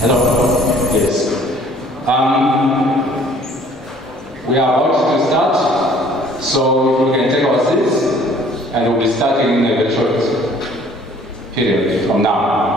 Hello. Yes. We are about to start, so if we can take our seats, and we'll be starting in a very short period from now.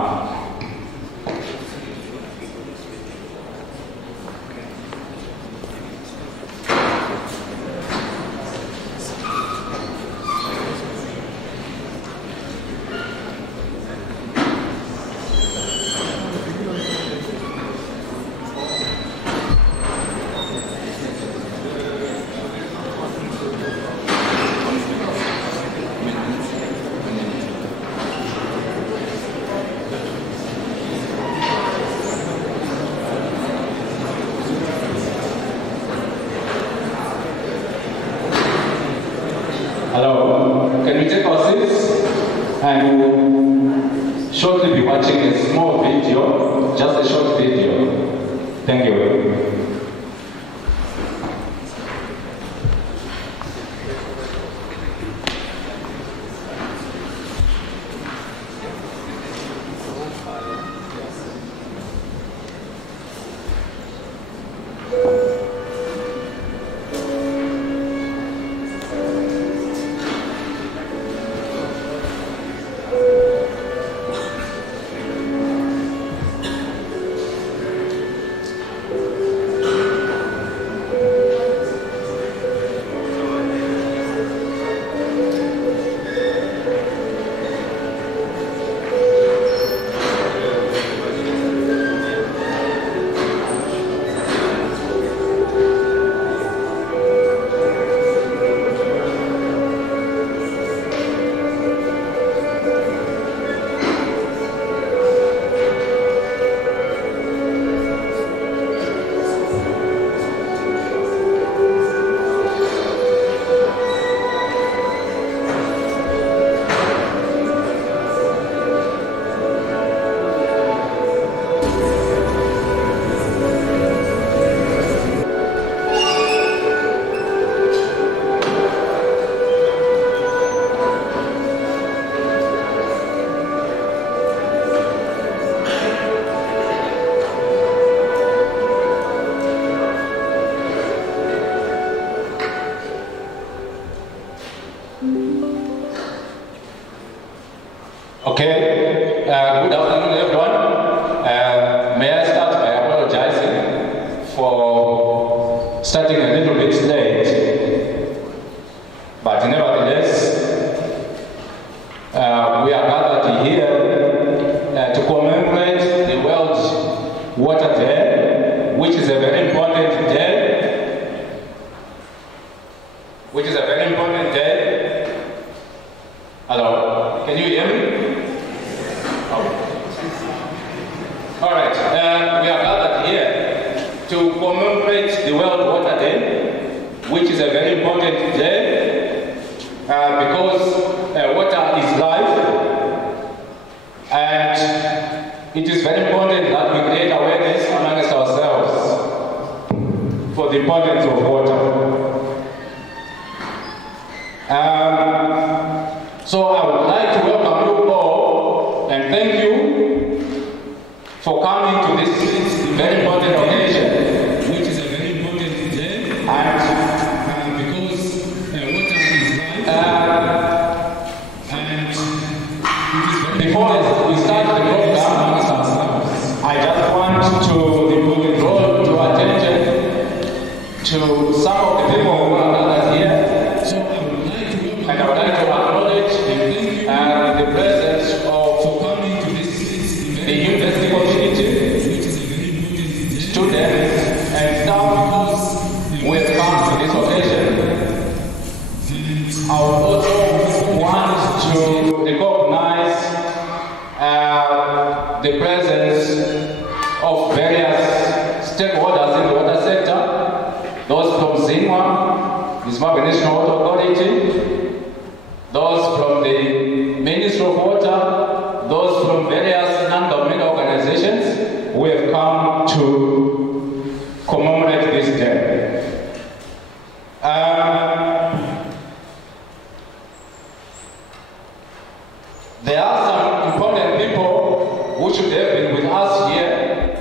There are some important people who should have been with us here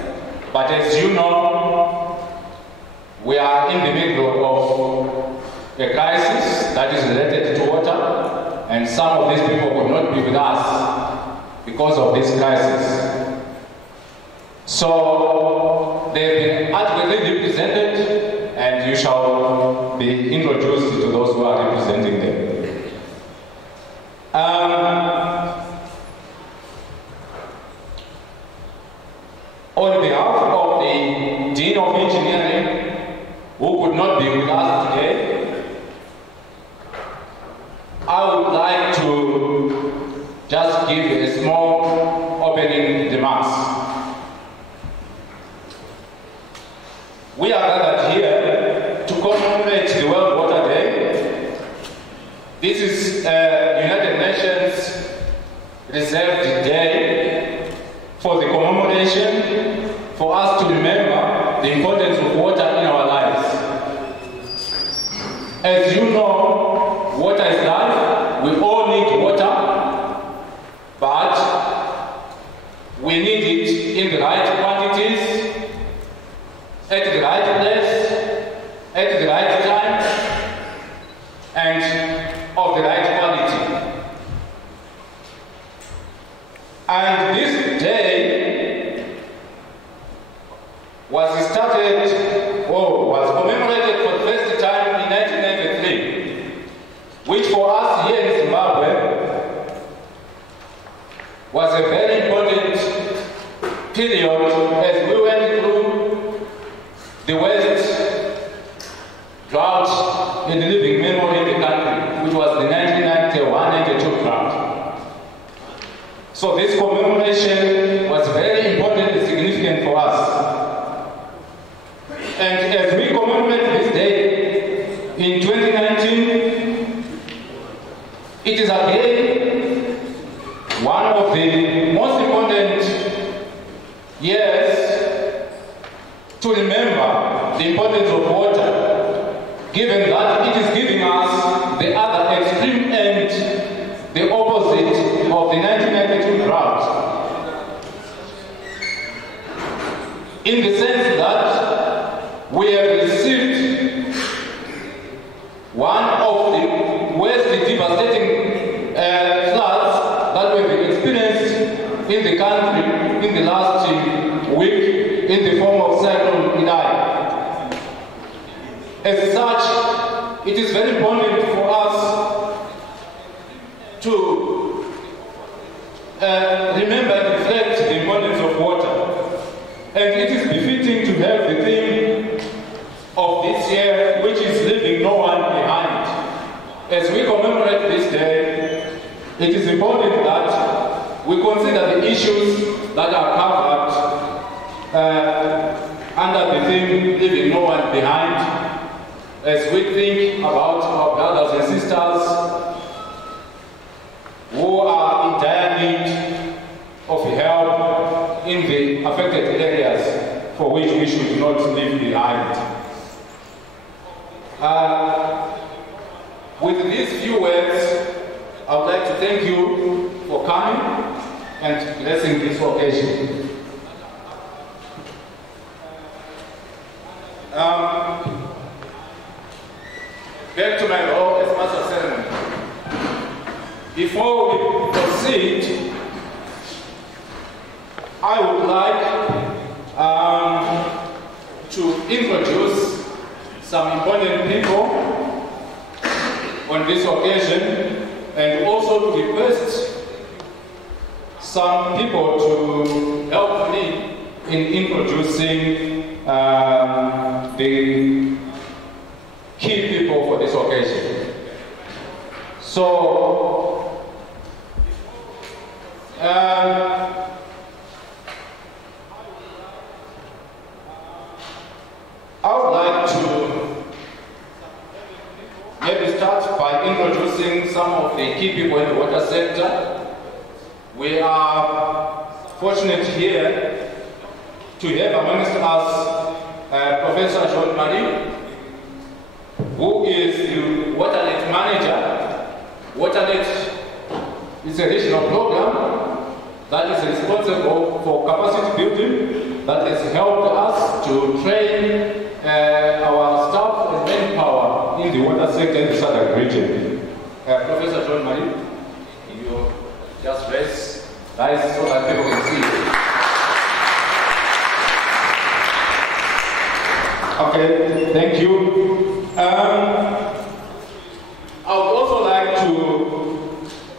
But as you know, we are in the middle of a crisis that is related to water, and some of these people could not be with us because of this crisis. So they've been adequately represented, and you shall be introduced to those who are representing them. On behalf of the Dean of Engineering, who could not be with us today, I would like to just give a small opening remarks. We are gathered here to commemorate the World Water Day. This is United Nations reserved day for the commemoration, for us to remember the importance of water in our lives. As you know, water is life. We all need water, but we need it in the right quantities, at the right place, at the right time, and of the right quality. And this day was started, or was commemorated for the first time in 1993, which for us here in Zimbabwe was a very important period as we went through the worst drought in the living memory in the country, which was the 1991-92 drought. So this commemoration was very important and significant for us. And as we commemorate this day in 2019, it is again one of the most important years to remember the importance of water, given that it is giving us the other extreme end, the opposite of the 1992 drought. In the sense that we have received one of the worst devastating floods that we've experienced in the country in the last week in the form of Cyclone Idai. As such, it is very important for us to remember and reflect the importance of water. And it is befitting to have the theme of this year, which is leaving no one behind. As we commemorate this day, it is important that we consider the issues that are covered under the theme, leaving no one behind, as we think about our brothers and sisters who are in dire need of help in the affected areas for which we should not leave behind. With these few words, I would like to thank you for coming and blessing this occasion. Back to my role as Master of Ceremony. Before we proceed, I would like to introduce some important people on this occasion, and also to request some people to help me in introducing the key people for this occasion. So, I would like to maybe start by introducing some of the key people in the water sector. We are fortunate here to have amongst us Professor Jean-Marie, who is the Waterlet Manager. Waterlet is a regional program that is responsible for capacity building that has helped us to train our staff and manpower in the water sector in the southern region. Professor John Marie, you just rise so that people can see you. Okay, thank you. I would also like to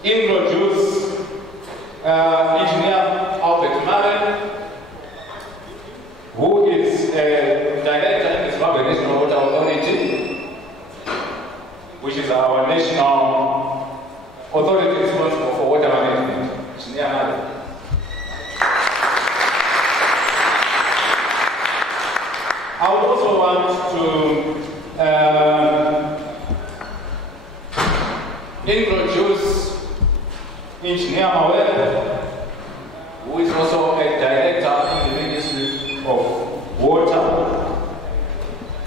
introduce Engineer Hubert Maren, who is a director in the Zimbabwe National Water Authority, which is our national authority responsible for water management. Engineer Maren. I would also want to introduce Engineer Mawele, who is also a director in the Ministry of Water.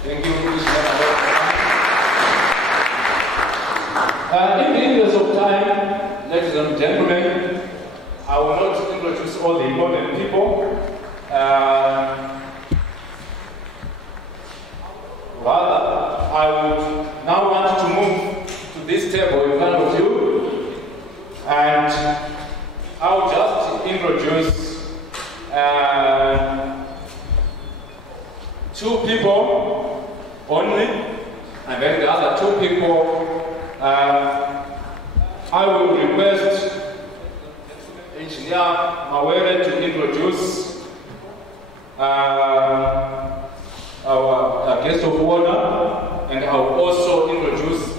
Thank you, Engineer Mawele. In the interest of time, ladies and gentlemen, I will not introduce all the important people. Rather, I would now want to move to this table in front of you, and I will just introduce two people only, and then the other two people I will request Engineer Mawele to introduce our guest of honor, and I will also introduce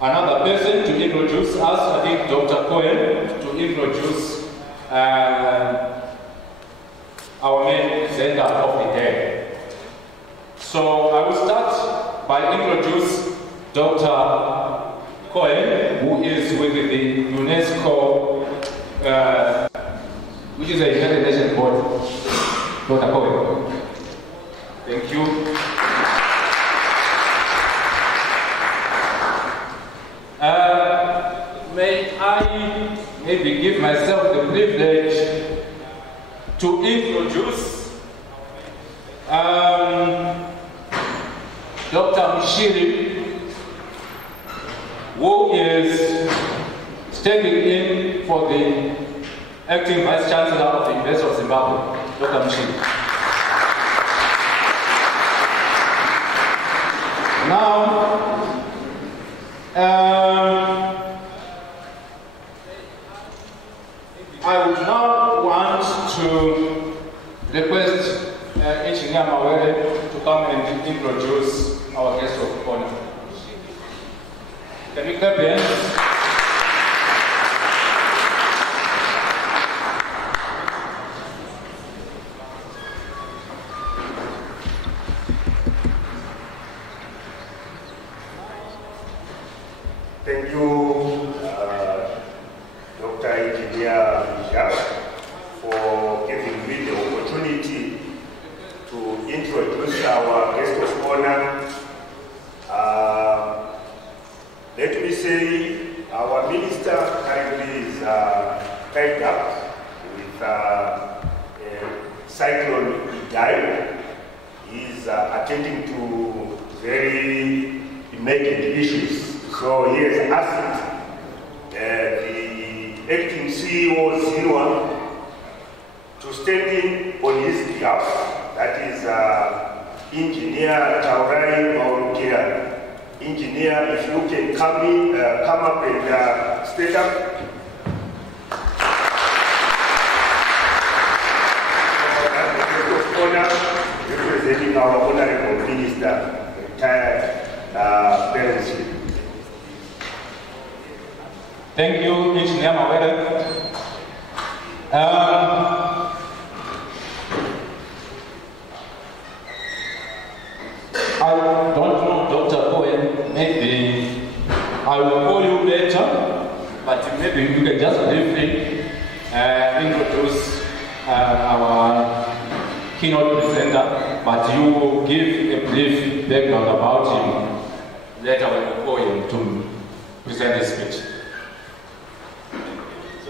another person to introduce us. I think Dr. Cohen to introduce our main presenter of the day. So I will start by introduce Dr. Cohen, who is with the UNESCO, which is a United Nations board. Dr. Cohen. Thank you. May I maybe give myself the privilege to introduce Dr. Mshiri, who is stepping in for the Acting Vice Chancellor of the University of Zimbabwe, Dr. Mshiri. Now, I would now want to request Engineer Mawele to come and introduce our guest of honor. Can we clap hands? Thank you, Dr. Engineer Richest, for giving me the opportunity to introduce our guest of honor. Let me say our minister currently is tied up with Cyclone Gijzen. He is attending to very emergent issues. So he has asked the acting CEO Zinwa to stand in on his behalf. That is Engineer Taurai Maurukira. Engineer, if you can come up and stand up. Representing our honorable minister, retired parents. Thank you, Engineer Mawele. I don't know, Dr. Cohen, maybe I will call you later, but maybe you can just briefly introduce our keynote presenter, but you will give a brief background about him later when we call him to present his speech.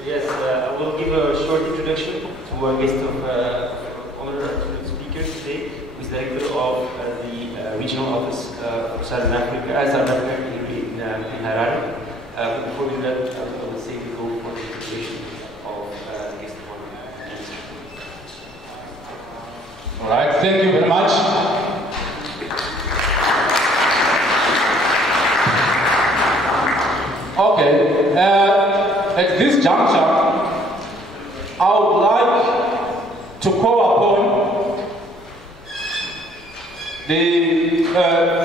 Yes, I will give a short introduction to our guest of honor speaker today, who is director of the regional office for Southern Africa in Harare. Before we do that, I will say we go for the introduction of guest of honor. All right, thank you very much. Okay, at this juncture, I would like to call upon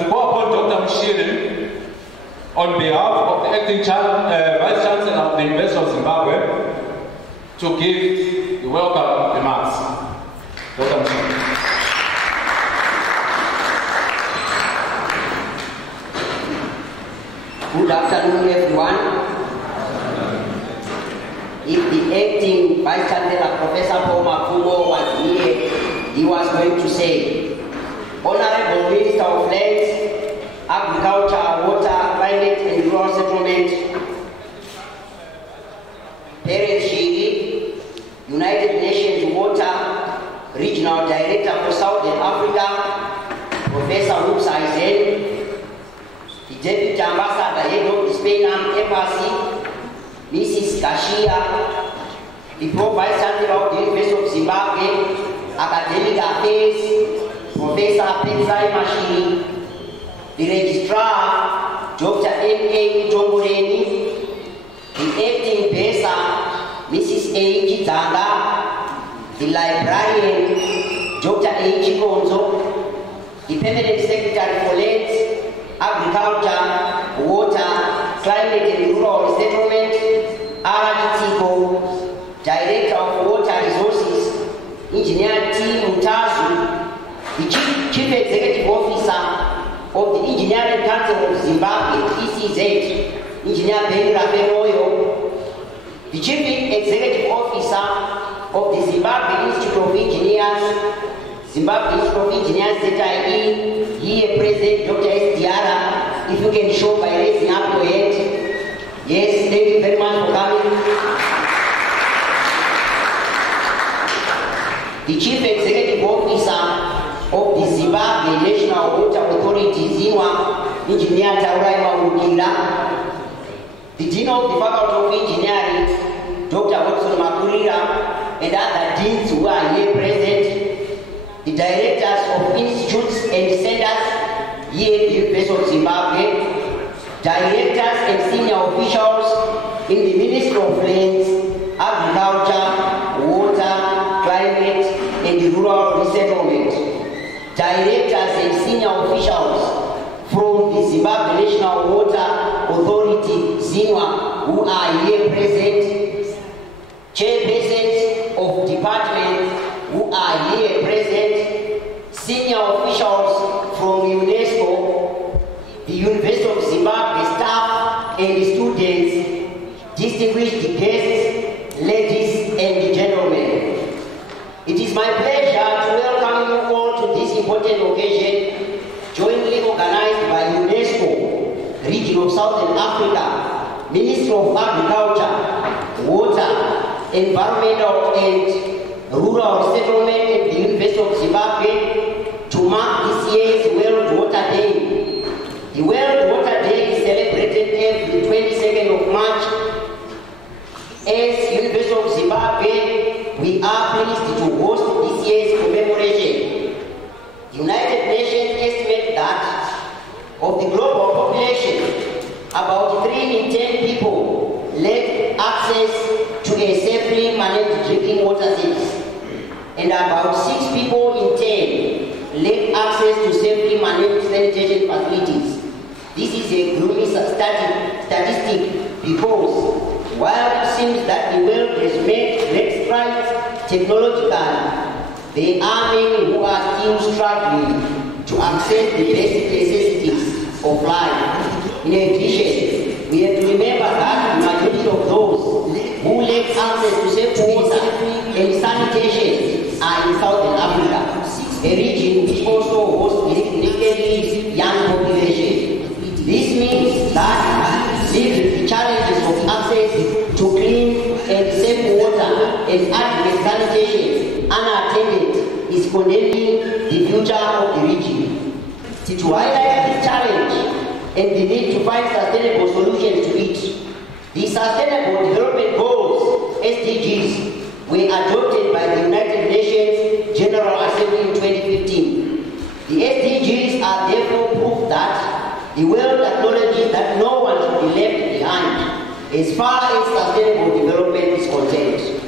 Dr. Mshiri on behalf of the acting Vice Chancellor of the University of Zimbabwe to give the welcome remarks. Dr. Mshiri. Good afternoon, everyone. If the acting Vice Chancellor, Professor Paul Mafumo, was here, he was going to say, Honorable Minister of Lands, Agriculture, Water, Climate and Rural Settlement, Perez Shiri, United Nations Water Regional Director for Southern Africa, Professor Gijzen, the Deputy Ambassador, Head of the Spain Embassy, Mrs. Kashia, the Prof. Vice Chancellor of the University of Zimbabwe, Academic Affairs, Professor Penzai Mashiri, the Registrar, Dr. N.A. Tongoreni, the Acting Besa, Mrs. A. Gijzen, the Librarian, Dr. A. Chikonzo, the Permanent Secretary for Lands, Agriculture, Water, Climate and Rural Resettlement, RTTCO, Director of Water Resources, Engineer T. Mutazu, the Chief Executive Officer of the Engineering Council of Zimbabwe, ECZ, Engineer Ben Rafael, the Chief Executive Officer of the Zimbabwe Institute of Engineers, Zimbabwe Institute of Engineers, ZIE, here present Dr. S. Diara, if you can show by raising up your hand. Yes, thank you very much for coming. The Chief Executive Officer of the Zimbabwe National Water Authority, ZINWA, Engineer Taurai Maurukira, the Dean of the Faculty of Engineering, Dr. Watson Makurira, and other deans who are here present, the directors of institutes and centers here at the University of Zimbabwe, directors and senior officials in the Ministry of Lands, Agriculture, Water, Climate and Rural Resettlement, directors and senior officials from the Zimbabwe National Water Authority, ZINWA, who are here present, chairpersons of departments who are here present, senior officials from UNESCO, the University of Zimbabwe staff and students, distinguished guests, ladies and gentlemen. It is my pleasure to welcome you all to this important occasion, jointly organized by UNESCO, Region of Southern Africa, Ministry of Agriculture, Water, Environmental and Rural Settlement at the University of Zimbabwe to mark this year's World Water Day. The World Water Day is celebrated every 22nd of March. As University of Zimbabwe, we are pleased to host this year's commemoration. The United Nations estimate that of the global population, about 3 in 10 people lack access to a safely managed drinking water service, and about 6 people in 10 lack access to safely managed sanitation facilities. This is a gloomy statistic because while it seems that the world has made great strides technologically, there are many who are still struggling to access the basic necessities of life. In addition, we have to remember that the majority of those who lack access to safe water and sanitation are in Southern Africa, a region which also hosts a significantly young population. This means that the challenges of access to clean and safe water and adequate sanitation unattended is condemning the future of the region. To highlight this challenge and the need to find sustainable solutions to it, the Sustainable Development Goals, SDGs, were adopted by the United Nations General Assembly in 2015. The SDGs are therefore proof that the world acknowledges that no one should be left behind as far as sustainable development is concerned.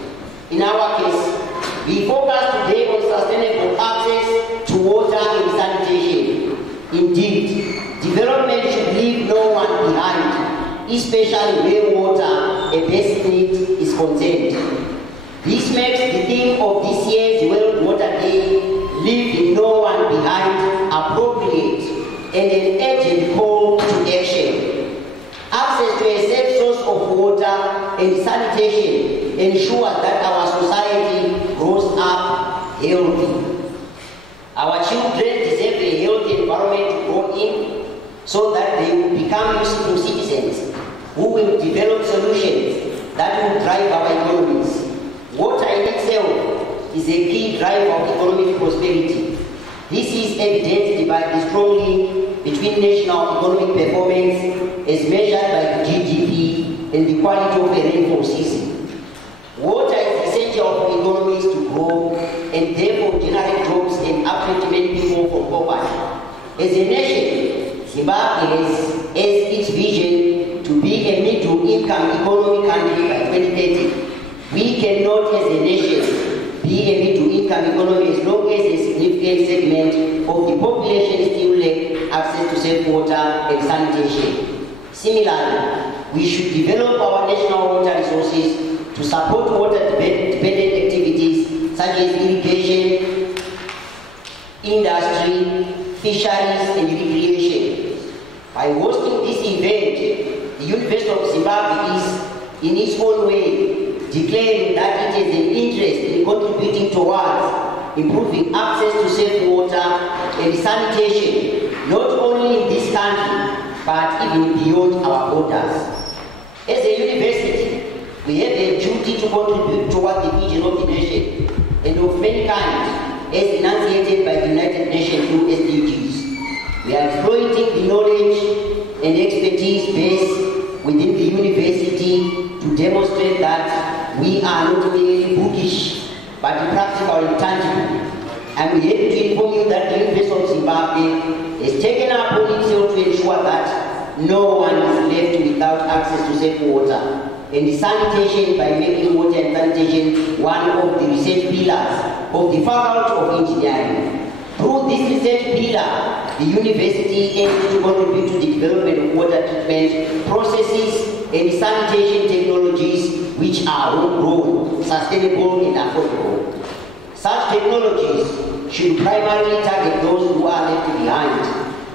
In our case, we focus today on sustainable access to water and sanitation. Indeed, development should leave no one behind, especially where water, a basic need, is concerned. This makes the theme of this year's World Water Day, leaving no one behind, appropriate and an urgent call to action. Access to a safe source of water and sanitation ensures that our society grows up healthy. Our children deserve a healthy environment to grow in so that they will become useful citizens who will develop solutions that will drive our economies. Water in itself is a key driver of economic prosperity. This is evidenced by the strong link between national economic performance as measured by the GDP and the quality of a rainfall season. Water is essential for economies to grow and therefore generate jobs and uplift many people from poverty. As a nation, Zimbabwe has its vision to be a middle-income economic country by 2030. We cannot, as a nation, be a middle-income economy as long as a significant segment of the population still lack access to safe water and sanitation. Similarly, we should develop our national water resources to support water-dependent activities such as irrigation, industry, fisheries, and recreation. By hosting this event, the University of Zimbabwe is, in its own way, declaring that it has an interest in contributing towards improving access to safe water and sanitation, not only in this country, but even beyond our borders. As a university, we have a duty to contribute toward the vision of the nation and of mankind as enunciated by the United Nations through SDGs. We are exploiting the knowledge and expertise base within the university to demonstrate that we are not merely bookish, but practical and tangible. And we have to inform you that the University of Zimbabwe has taken upon itself to ensure that no one is left without access to safe water and sanitation by making water and sanitation one of the research pillars of the Faculty of Engineering. Through this research pillar, the university aims to contribute to the development of water treatment processes and sanitation technologies which are homegrown, sustainable, and affordable. Such technologies should primarily target those who are left behind,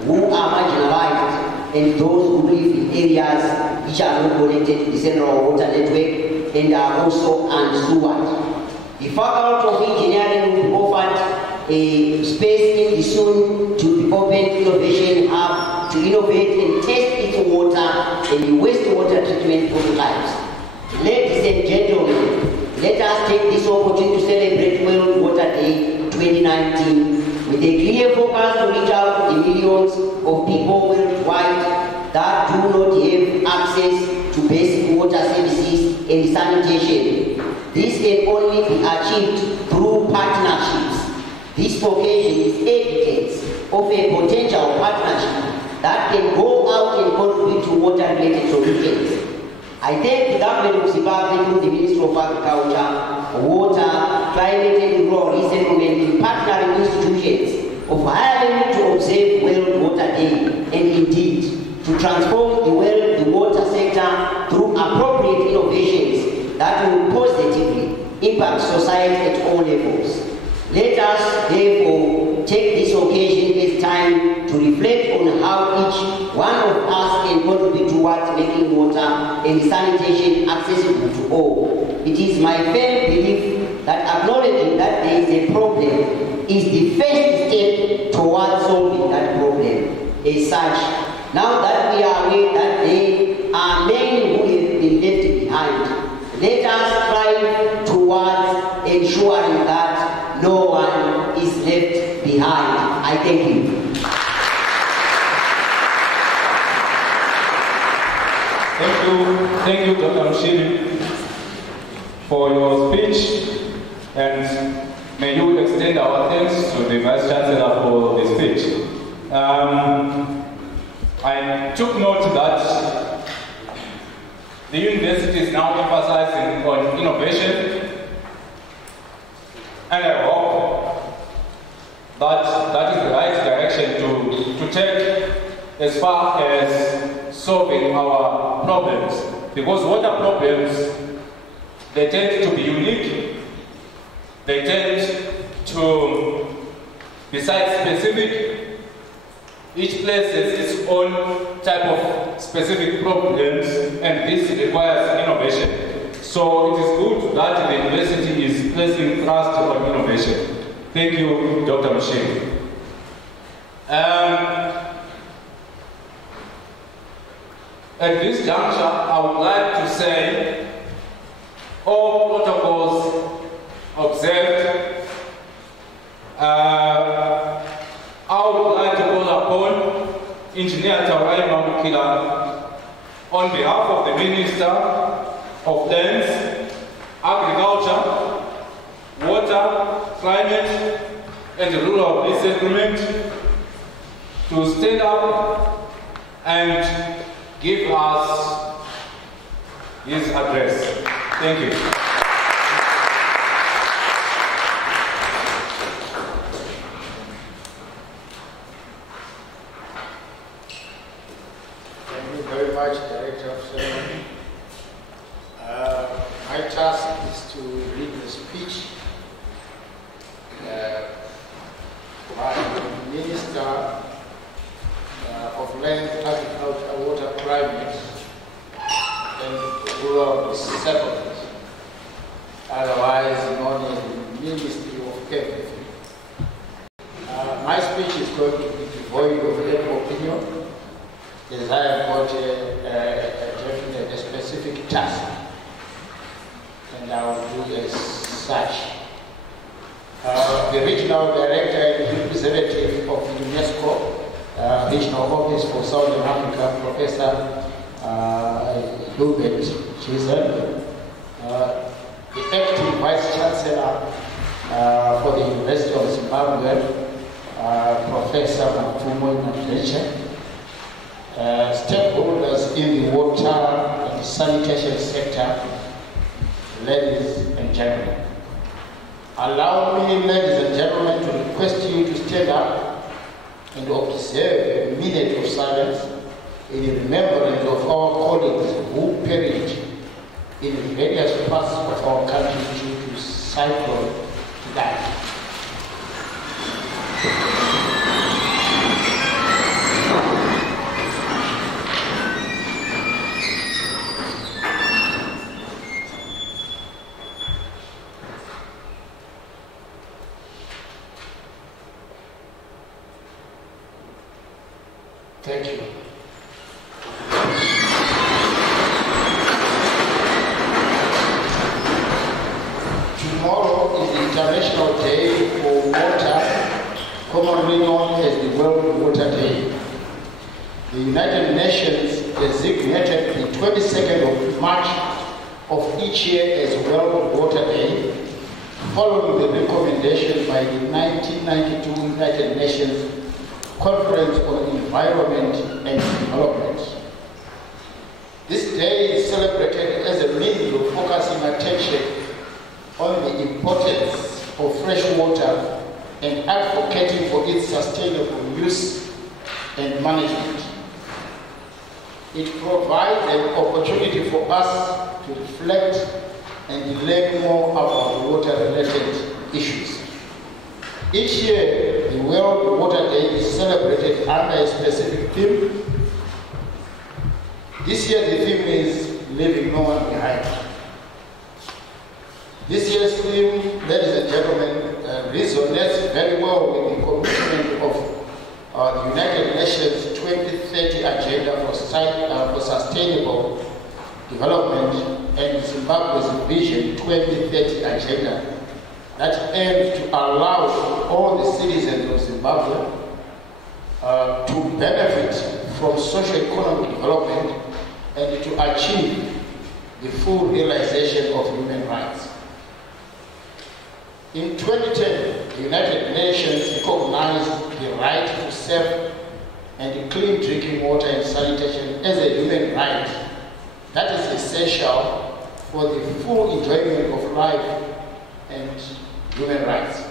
who are marginalized, and those who live in areas which are not connected to the central water network and are also unsewered. The Faculty of Engineering will be offered a space in the soon to be opened innovation hub to innovate and test its water and the wastewater treatment prototypes. Ladies and gentlemen, let us take this opportunity to celebrate World Water Day 2019 with a clear focus to reach out to the millions of people worldwide that do not have access to basic water services and sanitation. This can only be achieved through partnerships. This occasion is evidence of a potential partnership that can go out and contribute to water-related solutions. I thank the government of Zimbabwe through the Ministry of Agriculture, Water, Climate and Rural Resettlement in partnering institutions of higher level to observe World Water Day and indeed to transform the water sector through appropriate innovations that will positively impact society at all levels. Let us therefore take this occasion as time to reflect on how each one of us can contribute towards making water and sanitation accessible to all. It is my firm belief that acknowledging that there is a problem is the first step towards solving that problem. As such, now that we are aware that there are many who have been left behind, let us strive towards Thank you. Thank you, Dr. Mshiri, for your speech, and may you extend our thanks to the Vice Chancellor for the speech. I took note that the university is now emphasizing on innovation, and I hope that that is the right direction to take as far as solving our problems. Because water problems, they tend to be unique. They tend to be site-specific. Each place has its own type of specific problems, and this requires innovation. So it is good that the university is placing trust on innovation. Thank you, Dr. Mshiri. At this juncture, I would like to say all protocols observed. I would like to call upon Engineer Taurai Mamukila on behalf of the Minister of Lands, Agriculture, Water, Climate, and Rural Resettlement to stand up and give us his address. Thank you. Thank you very much, Director of Ceremony. My task is to read the speech by the Minister of Land, Agriculture, Water, Climate, and Rural Resettlement, otherwise known as the Ministry of Everything. My speech is going to be devoid of any opinion, as I have got a specific task, and I will do as such. The Regional Director and Representative of UNESCO, Regional Office for Southern Africa, Professor Hubert, Gijzen, the Acting Vice Chancellor for the University of Zimbabwe, Professor Richest, stakeholders in the water and sanitation sector, ladies and gentlemen. Allow me, ladies and gentlemen, to request you to stand up and observe a minute of silence in remembrance of our colleagues who perished in various parts of our country due to cyclone today. Thank you. Tomorrow is the International Day for Water, commonly known as the World Water Day. The United Nations designated the 22nd of March of each year as World Water Day, following the recommendation by the 1992 United Nations Conference on Environment and Development. This day is celebrated as a means of focusing attention on the importance of fresh water and advocating for its sustainable use and management. It provides an opportunity for us to reflect and learn more about water-related issues. Each year, the World Water Day is celebrated under a specific theme. This year, the theme is Leaving No One Behind. This year's theme, ladies and gentlemen, resonates very well with the commitment of the United Nations 2030 Agenda for Sustainable Development and Zimbabwe's Vision 2030 Agenda that aims to allow all the citizens of Zimbabwe to benefit from socio-economic development and to achieve the full realization of human rights. In 2010, the United Nations recognized the right to safe and clean drinking water and sanitation as a human right that is essential for the full enjoyment of life and human rights.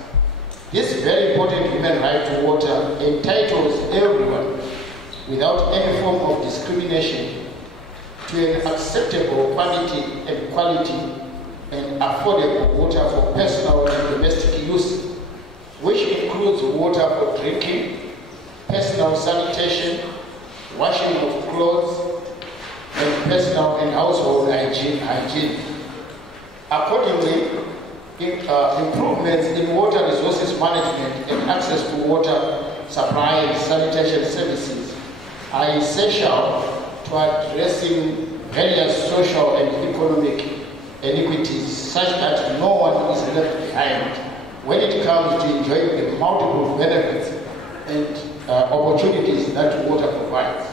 This very important human right to water entitles everyone, without any form of discrimination, to an acceptable quantity and quality and affordable water for personal and domestic use, which includes water for drinking, personal sanitation, washing of clothes, and personal and household hygiene. Accordingly, improvements in water resources management and access to water supply and sanitation services are essential to addressing various social and economic inequities such that no one is left behind when it comes to enjoying the multiple benefits and opportunities that water provides.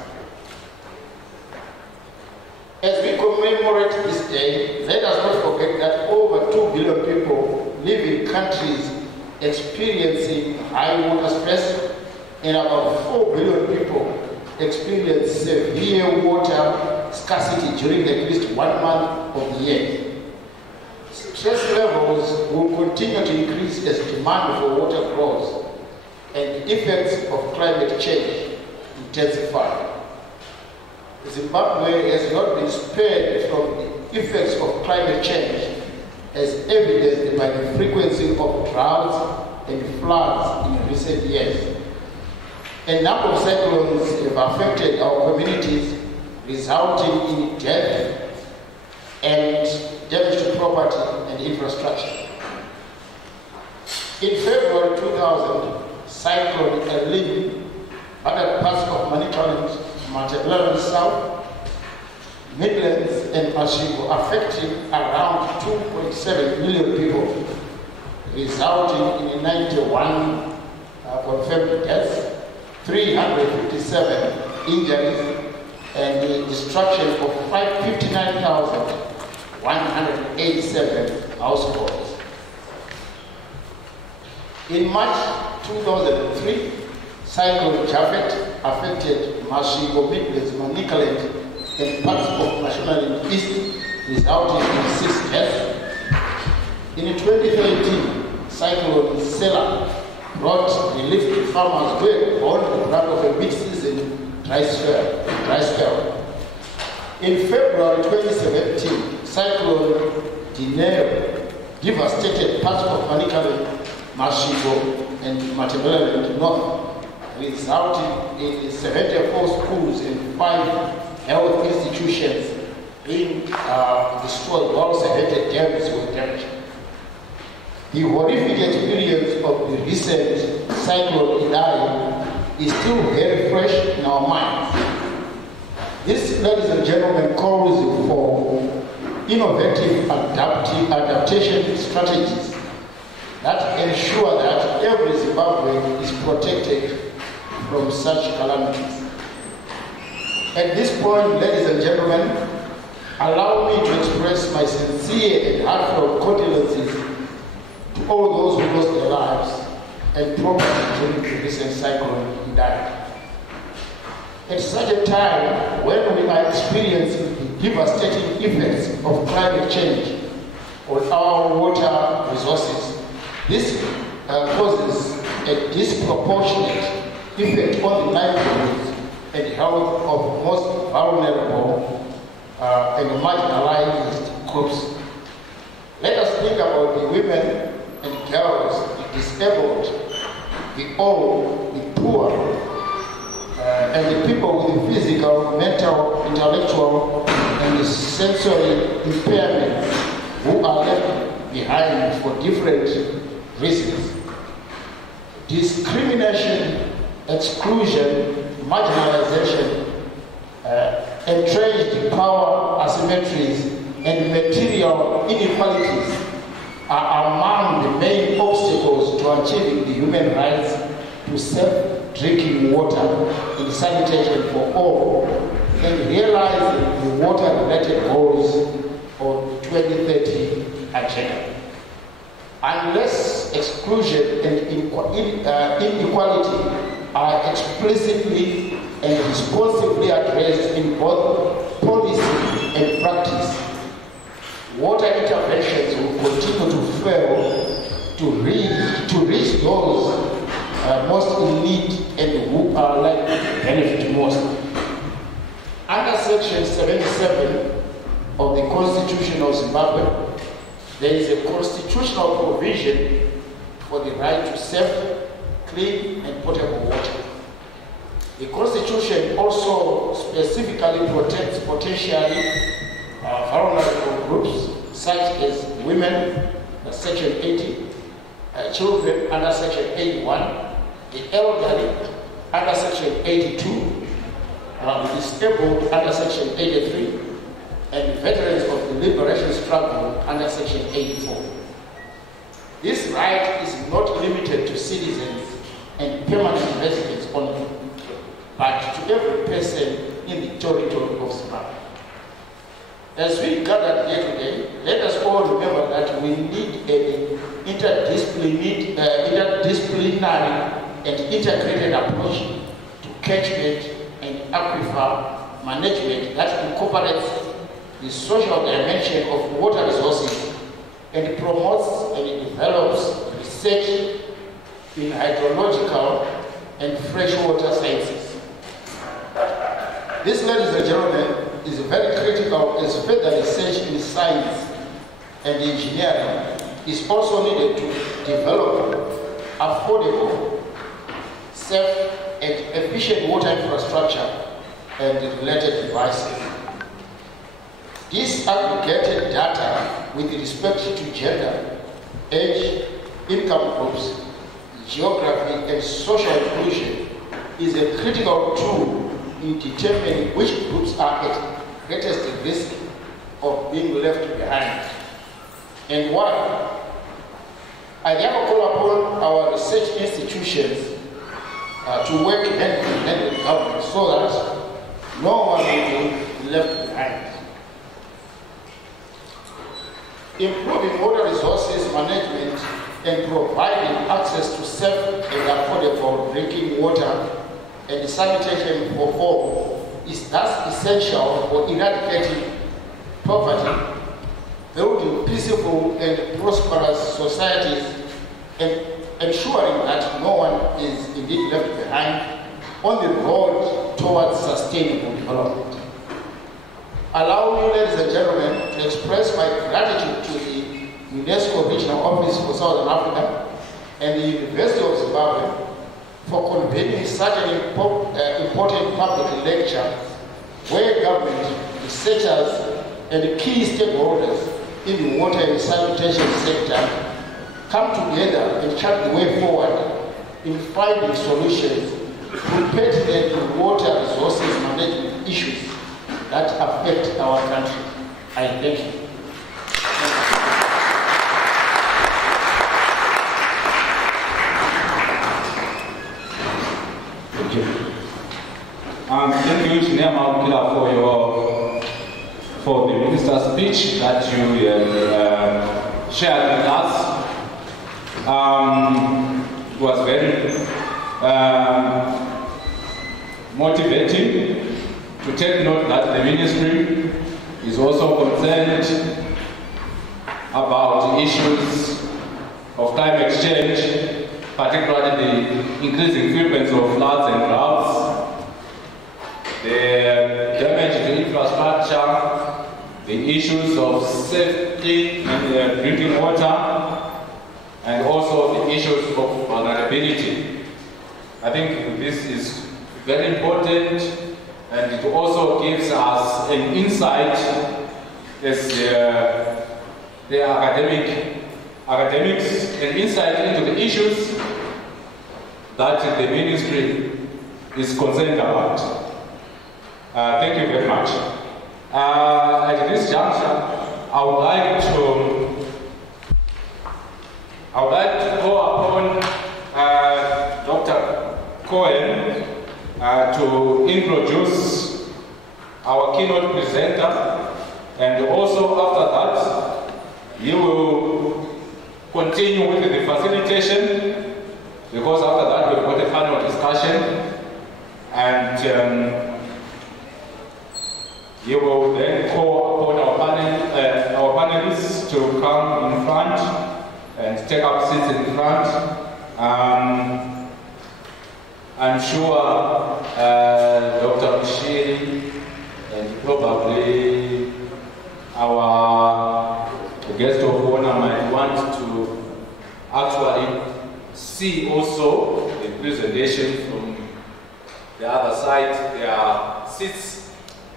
As we commemorate this day, let us not forget that over 2 billion people live in countries experiencing high water stress, and about 4 billion people experience severe water scarcity during at least 1 month of the year. Stress levels will continue to increase as demand for water grows and the effects of climate change intensify. Zimbabwe has not been spared from the effects of climate change, as evidenced by the frequency of droughts and floods in recent years. A number of cyclones have affected our communities, resulting in death and damage to property and infrastructure. In February 2000, Cyclone Elin battered parts of Manicaland, Matabeleland South, Midlands, and Mashiko, affecting around 2.7 million people, resulting in 91 confirmed deaths, 357 injuries, and the destruction of 59,187 households. In March 2003, Cyclone Hubert affected Mashiko, Midlands, Manicaland, and parts of Mashonaland East, resulting in 6 deaths. In 2013, Cyclone Sela brought relief to farmers who had gone the brunt of a mid-season dry spell. In February 2017, Cyclone Dineo devastated parts of Manicaland, Mashiko, and Matabeleland North, resulting in 74 schools and 5 health institutions being destroyed, while 70 dams were damaged. The horrific experience of the recent Cyclone Idai is still very fresh in our minds. This, ladies and gentlemen, calls for innovative adaptation strategies that ensure that every Zimbabwean is protected from such calamities. At this point, ladies and gentlemen, allow me to express my sincere and heartfelt condolences to all those who lost their lives and property during the recent cyclone Idai. At such a time when we are experiencing the devastating effects of climate change on our water resources, this causes a disproportionate effect on the livelihoods and health of most vulnerable and marginalized groups. Let us think about the women and girls, the disabled, the old, the poor, and the people with the physical, mental, intellectual, and the sensory impairments who are left behind for different reasons. Discrimination, exclusion, marginalization, entrenched power asymmetries, and material inequalities are among the main obstacles to achieving the human rights to safe drinking water in sanitation for all, and realizing the water-related goals of 2030 agenda. Unless exclusion and inequality are explicitly and responsibly addressed in both policy and practice, water interventions will continue to fail to reach those most in need and who are likely to benefit most. Under Section 77 of the Constitution of Zimbabwe, there is a constitutional provision for the right to safe, clean, and potable water. The Constitution also specifically protects potentially vulnerable groups such as women, Section 80, children under Section 81, the elderly under Section 82, the disabled under Section 83, and veterans of the liberation struggle under Section 84. This right is not limited to citizens and permanent residents only, but to every person in the territory of Zimbabwe. As we gathered here today, let us all remember that we need an interdisciplinary and integrated approach to catchment and aquifer management that incorporates the social dimension of water resources and promotes and develops research in hydrological and freshwater sciences. This, ladies and gentlemen, is very critical as further research in science and engineering is also needed to develop affordable, safe, and efficient water infrastructure and related devices. Disaggregated data with respect to gender, age, income groups, geography, and social inclusion is a critical tool in determining which groups are at greatest risk of being left behind and why. I therefore call upon our research institutions to work hand in hand with government so that no one will be left behind. Improving water resources management and providing access to safe and affordable drinking water and sanitation for all is thus essential for eradicating poverty, building peaceful and prosperous societies, and ensuring that no one is indeed left behind on the road towards sustainable development. Allow me, ladies and gentlemen, to express my gratitude to the UNESCO Regional Office for Southern Africa and the University of Zimbabwe for convening such an important public lecture where government, researchers, and key stakeholders in the water and sanitation sector come together and chart the way forward in finding solutions to pertinent water resources management issues that affect our country. I thank you. Thank you. Thank you, Engineer Maukila, for the minister's speech that you shared with us. It was very motivating to take note that the ministry is also concerned about issues of climate change, particularly the increasing frequency of floods and droughts, the damage to infrastructure, the issues of safety and drinking water, and also the issues of vulnerability. I think this is very important, and it also gives us an insight as the academics, an insight into the issues that the ministry is concerned about. Thank you very much. At this juncture, I would like to call upon Dr. Cohen to introduce our keynote presenter, and also after that, he will continue with the facilitation, because after that we've got a panel discussion, and he will then call upon our panelists to come in front and take up seats in front. I'm sure Dr. Mshiri and probably our guest of honor might want to actually see also the presentation from the other side. There are seats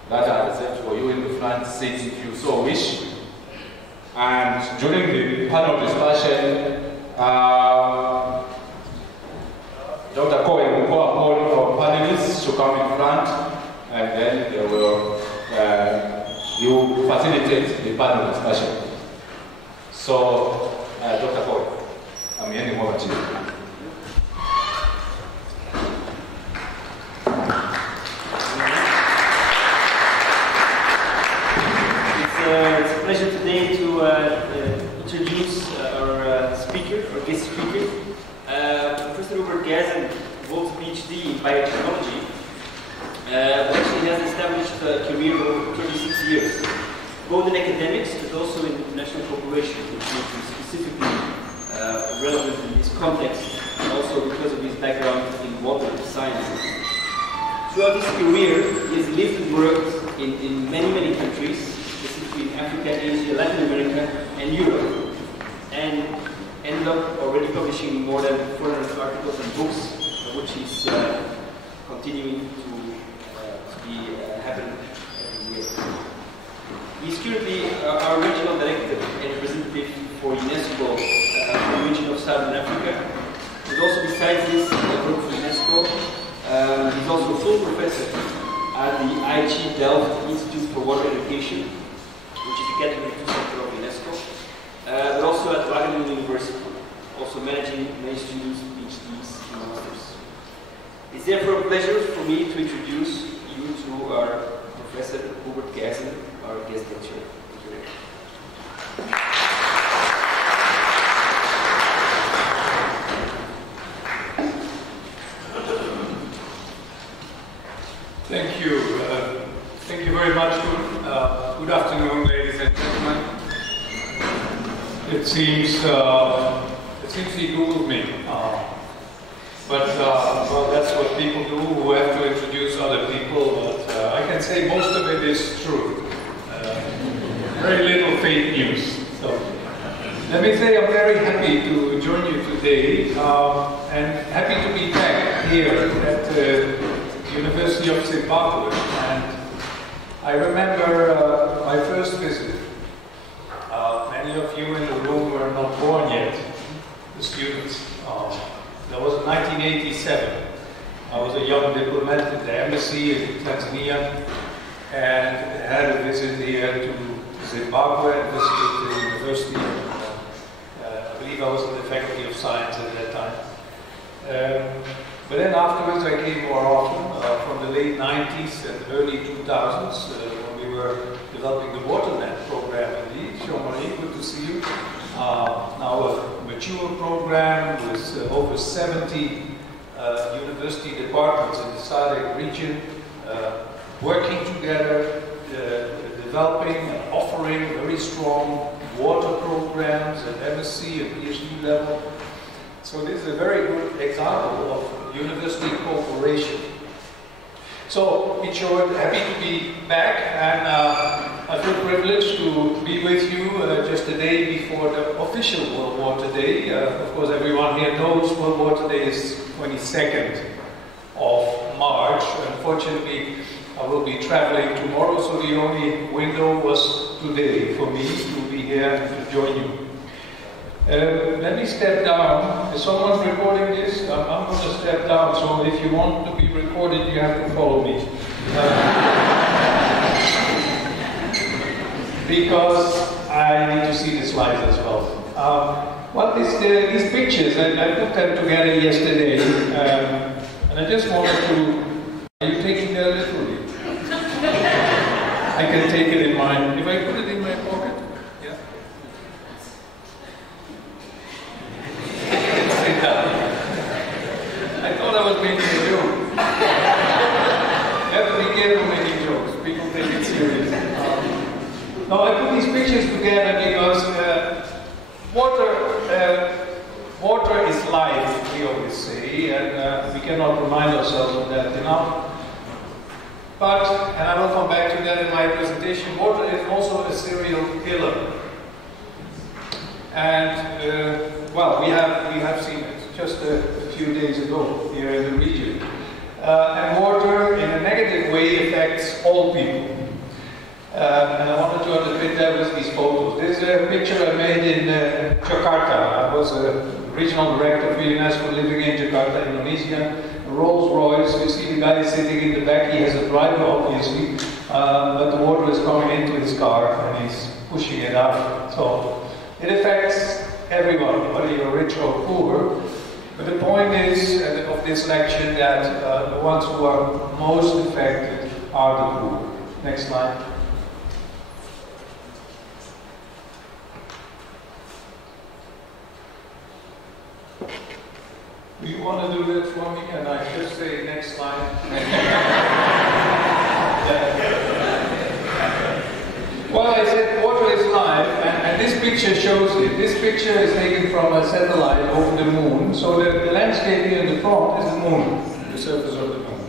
that are reserved for you in the front seats if you so wish. And during the panel discussion, Dr. Cohen will call upon our panelists to come in front, and then they will you facilitate the panel discussion. So, Dr. Cohen, I'm handing over to you. It's a pleasure today to introduce our speaker, our guest speaker. Professor Hubert Gijzen holds a PhD in biotechnology, which he has established a career of 36 years, both in academics but also in international cooperation, which makes him specifically relevant in this context, and also because of his background in water sciences. Throughout his career, he has lived and worked in many countries, specifically in Africa, Asia, Latin America, and Europe, and ended up already publishing more than 400 articles and books, which is continuing to be happening every year. He's currently our regional director and representative for UNESCO for the region of Southern Africa. But also, besides this work for UNESCO, he's also a full professor at the IG Delft Institute for Water Education, which is a category 2 center of UNESCO, but also at Wageningen University, also managing many students, PhDs, and masters. It's therefore a pleasure for me to introduce you to our Professor Hubert Gijzen, our guest lecturer. Thank you very much. Thank you. Thank you very much. Good afternoon, ladies and gentlemen. It seems he Googled me. Well, that's what people do who have to introduce other people, but I can say most of it is true. Very little fake news. So, let me say I'm very happy to join you today, and happy to be back here at the University of Zimbabwe. And I remember my first visit. Many of you in the room were not born yet, the students. That was in 1987. I was a young diplomat at the embassy in Tanzania and had a visit here to Zimbabwe and visited the university. I believe I was in the Faculty of Science at that time. But then afterwards I came more often, from the late 90s and early 2000s, when we were developing the WaterNet program indeed. Shomari, good to see you. Now a mature program with over 70 university departments in the SADC region, working together, developing and offering very strong water programs at MSc and PhD level. So this is a very good example of university cooperation. So, in short, happy to be back, and I feel privileged to be with you just a day before the official World Water Day. Of course, everyone here knows World Water Day is 22nd of March. Unfortunately, I will be traveling tomorrow, so the only window was today for me to be here to join you. Let me step down. Is someone recording this? I'm going to step down, so if you want to be recorded, you have to follow me. Because I need to see the slides as well. These pictures, I put them together yesterday. And I just wanted to, are you taking that literally? I can take it in mine. If I put it in my pocket, yeah. Sit down. I thought I was making a joke. You have to be careful making jokes. People take it serious. No, I put these pictures together because water is life, we always say, and we cannot remind ourselves of that enough. But, and I will come back to that in my presentation, water is also a serial killer. And, well, we have seen it just a few days ago here in the region. And water, in a negative way, affects all people. And I wanted to underpin that with these photos. This is a picture I made in Jakarta. I was a regional director for UNESCO living in Jakarta, Indonesia. A Rolls Royce, you see the guy sitting in the back, he has a driver obviously, but the water is coming into his car and he's pushing it out. So it affects everyone, whether you're rich or poor. But the point is of this lecture that the ones who are most affected are the poor. Next slide. Do you want to do that for me? And I just say next slide. Well, I said water is life, and this picture shows it. This picture is taken from a satellite over the moon. So the landscape here in the front is the moon, the surface of the moon.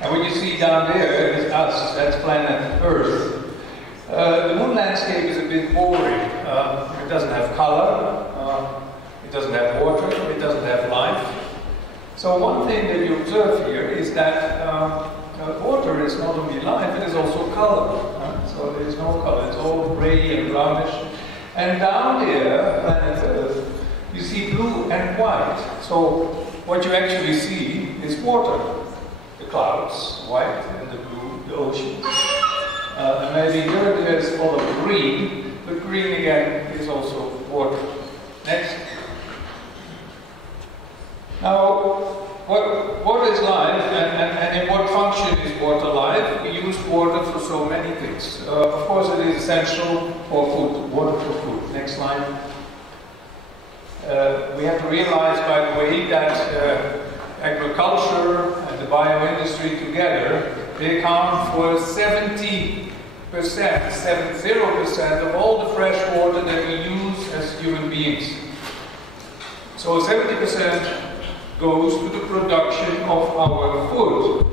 And what you see down there is us, that's planet Earth. The moon landscape is a bit boring. It doesn't have color, it doesn't have water, it doesn't have life. So one thing that you observe here is that water is not only life, it is also color. So there is no color, it's all gray and brownish. And down there, planet Earth, you see blue and white. So what you actually see is water. The clouds, white, and the blue, the ocean. And maybe here there's all of green, but green again is also water. Next. Now, what is life and in what function is water life? We use water for so many things. Of course, it is essential for food, water for food. Next slide. We have to realize, by the way, that agriculture and the bioindustry together, they account for 70% of all the fresh water that we use as human beings. So 70% goes to the production of our food.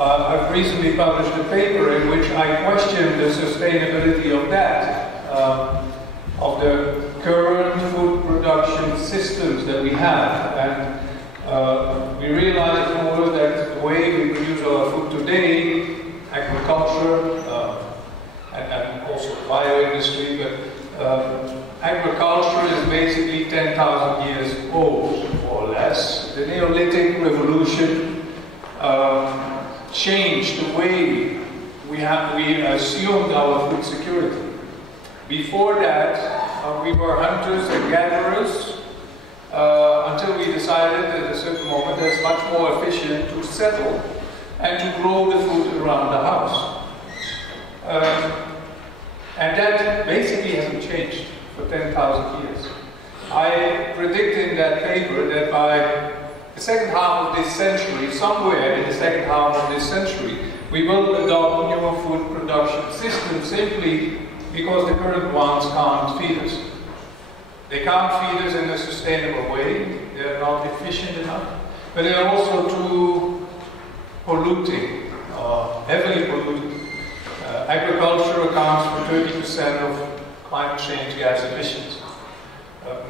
I've recently published a paper in which I question the sustainability of that, of the current food production systems that we have. And we realize, of course, that the way we produce our food today, agriculture, and also bioindustry, but agriculture is basically 10,000 years old, more or less. The Neolithic Revolution changed the way we assumed our food security. Before that, we were hunters and gatherers until we decided at a certain moment that it's much more efficient to settle and to grow the food around the house. And that basically hasn't changed for 10,000 years. I predict in that paper that by the second half of this century, somewhere in the second half of this century, we will adopt newer food production systems simply because the current ones can't feed us. They can't feed us in a sustainable way, they're not efficient enough, but they're also too polluting, heavily polluting. Agriculture accounts for 30% of climate change gas emissions.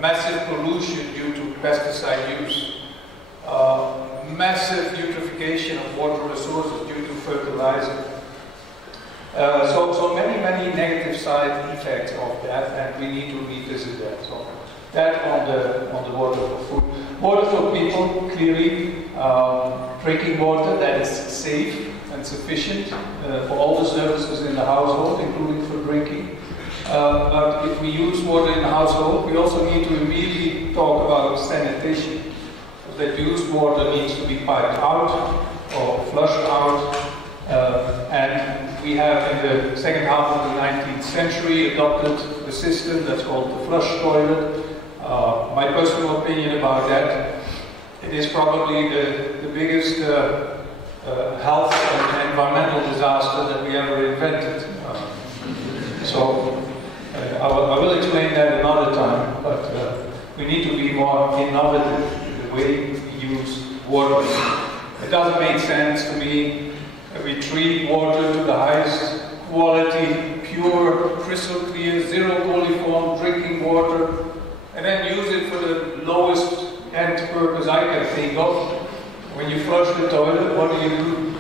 Massive pollution due to pesticide use. Massive eutrophication of water resources due to fertilizer. So many negative side effects of that, and we need to revisit that. So that on the water for food. Water for people, clearly, drinking water that is safe and sufficient for all the services in the household, including for drinking. But if we use water in the household, we also need to immediately talk about sanitation. that used water needs to be piped out or flushed out. And we have, in the second half of the 19th century, adopted the system that's called the flush toilet. My personal opinion about that, it is probably the biggest health and environmental disaster that we ever invented. I will explain that another time, but we need to be more innovative in the way we use water. It doesn't make sense to me that we treat water to the highest quality, pure, crystal clear, zero coliform drinking water, and then use it for the lowest end purpose I can think of. When you flush the toilet, what do?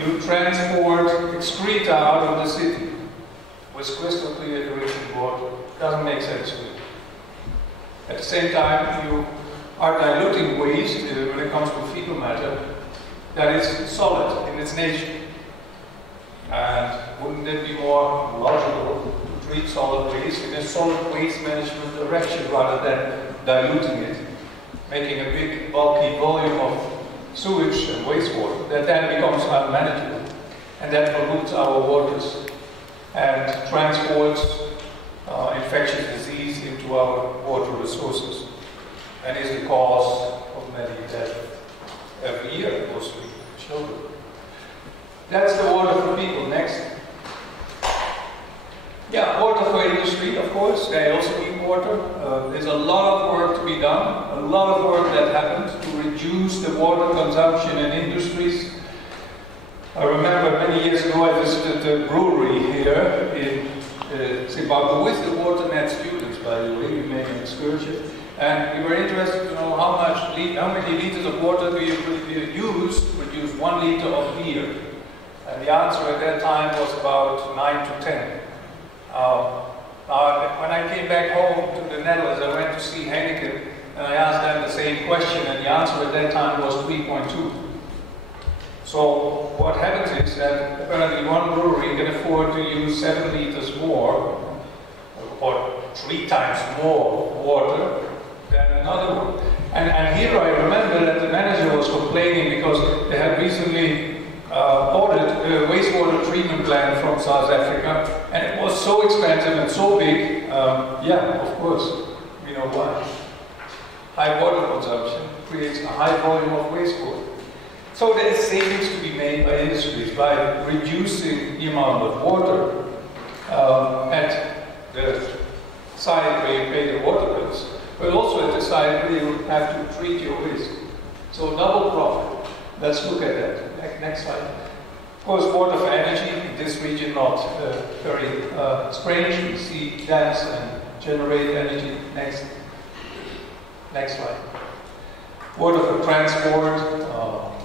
You transport excreta out of the city with crystal clear drinking water. Doesn't make sense to me. At the same time, you are diluting waste when it comes to fecal matter that is solid in its nature. And wouldn't it be more logical to treat solid waste in a solid waste management direction rather than diluting it, making a big bulky volume of sewage and wastewater that then becomes unmanageable and that pollutes our waters and transports infectious disease into our water resources and is the cause of many deaths every year, mostly children. That's the water for people. Next. Yeah, water for industry, of course. They also need water. There's a lot of work to be done, a lot of work that happens to reduce the water consumption in industries. I remember many years ago I visited a brewery here in Zimbabwe with the WaterNet students, by the way. We made an excursion. And we were interested to know how many liters of water do you use to produce 1 liter of beer. And the answer at that time was about 9 to 10. When I came back home to the Netherlands, I went to see Heineken, and I asked them the same question, and the answer at that time was 3.2. So what happens is that apparently one brewery can afford to use 7 liters more, or 3 times more water than another one. And here I remember that the manager was complaining because they had recently ordered a wastewater treatment plant from South Africa, and it was so expensive and so big. Yeah, of course, we know why. High water consumption creates a high volume of wastewater. So there is savings to be made by industries by reducing the amount of water at the site where you pay the water bills, but also at the site where you have to treat your waste. So double profit. Let's look at that. Next slide. Of course, water for energy in this region not very strange. We see dams and generate energy. Next slide. Water for transport,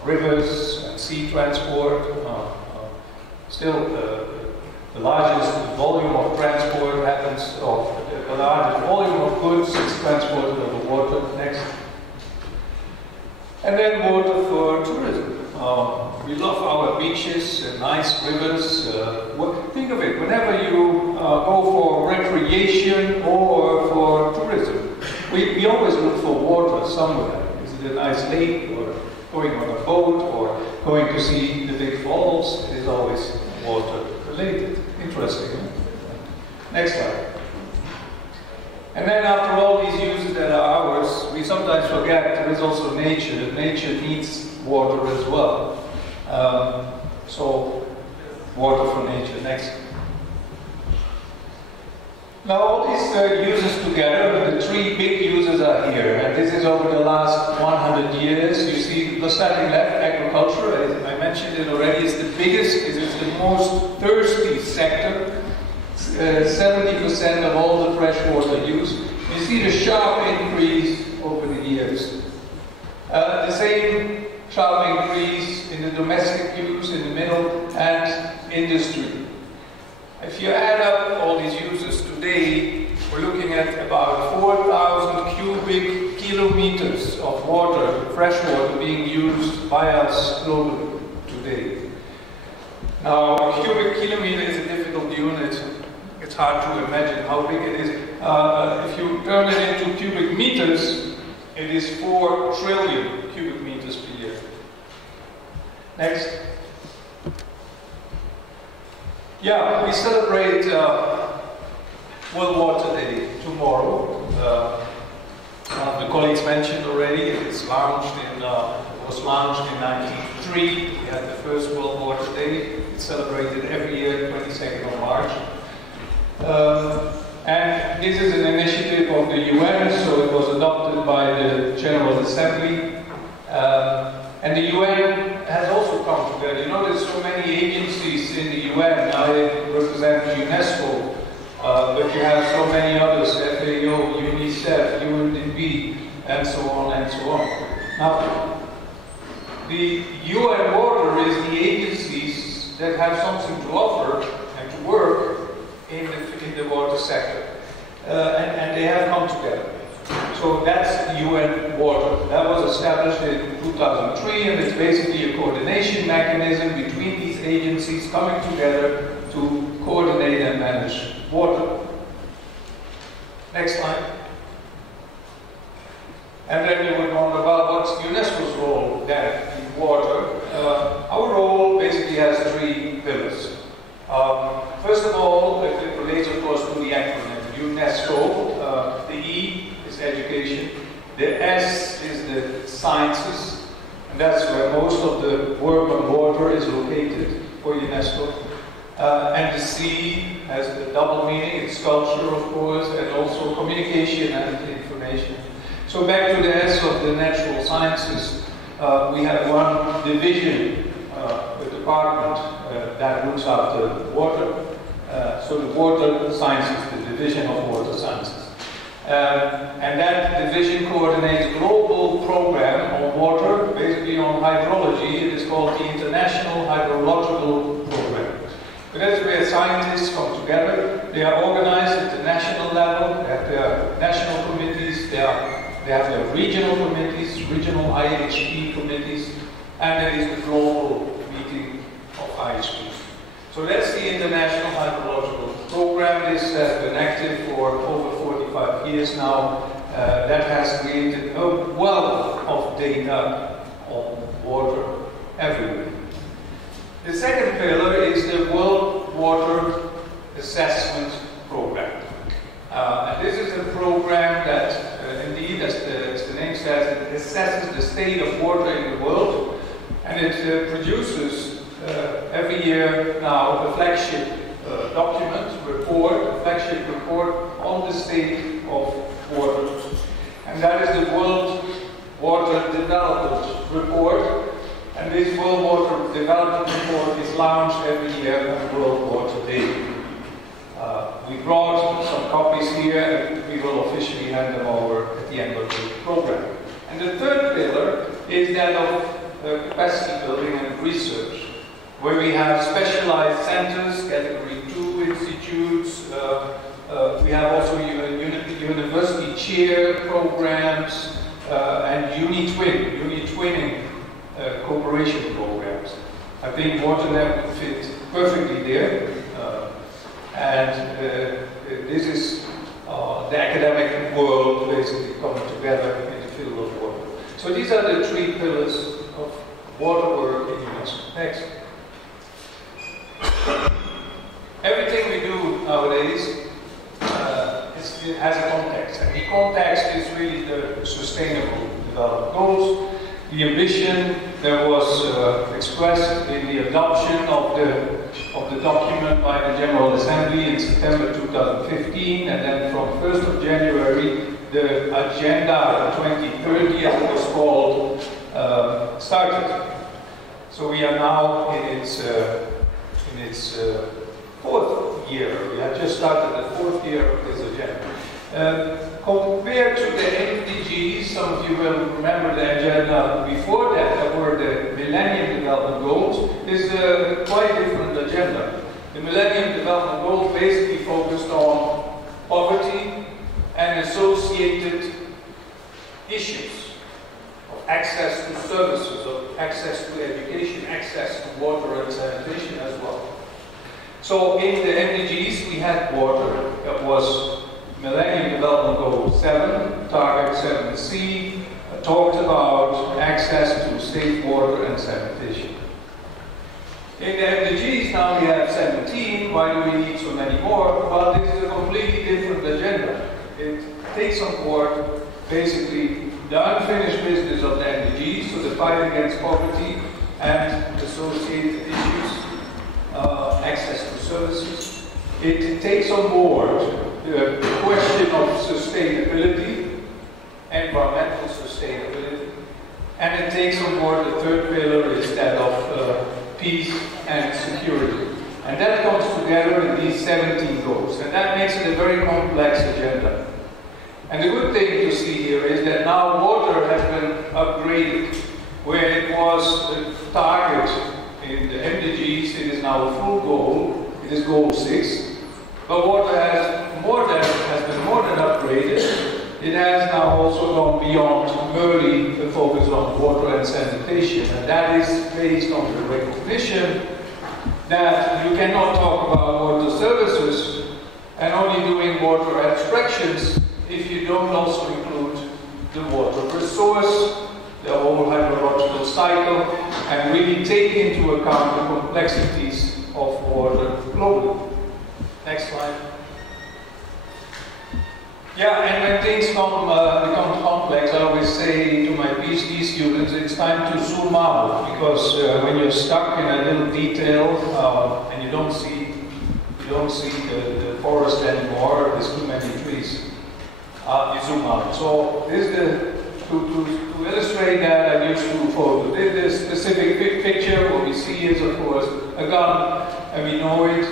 rivers and sea transport. Still, the largest volume of transport happens, or the largest volume of goods is transported over water. Next. And then water for tourism. We love our beaches and nice rivers. Think of it, whenever you go for recreation or for tourism, we always look for water somewhere. Is it a nice lake, or going on a boat, or going to see the big falls? It is always water related. Interesting. Next slide. And then after all these uses that are ours, we sometimes forget there is also nature, that nature needs water as well. So, water for nature. Next. Now all these uses together, the 3 big uses are here, and this is over the last 100 years. You see the starting left, agriculture, as I mentioned it already, is the biggest, it's the most thirsty sector. 70% of all the fresh water use. You see the sharp increase over the years. The same sharp increase in the domestic use in the middle and industry. If you add up all these uses today, we're looking at about 4,000 cubic kilometers of water, fresh water, being used by us globally today. Now, a cubic kilometer is a difficult unit. It's hard to imagine how big it is. If you turn it into cubic meters, It is 4 trillion cubic meters per year. Next. Yeah, we celebrate World Water Day tomorrow. The colleagues mentioned already, it's launched in, was launched in 1903. We had the first World Water Day. It's celebrated every year, 22nd of March. And this is an initiative of the UN, so it was adopted by the General Assembly. And the UN has also come together. You know, there's so many agencies in the UN. I represent UNESCO, but you have so many others, FAO, UNICEF, UNDP, and so on and so on. Now, the UN Water is the agencies that have something to offer and to work in the water sector. And they have come together. So that's UN Water. That was established in 2003, and it's basically a coordination mechanism between these agencies coming together to coordinate and manage water. Next slide. And then you would wonder about what's UNESCO's role then in water. Our role basically has 3 pillars. First of all, it relates of course to the acronym UNESCO. The E is education, the S is the sciences, and that's where most of the work on water is located for UNESCO. And the C has the double meaning, it's culture of course, and also communication and information. So back to the S of the natural sciences, we have one division, a department that looks after water. So the water sciences, the division of water sciences. And that division coordinates a global program on water, basically on hydrology. It is called the International Hydrological Program. But that's where scientists come together. They are organized at the national level. They have their national committees. They have their regional committees, regional IHP committees, and there is the global meeting of IHP. So that's the International Hydrological Program. This has been active for over 45 years now. That has created a wealth of data on water everywhere. The second pillar is the World Water Assessment Program. And this is a program that, indeed, as the name says, it assesses the state of water in the world, and it produces every year now a flagship flagship report on the state of water. And that is the World Water Development Report. And this World Water Development Report is launched every year on World Water Day. We brought some copies here, and we will officially hand them over at the end of the program. And the third pillar is that of capacity building and research, where we have specialized centers, category 2 institutes. We have also university chair programs and uni-twinning cooperation programs. I think WaterNet would fit perfectly there. This is the academic world basically coming together in the field of water. So these are the 3 pillars of water work in UNESCO. Next. Everything we do nowadays it has a context, and the context is really the Sustainable Development Goals. The ambition that was expressed in the adoption of the document by the General Assembly in September 2015, and then from 1st of January, the Agenda 2030, as it was called, started. So we are now in its 4th year. We have just started the 4th year of this agenda. Compared to the MDGs, some of you will remember the agenda before that were the Millennium Development Goals. This is a quite different agenda. The Millennium Development Goals basically focused on poverty and associated issues of access to services, of access to education, access to water and sanitation as well. So in the MDGs we had water. That was Millennium Development Goal 7, Target 7C, talked about access to safe water and sanitation. In the MDGs now we have 17, why do we need so many more? Well, this is a completely different agenda. It takes on board basically the unfinished business of the MDGs, so the fight against poverty and associated issues, access to services. It takes on board the question of sustainability, environmental sustainability, and it takes on board the third pillar is that of peace and security. And that comes together in these 17 goals, and that makes it a very complex agenda. And the good thing to see here is that now water has been upgraded. Where it was the target in the MDGs, it is now a full goal. It is goal 6. But water has been more than upgraded. It has now also gone beyond merely the focus on water and sanitation. And that is based on the recognition that you cannot talk about water services and only doing water abstractions if you don't also include the water resource, the whole hydrological cycle, and really take into account the complexities of water globally. Next slide. Yeah, and when things become complex, I always say to my PhD students, it's time to zoom out, because when you're stuck in a little detail and you don't see the forest anymore, there's too many trees. You zoom out. So this is to illustrate that, I used to photo. This specific picture, what we see is, of course, a gun, and we know it.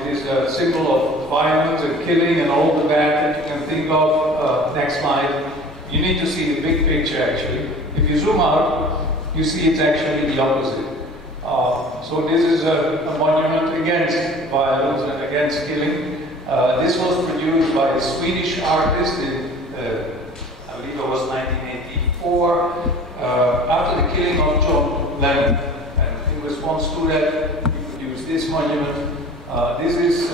It is a symbol of violence and killing and all the bad that you can think of. Next slide. You need to see the big picture, actually. If you zoom out, you see it's actually the opposite. So this is a monument against violence and against killing. This was produced by a Swedish artist in, I believe it was 1984, after the killing of John Lennon. And in response to that, he produced this monument. This is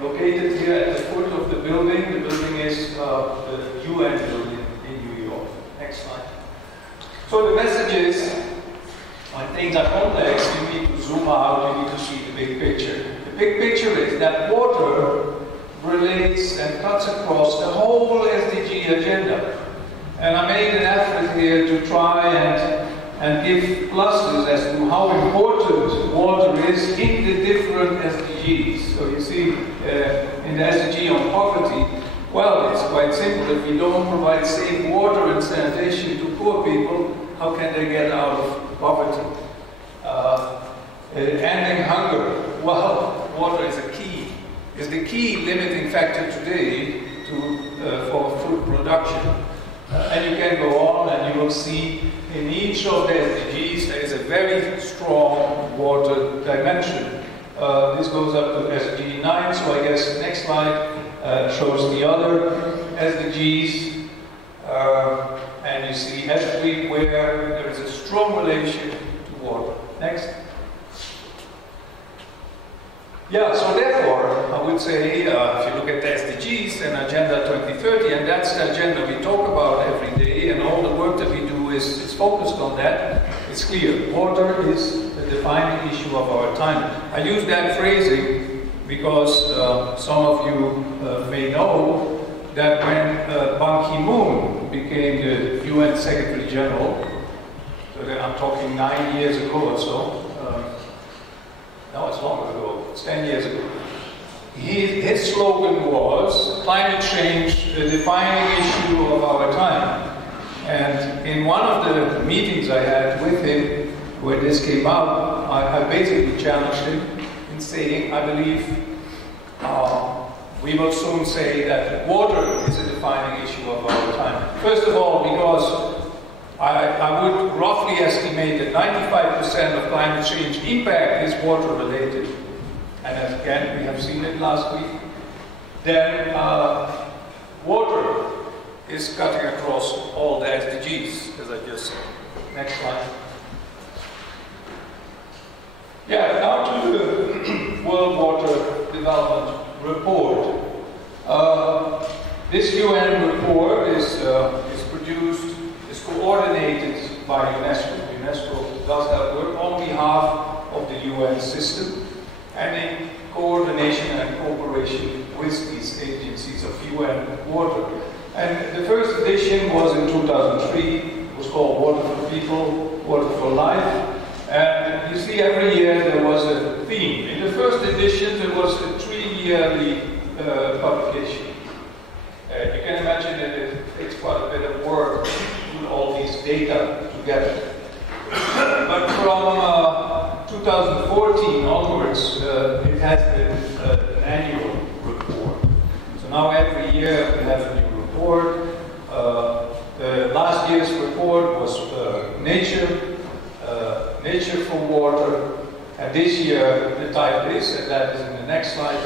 located here at the foot of the building. The building is the UN building in New York. Next slide. So the message is, when things are complex, you need to zoom out, you need to see the big picture. The big picture is that water relates and cuts across the whole SDG agenda. And I made an effort here to try and give clusters as to how important water is in the different SDGs. So you see, in the SDG on poverty, well, it's quite simple. If we don't provide safe water and sanitation to poor people, how can they get out of poverty? Ending hunger. Well, water is the key limiting factor today for food production. And you can go on and you will see in each of the SDGs there is a very strong water dimension. This goes up to SDG 9, so I guess the next slide shows the other SDGs. And you see everywhere there is a strong relation to water. Next. Yeah, so therefore, I would say, if you look at the SDGs and Agenda 2030, and that's the agenda we talk about every day, and all the work that we do is focused on that, it's clear. Water is the defining issue of our time. I use that phrasing because some of you may know that when Ban Ki-moon became the UN Secretary General, so I'm talking 9 years ago or so, no, it's longer ago, it's 10 years ago. His slogan was, climate change, the defining issue of our time. And in one of the meetings I had with him, where this came up, I basically challenged him in saying, I believe we will soon say that water is a defining issue of our time. First of all, because I would roughly estimate that 95% of climate change impact is water related. And as again, we have seen it last week. Then water is cutting across all the SDGs, as I just said. Next slide. Yeah, now to the World Water Development Report. This UN report is produced, is coordinated by UNESCO. UNESCO does that work on behalf of the UN system and in coordination and cooperation with these agencies of UN water. And the first edition was in 2003. It was called Water for People, Water for Life. And you see every year there was a theme. In the first edition there was a 3-yearly publication. You can imagine that it takes quite a bit of work to put all these data together. But from 2014 onwards, it has been an annual report. So now every year we have a new report. The last year's report was nature for water, and this year the title is, and that is in the next slide,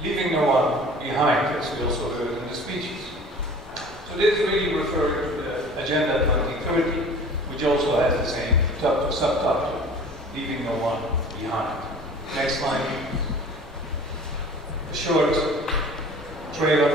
leaving no one behind, as we also heard in the speeches. So this is really referring to the Agenda 2030, which also has the same subtitle, leaving no one behind. Next slide. A short trailer.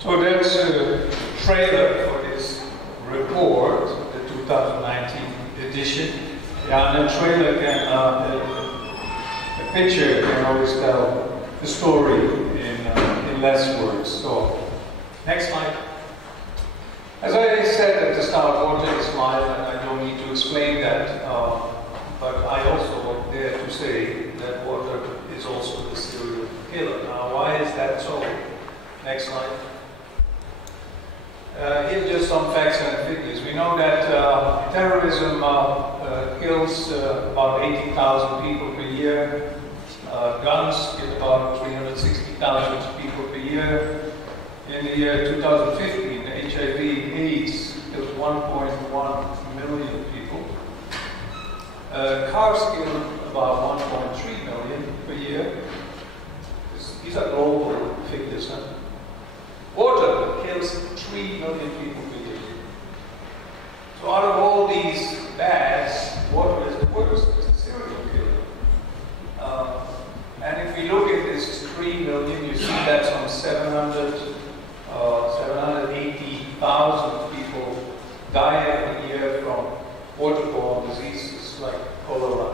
So that's a trailer for this report, the 2019 edition. Yeah, and a trailer can, a picture can always tell the story in less words. So, next slide. As I said at the start, water is life, and I don't need to explain that, but I also dare to say that water is also the serial killer. Now, why is that so? Next slide. Here's just some facts and figures. We know that terrorism kills about 80,000 people per year. Guns kill about 360,000 people per year. In the year 2015, HIV/AIDS killed 1.1 million people. Cars kill about 1.3 million per year. These are global figures. Huh? Water kills 3 million people per year. So out of all these bads, water is the worst. It's a serial killer. And if we look at this 3 million, you see that some 780,000 people die every year from waterborne diseases like cholera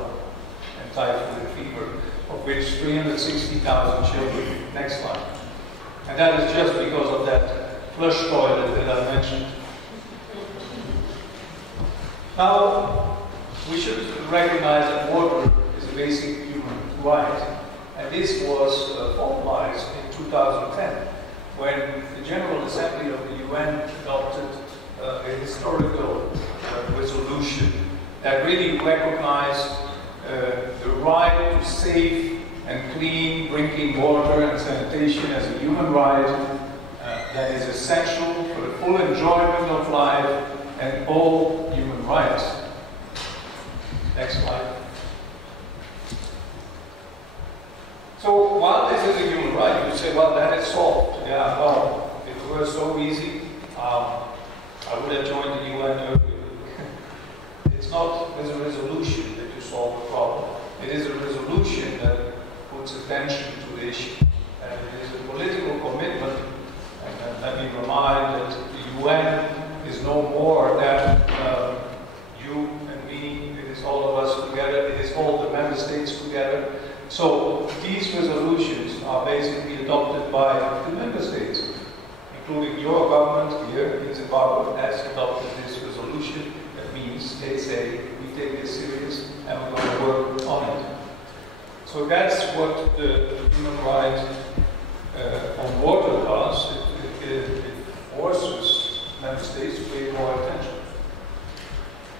and typhoid fever, of which 360,000 children. Next slide. And that is just because of that flush toilet that I mentioned. Now, we should recognize that water is a basic human right. And this was formalized in 2010, when the General Assembly of the UN adopted a historical resolution that really recognized the right to safe and clean drinking water and sanitation as a human right that is essential for the full enjoyment of life and all human rights. Next slide. So while this is a human right, you say, well, that is solved. Yeah, well, if it were so easy, I would have joined the UN earlier. It's not as a resolution that you solve the problem. It is a resolution that puts attention to the issue. And it is a political commitment. And let me remind that the UN is no more than you and me, it is all of us together, it is all the member states together. So these resolutions are basically adopted by the member states, including your government here in Zimbabwe has adopted this resolution. That means they say, we take this serious and we're going to work on it. So that's what the human right on water does. It forces member states to pay more attention.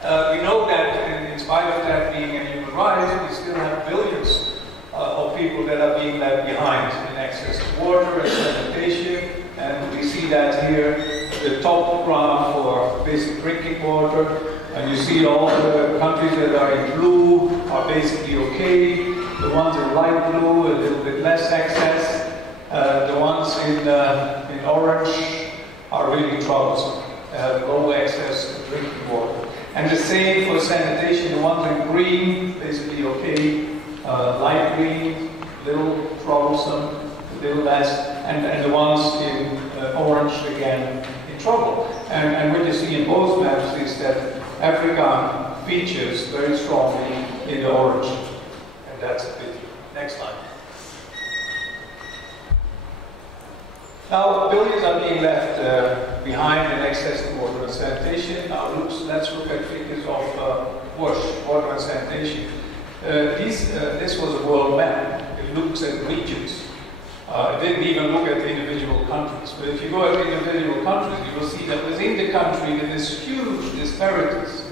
We know that in spite of that being a human right, we still have billions of people that are being left behind in access to water and sanitation. And we see that here, the top graph for basic drinking water. And you see all the countries that are in blue are basically okay. The ones in light blue, a little bit less access. The ones in orange are really troublesome. Low access to drinking water. And the same for sanitation. The ones in green, basically okay. Light green, little troublesome, a little less. And the ones in orange, again, in trouble. And what you see in both maps is that Africa features very strongly in the orange. And that's a pity. Next slide. Now, billions are being left behind in access to water and sanitation. Now, let's look at figures of water and sanitation. This was a world map. It looks at regions. It didn't even look at the individual countries. But if you go at individual countries, you will see that within the country there is huge disparities.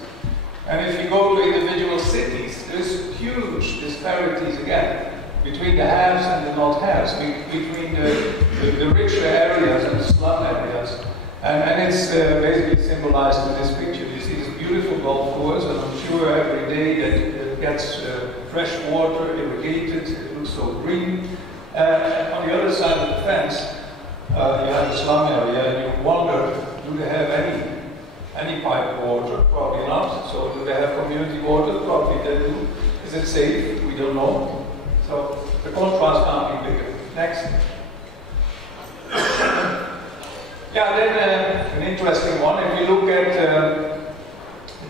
And if you go to individual cities, there's huge disparities again between the haves and the not-haves, between the richer areas and the slum areas. And it's basically symbolized in this picture. You see this beautiful golf course, and I'm sure every day that it gets fresh water, irrigated, it looks so green. And on the other side of the fence, you have the slum area, and you wonder, do they have any pipe water? Probably not. So do they have community water? Probably they do. Is it safe? We don't know. So the contrast can't be bigger. Next. Yeah, then an interesting one. If you look at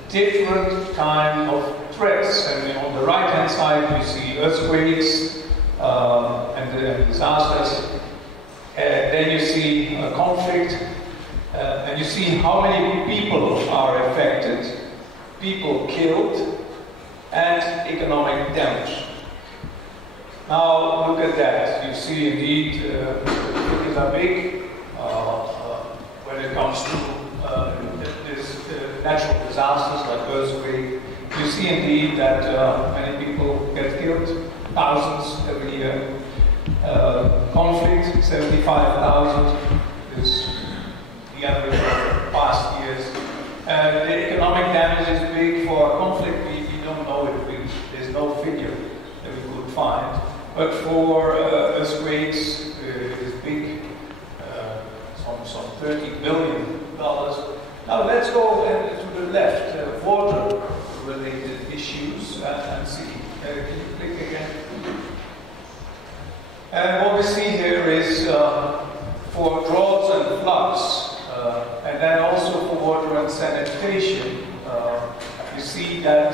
different kind of threats, and on the right-hand side you see earthquakes and the disasters. Then you see conflict, and you see how many people are affected, people killed, and economic damage. Now look at that. You see indeed the figures are big when it comes to this natural disasters like earthquake. You see indeed that many people get killed, thousands every year. Conflict, 75,000 is the average of the past years. The economic damage is big. For conflict, we don't know it. There's no figure that we could find. But for earthquakes, it's big, some $30 billion. Now let's go to the left, water-related issues, and see. Can you click again? And what we see here is for droughts and floods, and then also for water and sanitation, you see that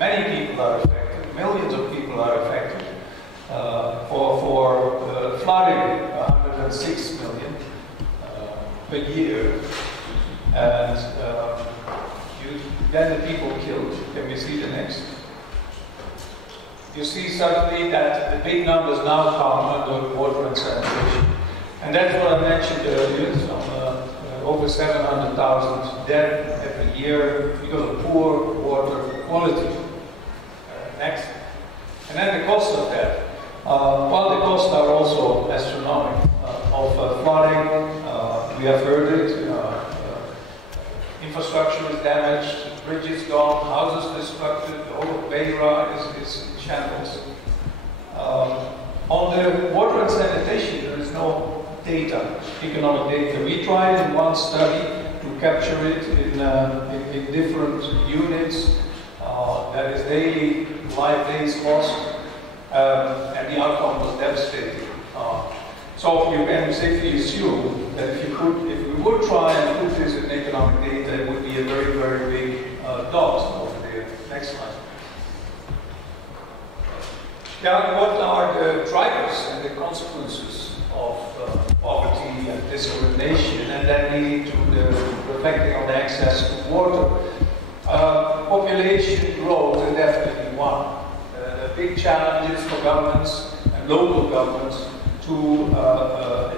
many people are affected, millions of people are affected. For flooding, 106 million per year, and then the people killed. Can we see the next? You see suddenly that the big numbers now come under water and sanitation. And that's what I mentioned earlier, over 700,000 dead every year because of poor water quality. Next. And then the cost of that. Well, the costs are also astronomical. Of flooding, we have heard it, infrastructure is damaged, bridges gone, houses destructed, the whole of Beira is in shambles. On the water and sanitation, there is no data, economic data. We tried in one study to capture it in different units, that is daily, life days cost, and the outcome was devastating. So you can safely assume that if we would try and put this in economic data, it would be a very, very big dot over there. Next slide. Now, what are the drivers and the consequences of poverty and discrimination, and then leading to the reflecting on the access to water? Population growth is definitely one. Big challenges for governments and local governments to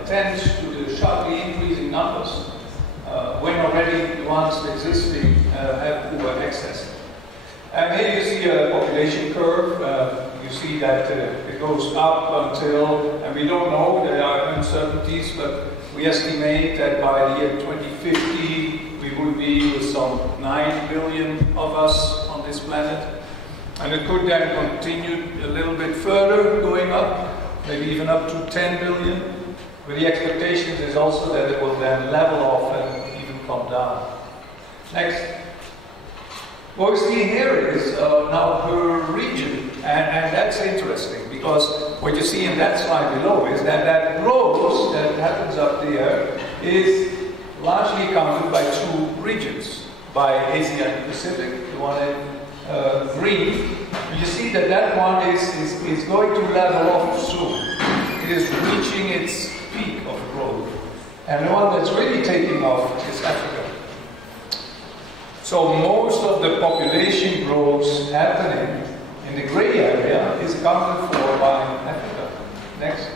attend to the sharply increasing numbers when already the ones existing have poor access. And here you see a population curve. You see that it goes up until, and we don't know, there are uncertainties, but we estimate that by the year 2050 we would be with some 9 billion of us on this planet. And it could then continue a little bit further, going up, maybe even up to 10 billion. But the expectation is also that it will then level off and even come down. Next. What we see here is now per region, and that's interesting because what you see in that slide below is that that growth that happens up there is largely counted by two regions, by Asia and Pacific, the one in green. You see that that one is going to level off soon. It is reaching its peak of growth. And the one that's really taking off is Africa. So most of the population growth happening in the gray area is accounted for by Africa. Next.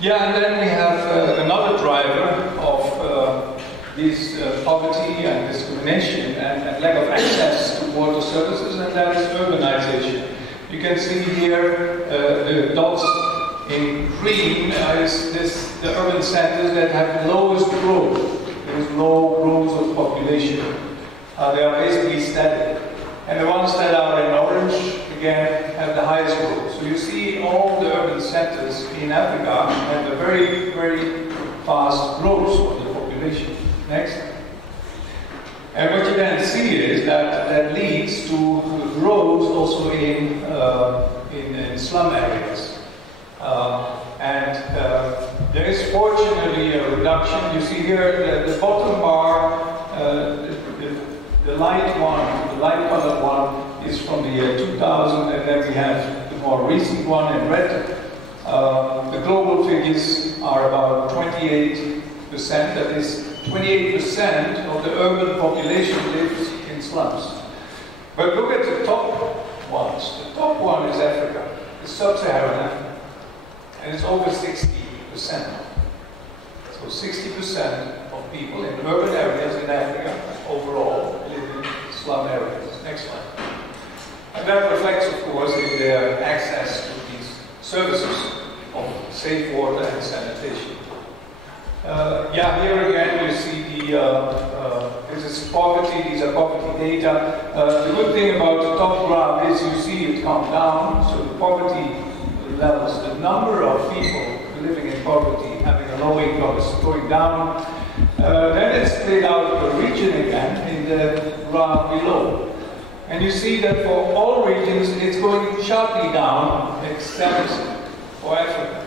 Yeah, and then we have another driver of this poverty and discrimination and lack of access to water services, and that is urbanization. You can see here the dots in green is the urban centers that have the lowest growth. There is low growth of population. They are basically static. And the ones that are in orange, again, have the highest growth. So you see all the urban centers in Africa have a very, very fast growth of the population. Next. And what you then see is that that leads to growth also in slum areas. There is fortunately a reduction. You see here the bottom bar, the light one, the light colored one is from the year 2000, and then we have the more recent one in red. The global figures are about 28%, that is 28% of the urban population lives in slums. But look at the top ones. The top one is Africa, it's sub-Saharan Africa, and it's over 60%. So 60% of people in urban areas in Africa overall live in slum areas. Next slide. And that reflects, of course, in their access to these services of safe water and sanitation. Yeah, here again you see this is poverty, these are poverty data. The good thing about the top graph is you see it come down, so the poverty levels, the number of people living in poverty, having a low income is going down. Then it's split out per region again in the graph below. And you see that for all regions it's going sharply down except for Africa.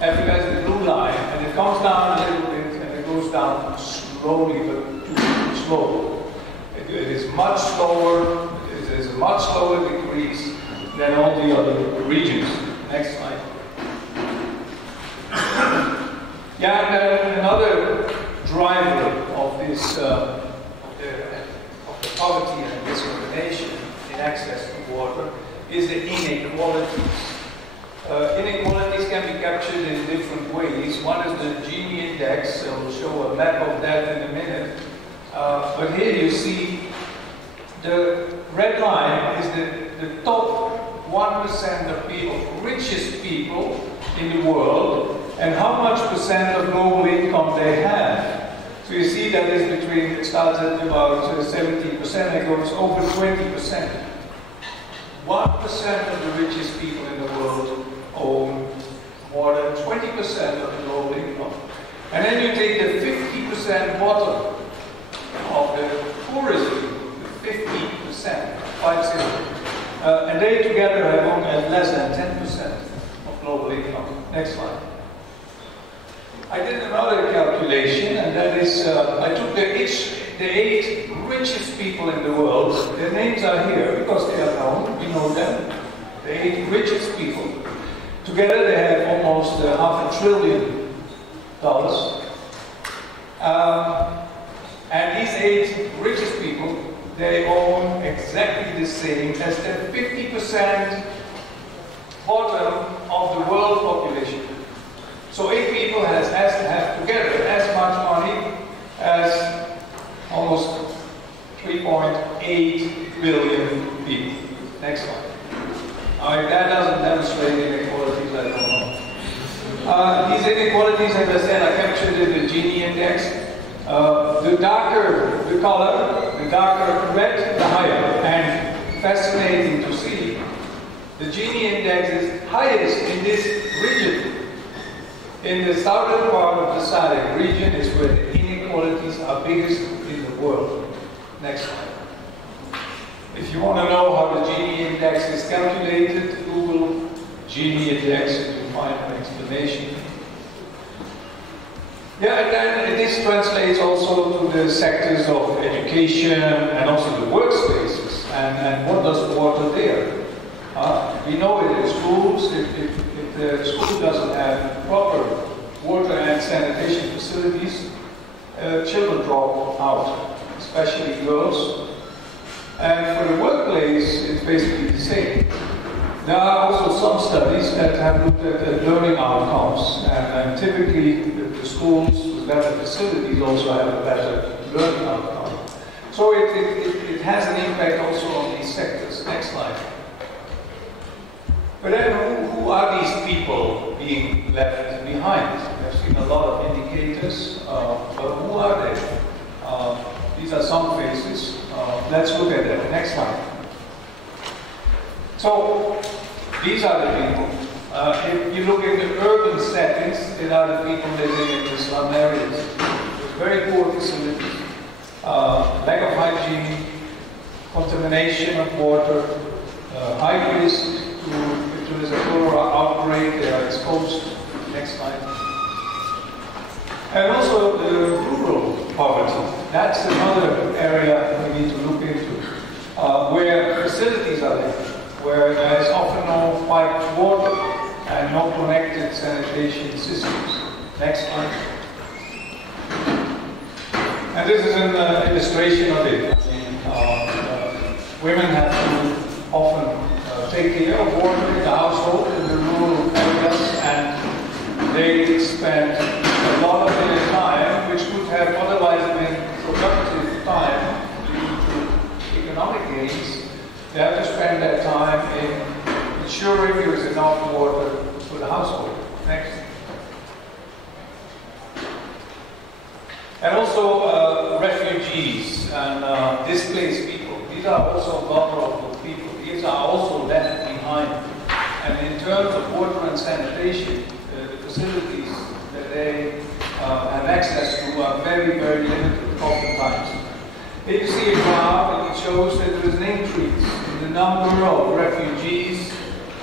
Africa is the blue line, and it comes down a little bit and it goes down slowly, but too slow. It is much slower, it is a much slower decrease than all the other regions. Next slide. Yeah, and then another driver of this of the poverty and discrimination in access to water is the inequalities. Inequalities can be captured in different ways. One is the Gini index. I'll show a map of that in a minute. But here you see the red line is the top 1% of people, richest people in the world, and how much percent of global income they have. So you see that is between, it starts at about 17%, it goes over 20%. 1% of the richest people in the world own more than 20% of the global income. And then you take the 50% bottom of the poorest people, the 50%, 50, and they together have only less than 10% of global income. Next slide. I did another calculation, and that is, I took the 8 richest people in the world. Their names are here because they are known, we know them. The 8 richest people. Together they have almost $500 billion. And these 8 richest people, they own exactly the same as the 50% bottom of the world population. So 8 people have together as much money as almost 3.8 billion people. Next one. If that doesn't demonstrate inequalities, I don't know. These inequalities, as I said, are captured in the Gini index. The darker the color, the darker red, the higher. And fascinating to see, the Gini index is highest in this region. In the southern part of the SADC region is where the inequalities are biggest in the world. Next slide. If you want to know how the Gini index is calculated, Google Gini index and you'll find an explanation. Yeah, and then this translates also to the sectors of education and also the workspaces. And what does water there? We know it in schools. If the school doesn't have proper water and sanitation facilities, children drop out, especially girls. And for the workplace, it's basically the same. There are also some studies that have looked at the learning outcomes, and typically the schools with better facilities also have a better learning outcome. So it has an impact also on these sectors. Next slide. But then who are these people being left behind? I've seen a lot of indicators, but who are they? These are some faces. Let's look at that. Next slide. So, these are the people. If you look at the urban settings, these are the people living in the slum areas. With very poor facilities, lack of hygiene, contamination of water, high risk if there is a cholera outbreak, they are exposed. Next slide. And also the rural poverty. That's another area we need to look into, where facilities are there, where there is often no piped water and no connected sanitation systems. Next slide. And this is an illustration of it. Women have to often take care of water in the household in the rural areas, and they spend a lot of their time, which would have otherwise been productive time due to economic gains. They have to spend that time in ensuring there is enough water for the household. Next. And also refugees and displaced people. These are also vulnerable people. These are also left behind. And in terms of water and sanitation, the facilities that they have access to are very, very limited oftentimes. Here you see a graph and it shows that there is an increase in the number of refugees.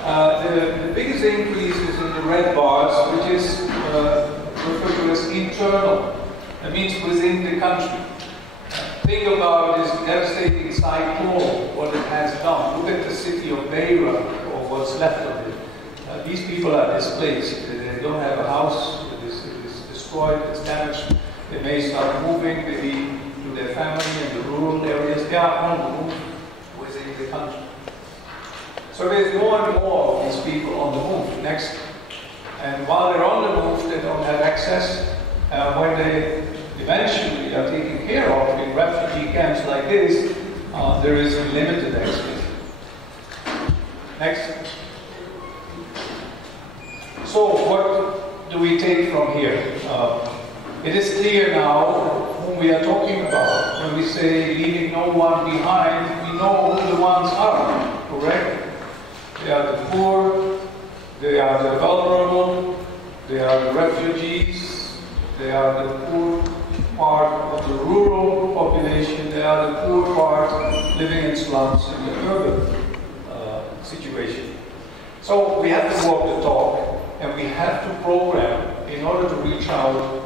The biggest increase is in the red bars, which is referred to as internal. That means within the country. Think about this devastating cyclone, what it has done. Look at the city of Beira, or what's left of it. These people are displaced. They don't have a house. It is destroyed, it's damaged. They may start moving, maybe to their family in the rural areas. They are on the move within the country. So there's more and more of these people on the move. Next. And while they're on the move, they don't have access. When they eventually are taken care of in refugee camps like this, there is limited access. Next. So what do we take from here? It is clear now whom we are talking about. When we say leaving no one behind, we know who the ones are, correct? They are the poor, they are the vulnerable, they are the refugees, they are the poor part of the rural population, they are the poor part living in slums in the urban situation. So we have to walk the talk, and we have to program in order to reach out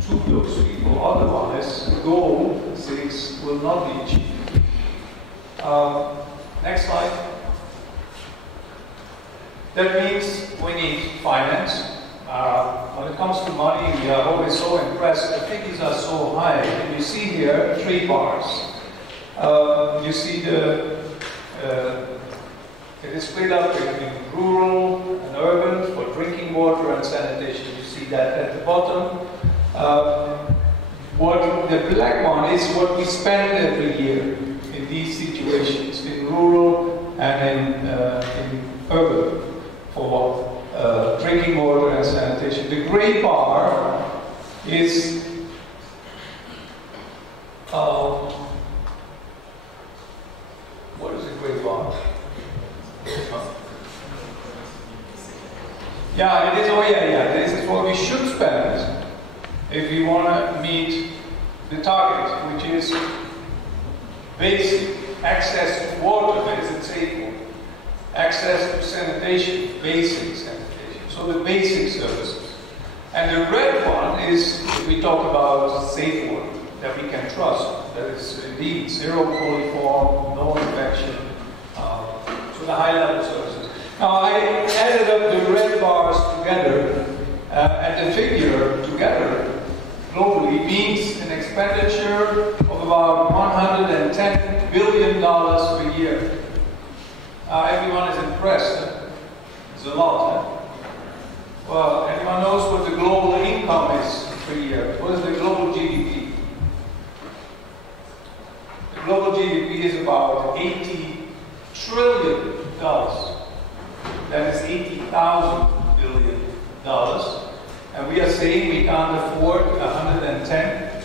to those people. Otherwise, the goal 6 will not be achieved. Next slide. That means we need finance. When it comes to money, we are always so impressed. The figures are so high. And you see here 3 bars. You see it is split up in rural and urban for drinking water and sanitation. You see that at the bottom. What the black one is what we spend every year in these situations, in rural and in urban, for drinking water and sanitation. The gray bar is what is the gray bar? Yeah, it is. Oh, yeah. This is what we should spend if we want to meet the target, which is basic access to water, basic safe water, access to sanitation, basic sanitation. So the basic services. And the red one is we talk about safe water that we can trust. That is indeed zero coliform, no infection. So the high level services. Now I added up the red bars together, and the figure together globally means an expenditure of about $110 billion per year. Everyone is impressed. It's a lot. Well, anyone knows what the global income is per year? What is the global GDP? The global GDP is about $80 trillion. That is $80,000 billion. And we are saying we can't afford 110.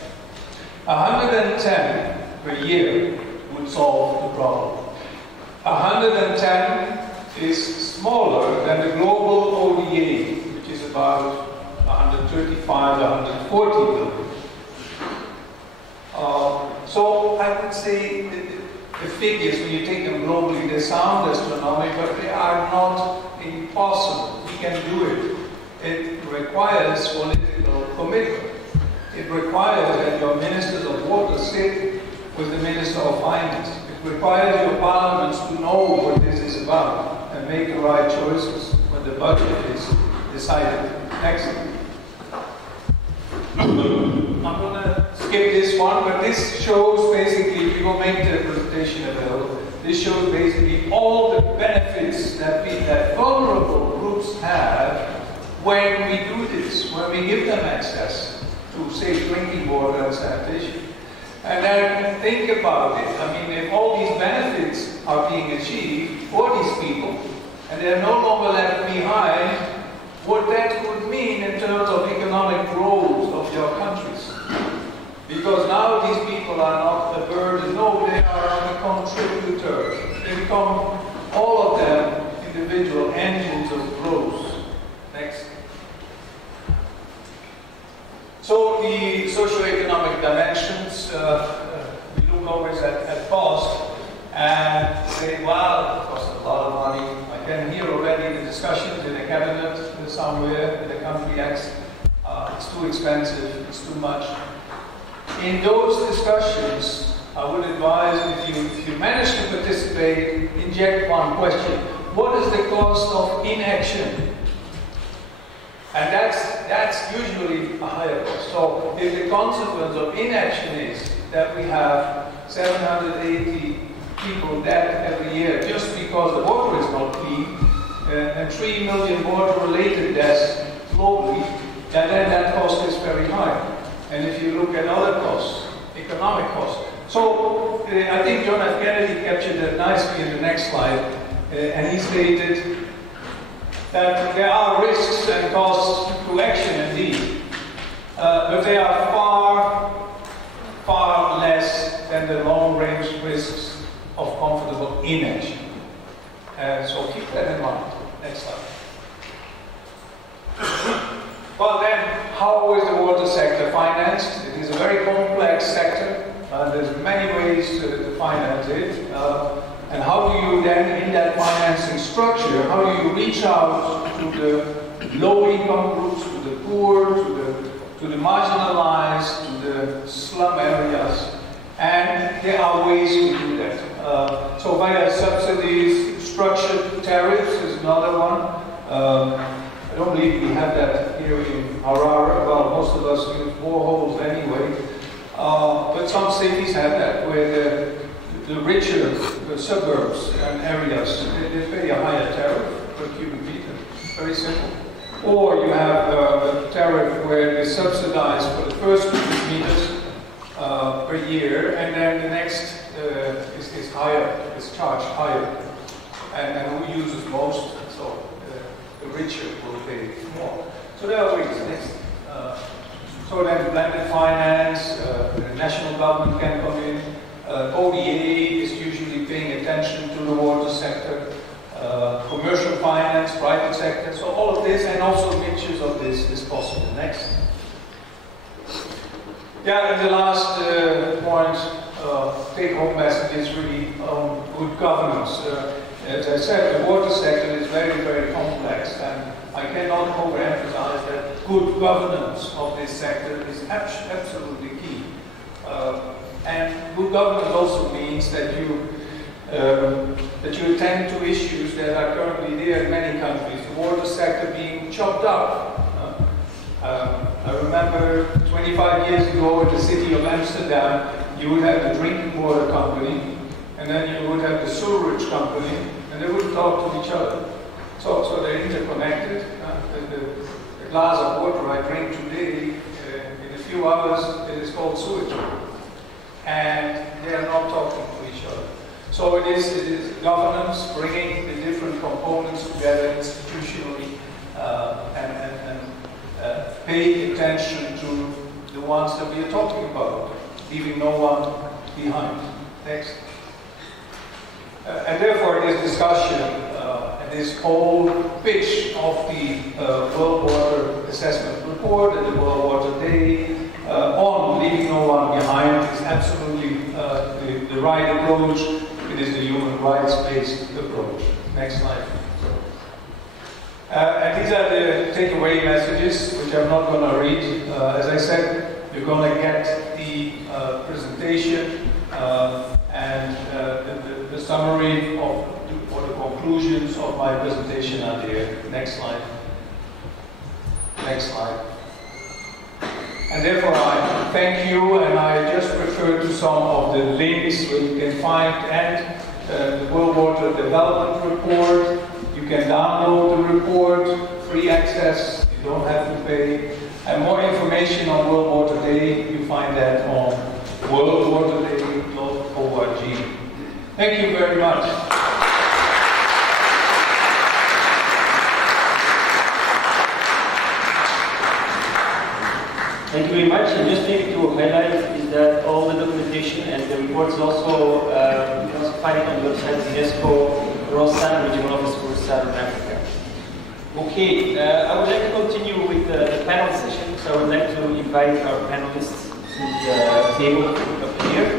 110 per year would solve the problem. 110 is smaller than the global ODA, which is about 135 to 140 billion. So I would say the figures, when you take them globally, they sound astronomical, but they are not impossible. We can do it. It requires political commitment. It requires that your ministers of water sit with the Minister of Finance. It requires your parliaments to know what this is about and make the right choices when the budget is decided. Next. I'm going to skip this one, but this shows basically, we will make the presentation available. This shows basically all the benefits that vulnerable groups have when we do this, when we give them access to safe drinking water and sanitation. And then think about it. I mean, if all these benefits are being achieved for these people, and they're no longer left behind, what that could mean in terms of economic growth of your countries. Because now these people are not a burden, no, they are contributors. They become, all of them, individual engines of growth. Next. So the socio-economic dimensions, we look always at cost and say, well, it costs a lot of money. I can hear already the discussions in the cabinet somewhere, in the country X, it's too expensive, it's too much. In those discussions, I would advise, if you manage to participate, inject one question. What is the cost of inaction? And that's usually a higher cost. So if the consequence of inaction is that we have 780 people dead every year just because the water is not clean, and 3 million water-related deaths globally, then that cost is very high. And if you look at other costs, economic costs. So I think John F. Kennedy captured that nicely in the next slide, and he stated that there are risks and costs to action indeed, but they are far, far less than the long-range risks of comfortable inaction. So keep that in mind. Next slide. Well then, how is the water sector financed? It is a very complex sector. There's many ways to finance it. And how do you then, in that financing structure, how do you reach out to the low-income groups, to the poor, to the marginalized, to the slum areas. And there are ways to do that. So via subsidies, structured tariffs is another one. I don't believe we have that here in Harare. Well, most of us use boreholes anyway. But some cities have that, where the richer suburbs and areas, they pay a higher tariff per cubic meter. Very simple. Or you have a tariff where they subsidize for the first cubic meters per year, and then the next is higher, is charged higher. And who uses most, so the richer will pay more. So there are ways. Next. So then blended finance, the national government can come in. ODA is usually paying attention to the water sector. Commercial finance, private sector. So all of this, and also mixtures of this is possible. Next. Yeah, and the last point, take-home message is really good governance. As I said, the water sector is very, very complex, and I cannot overemphasize that good governance of this sector is absolutely key. And good governance also means that you attend to issues that are currently there in many countries. The water sector being chopped up. I remember 25 years ago in the city of Amsterdam, you would have the drinking water company, and then you would have the sewerage company, and they wouldn't talk to each other. So they're interconnected. The glass of water I drink today, in a few hours, it is called sewage. And they are not talking to each other. So it is governance, bringing the different components together institutionally, and paying attention to the ones that we are talking about, leaving no one behind. Next. And therefore this discussion and this whole pitch of the World Water Assessment Report and the World Water Day on leaving no one behind is absolutely the right approach. It is the human rights-based approach. Next slide. And these are the takeaway messages, which I'm not going to read. As I said, you're going to get the presentation and the summary of or the conclusions of my presentation are there. Next slide. Next slide. And therefore I thank you, and I just refer to some of the links where you can find and the World Water Development Report. You can download the report, free access, you don't have to pay. And more information on World Water Day, you find that on worldwaterday.org. Thank you very much. Thank you very much. And just maybe to highlight is that all the documentation and the reports also, you can also find it on the website of UNESCO, ROSA, Regional Office for Southern Africa. Okay, I would like to continue with the panel session. So I would like to invite our panelists to the table up here.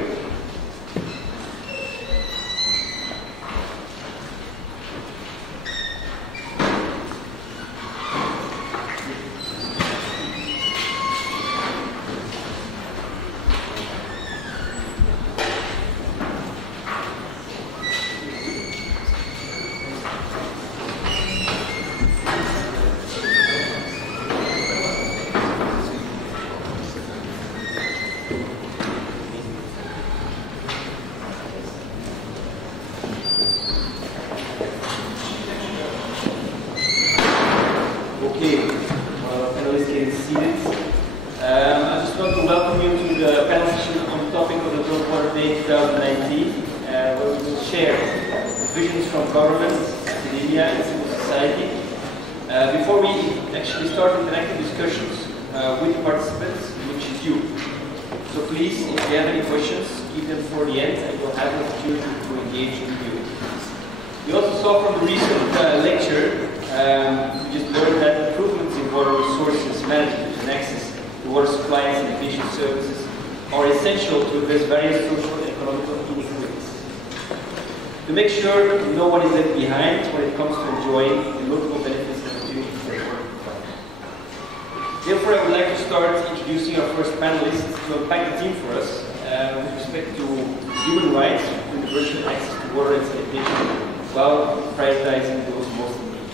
make sure no one is left behind when it comes to enjoying the multiple benefits and opportunities that work. therefore, I would like to start introducing our first panelist to unpack the theme for us with respect to human rights, universal access to water and sanitation, while prioritizing those most in need.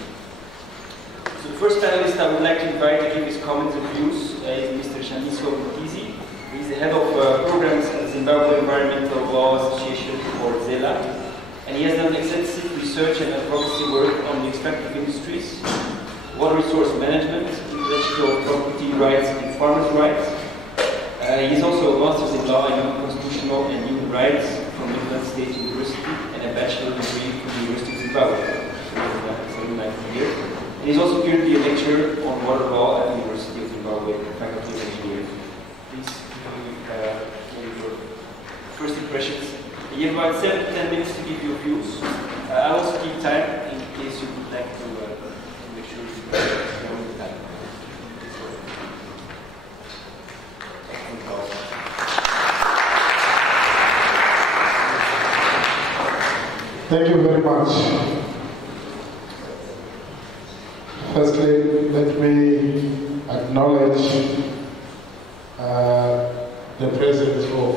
So the first panelist I would like to invite to give his comments and views is Mr. Socio-Economic. He's the head of programs at the Zimbabwe Environmental Law Association, or ZELA, and he has done extensive research and advocacy work on the extractive industries, water resource management, intellectual property rights and farmers' rights. He is also a master's in law and constitutional and human rights from England State University and a bachelor degree from the University of Zimbabwe, 19 years. And he is also currently a lecturer on water law at the University of Zimbabwe, Faculty of Engineering. Please, your first impressions. You have about 7 to 10 minutes to give your views. I'll also keep time in case you would like to make sure you know the time. Thank you very much. Firstly, let me acknowledge the presence of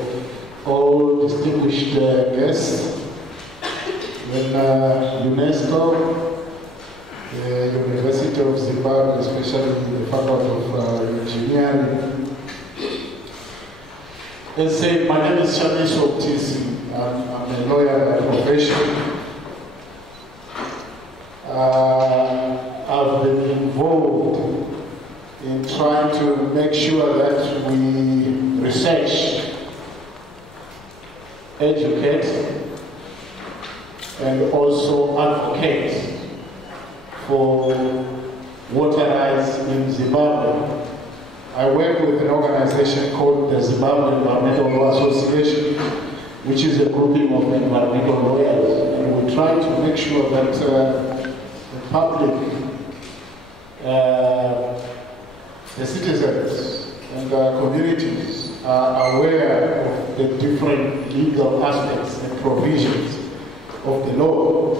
all distinguished guests in UNESCO, the University of Zimbabwe, especially the Faculty of Engineering. Let's say, my name is Socio-Economic. I'm a lawyer by profession. I've been involved in trying to make sure that we research, educate, and also advocate for water rights in Zimbabwe. I work with an organization called the Zimbabwe Environmental Law Association, which is a grouping of environmental lawyers, and we try to make sure that the public, the citizens, and the communities are aware of the different legal aspects and provisions of the law.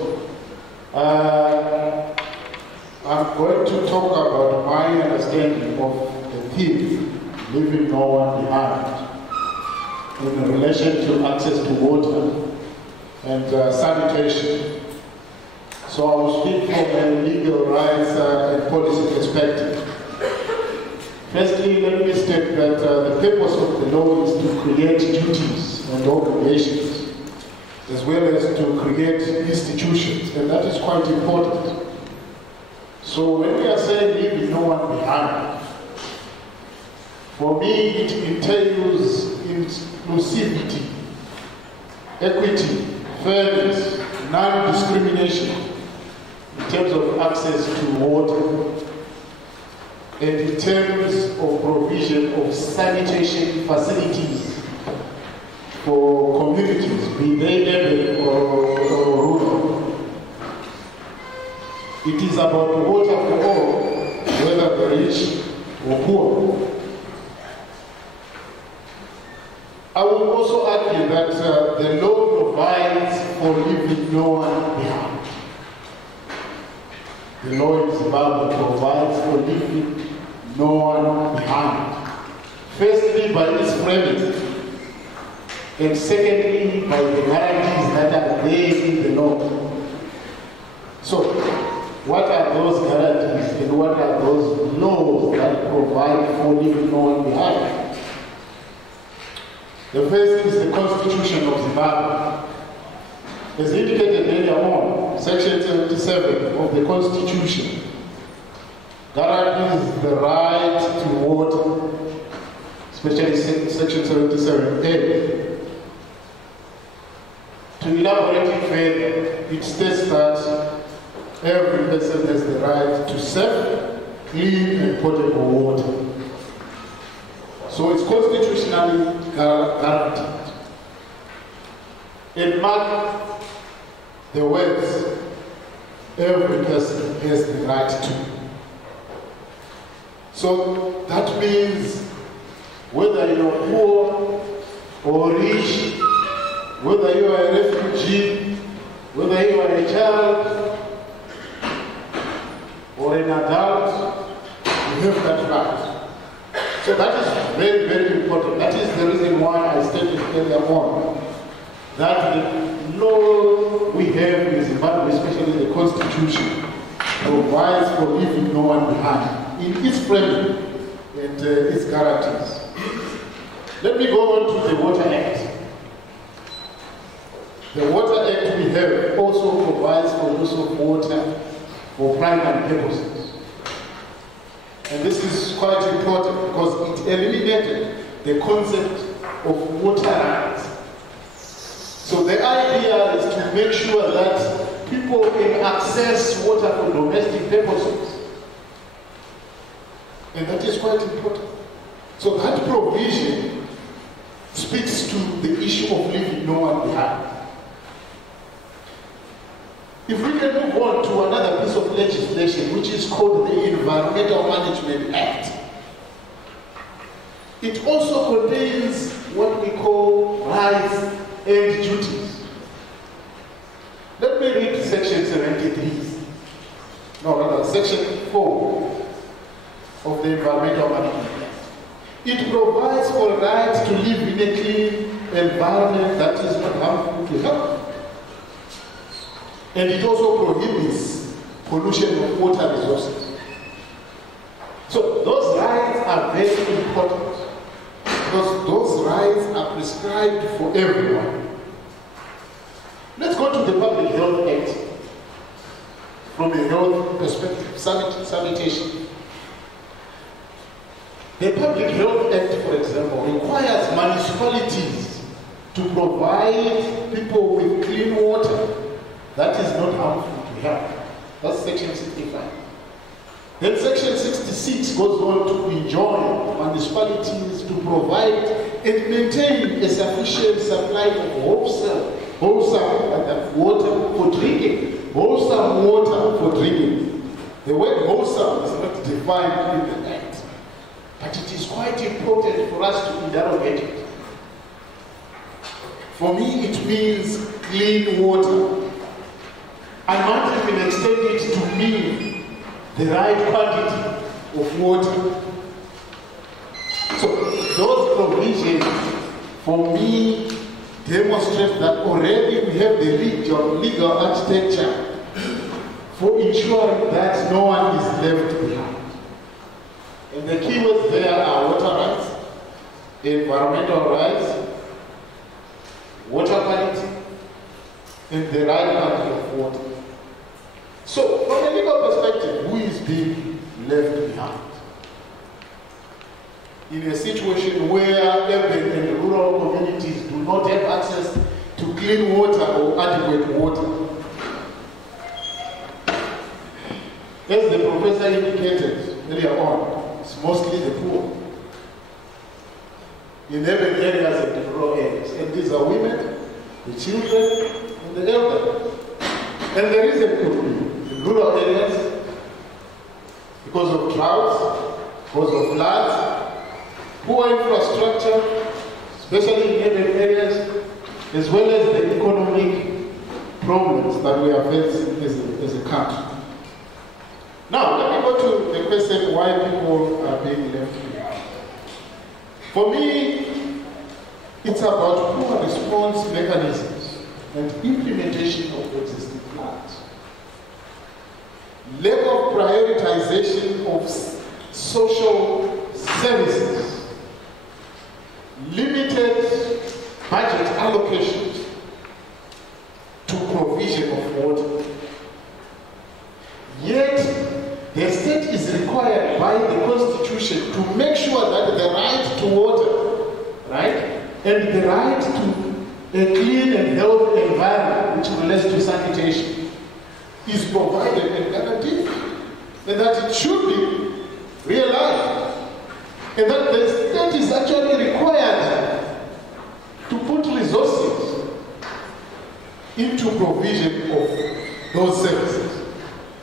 I'm going to talk about my understanding of the theme, leaving no one behind, in relation to access to water and sanitation. So I will speak from a legal rights and policy perspective. Firstly, let me state that the purpose of the law is to create duties and obligations, as well as to create institutions, and that is quite important. So when we are saying leaving no one behind, for me it entails inclusivity, equity, fairness, non-discrimination in terms of access to water, and in terms of provision of sanitation facilities for communities, be they urban or rural. It is about water for all, whether the rich or poor. I would also argue that the law provides for leaving no one behind. The law in Zimbabwe provides for leaving no one behind. Firstly, by its premise, and secondly, by the guarantees that are there in the law. So, what are those guarantees and what are those laws that provide for leaving no one behind? The first is the Constitution of Zimbabwe. As indicated earlier on, Section 77 of the Constitution guarantees the right to water, especially Section 77A. To elaborate further, it states that every person has the right to safe, clean, and potable water. So it's constitutionally guaranteed. It marks the words, every person has the right to. So that means whether you're poor or rich, whether you are a refugee, whether you are a child or an adult, you have that right. So that is very, very important. That is the reason why I stated earlier on that the law we have in Zimbabwe, especially the Constitution, provides for leaving no one behind in its framing and its guarantees. Let me go on to the Water Act. The Water Act we have also provides for use of water for primary purposes. And this is quite important because it eliminated the concept of water rights. So the idea is to make sure that people can access water for domestic purposes. And that is quite important. So that provision speaks to the issue of leaving no one behind. If we can move on to another piece of legislation, which is called the Environmental Management Act. It also contains what we call rights and duties. Let me read section 73. No, rather, section 4 of the Environmental Management Act. It provides for rights to live in a clean environment that is not harmful to health. And it also prohibits pollution of water resources. So those rights are very important because those rights are prescribed for everyone. Let's go to the Public Health Act from a health perspective, sanitation. The Public Health Act, for example, requires municipalities to provide people with clean water that is not harmful to health. That's section 65. Then section 66 goes on to enjoin municipalities to provide and maintain a sufficient supply of wholesome water for drinking. Wholesome water for drinking. The word wholesome is not defined in the Act, but it is quite important for us to interrogate it. For me, it means clean water. I might even extend it to mean the right quantity of water. So those provisions, for me, demonstrate that already we have the legal architecture for ensuring that no one is left behind. And the keywords there are water rights, environmental rights, water quality, and the right quantity of water. So, from a legal perspective, who is being left behind? In a situation where urban and rural communities do not have access to clean water or adequate water. As the professor indicated earlier on, it's mostly the poor in urban areas and the rural areas. And these are women, the children, and the elderly. And the reason could be in rural areas, because of droughts, because of floods, poor infrastructure, especially in urban areas, as well as the economic problems that we are facing as a country. Now, let me go to the question why people are being left behind. For me, it's about poor response mechanisms and implementation of existing plans. Lack of prioritization of social services, limited budget allocations to provision of water. Yet, the state is required by the Constitution to make sure that the right to water, right, and the right to a clean and healthy environment, which relates to sanitation, is provided and guaranteed, and that it should be realized, and that the state is actually required to put resources into provision of those services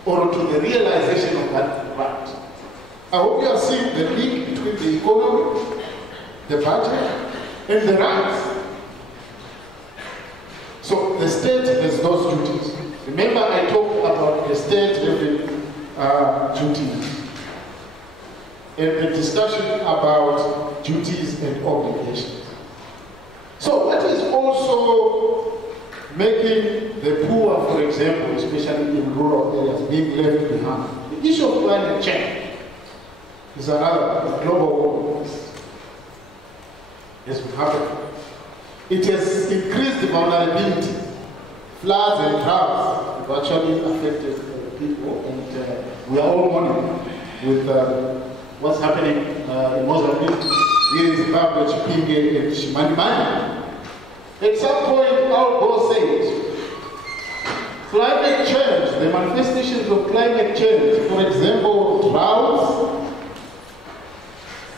or to the realization of that right. I hope you are seeing the link between the economy, the budget, and the rights. So the state has those duties. Remember, I talked about the state having duties. and the discussion about duties and obligations. So what is also making the poor, for example, especially in rural areas, being left behind? The issue of climate change is another global warming. Yes, we have it. It has increased the vulnerability. Floods and droughts have actually affected people, and we are all mourning with what's happening in Mozambique, here in Zimbabwe, Chipinge, and Shimani. At some point, our boss says, climate change, the manifestations of climate change, for example, droughts,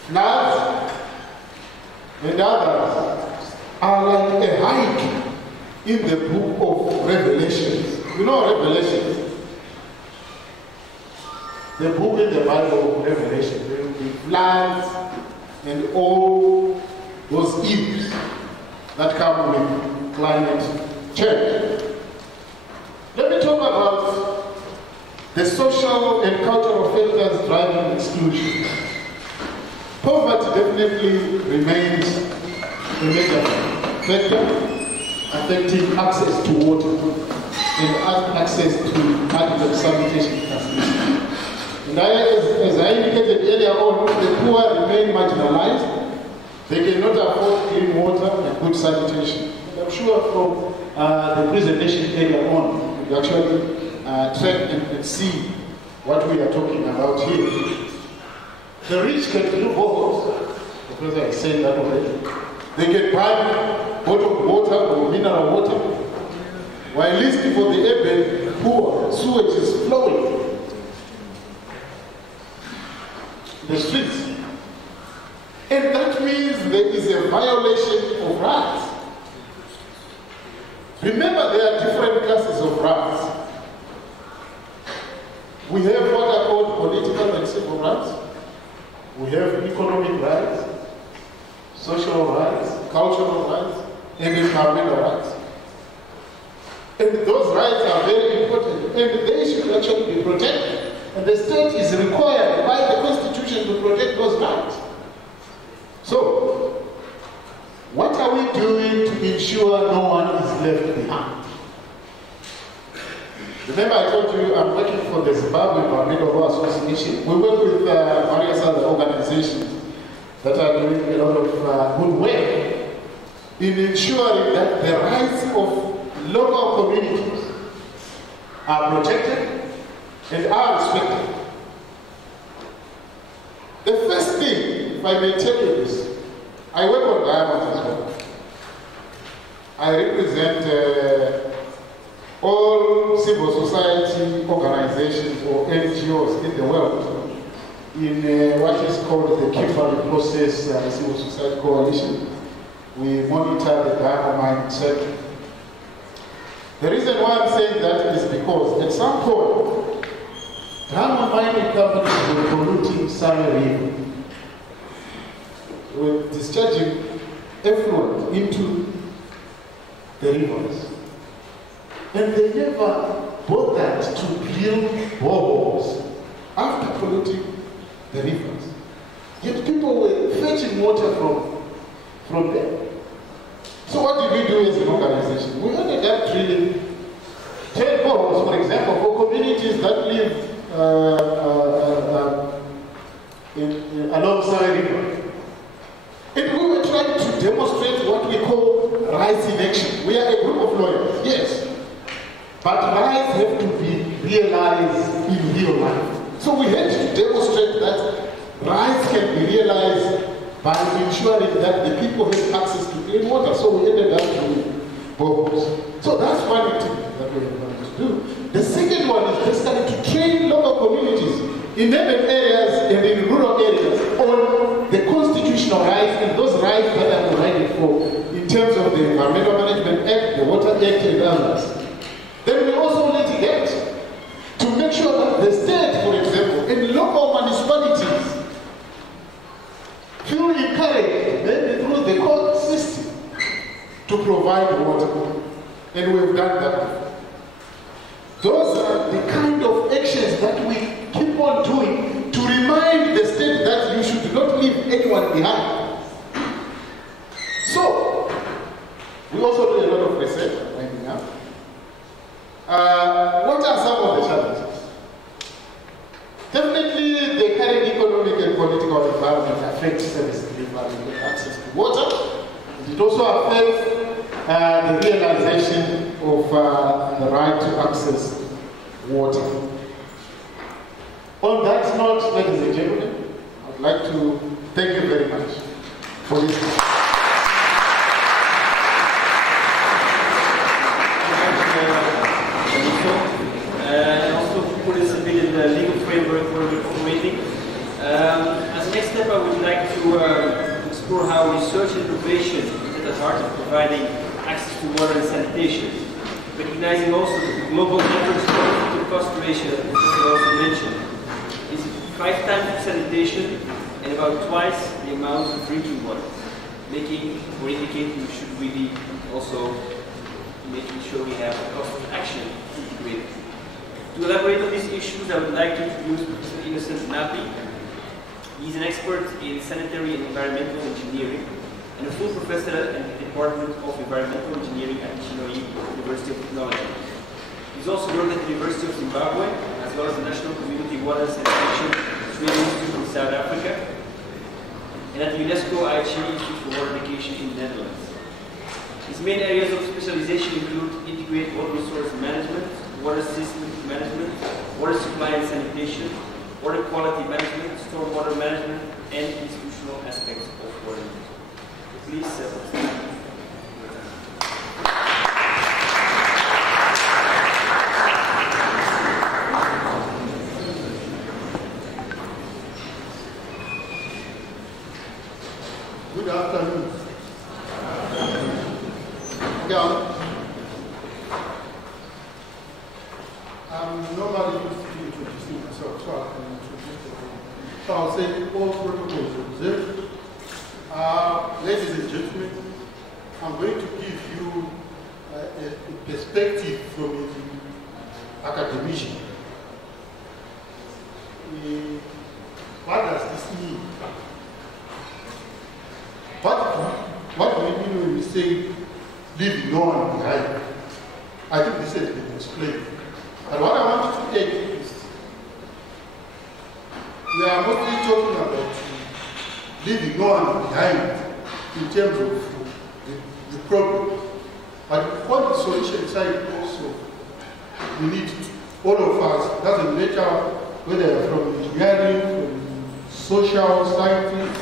floods, and others, are like a hike in the book of Revelations. You know Revelations? The book in the Bible of Revelation. There will be floods and all those evils that come with climate change. Let me talk about the social and cultural factors driving exclusion. Poverty definitely remains a major factor affecting access to water and access to adequate sanitation facilities. And as I indicated earlier on, the poor remain marginalized. They cannot afford clean water and good sanitation. And I'm sure from the presentation earlier on, you actually track and see what we are talking about here. The rich can drill boreholes, the Professor is saying that already. They can buy bottled water or mineral water, while at least for the urban poor, sewage is flowing in the streets. And that means there is a violation of rights. Remember, there are different classes of rights. We have what are called political and civil rights. We have economic rights, social rights, cultural rights, and environmental rights. And those rights are very important, and they should actually be protected. And the state is required by the Constitution to protect those rights. So, what are we doing to ensure no one is left behind? Remember I told you I'm working for the Zimbabwe Environmental Law Association. We work with various other organizations that are doing a lot of good work in ensuring that the rights of local communities are protected and are respected. The first thing, if I may tell you this, I work on diamonds as well. I represent all civil society organizations or NGOs in the world in what is called the Kimberley Process Civil Society Coalition. We monitor the diamond mining sector. The reason why I'm saying that is because at some point, diamond mining companies were polluting Harare, were discharging effluent into the rivers. And they never bothered to drill boreholes after polluting the rivers. Yet people were fetching water from there. So what did we do as an organization? We ended up drilling 10 boreholes, for example, for communities that live alongside the river. And we were trying to demonstrate what we call rights in action. We are a group of lawyers, yes. But rights have to be realized in real life. So we had to demonstrate that rights can be realized by ensuring that the people have access to clean water. So we ended up doing boreholes. So that's one thing that we are going to do. The second one is basically to train local communities in urban areas and in rural areas on the constitutional rights and those rights that are provided for in terms of the Environmental Management Act, the Water Act, and others. Then we also litigate to make sure that the state, for example, and local municipalities feel encouraged, maybe through the court system, to provide water. And we've done that. Those are the kind of actions that we keep on doing to remind the state that, anyone behind. So, we also do a lot of research winding up. What are some of the challenges? Definitely, the current economic and political environment affects service delivery and access to water. It also affects the realization of the right to access water. On that note, ladies and gentlemen, I would like to thank you very much for listening. And also put us a bit in the legal framework where we're operating. As a next step, I would like to explore how research and innovation is at the heart of providing access to water and sanitation, recognizing also that the global average to cost ratio that Prof also mentioned is 5 times for sanitation and about twice the amount of drinking water, making or indicating we should really also making sure we have a cost of action integrated. To elaborate on these issues, I would like to introduce Professor Innocent Napi. He's an expert in sanitary and environmental engineering and a full professor in the Department of Environmental Engineering at Gijzen University of Technology. He's also worked at the University of Zimbabwe, as well as the National Community Water Sanitation Training Institute in South Africa, and at the UNESCO IHE Institute for Water Education in the Netherlands. His main areas of specialization include integrated water resource management, water system management, water supply and sanitation, water quality management, stormwater management, and institutional aspects of water management. Please stand. Good afternoon. I'm normally used to introducing myself, so I can introduce myself. So I'll say all protocols observed. Ladies and gentlemen, I'm going to give you a perspective from the academician. What does this mean? What do we mean when we say leave no one behind? I think this has been explained. But what I want you to take is, we are mostly talking about leaving no one behind in terms of the problem. But on the solution side also, we need all of us, doesn't matter whether you're from engineering, from social sciences,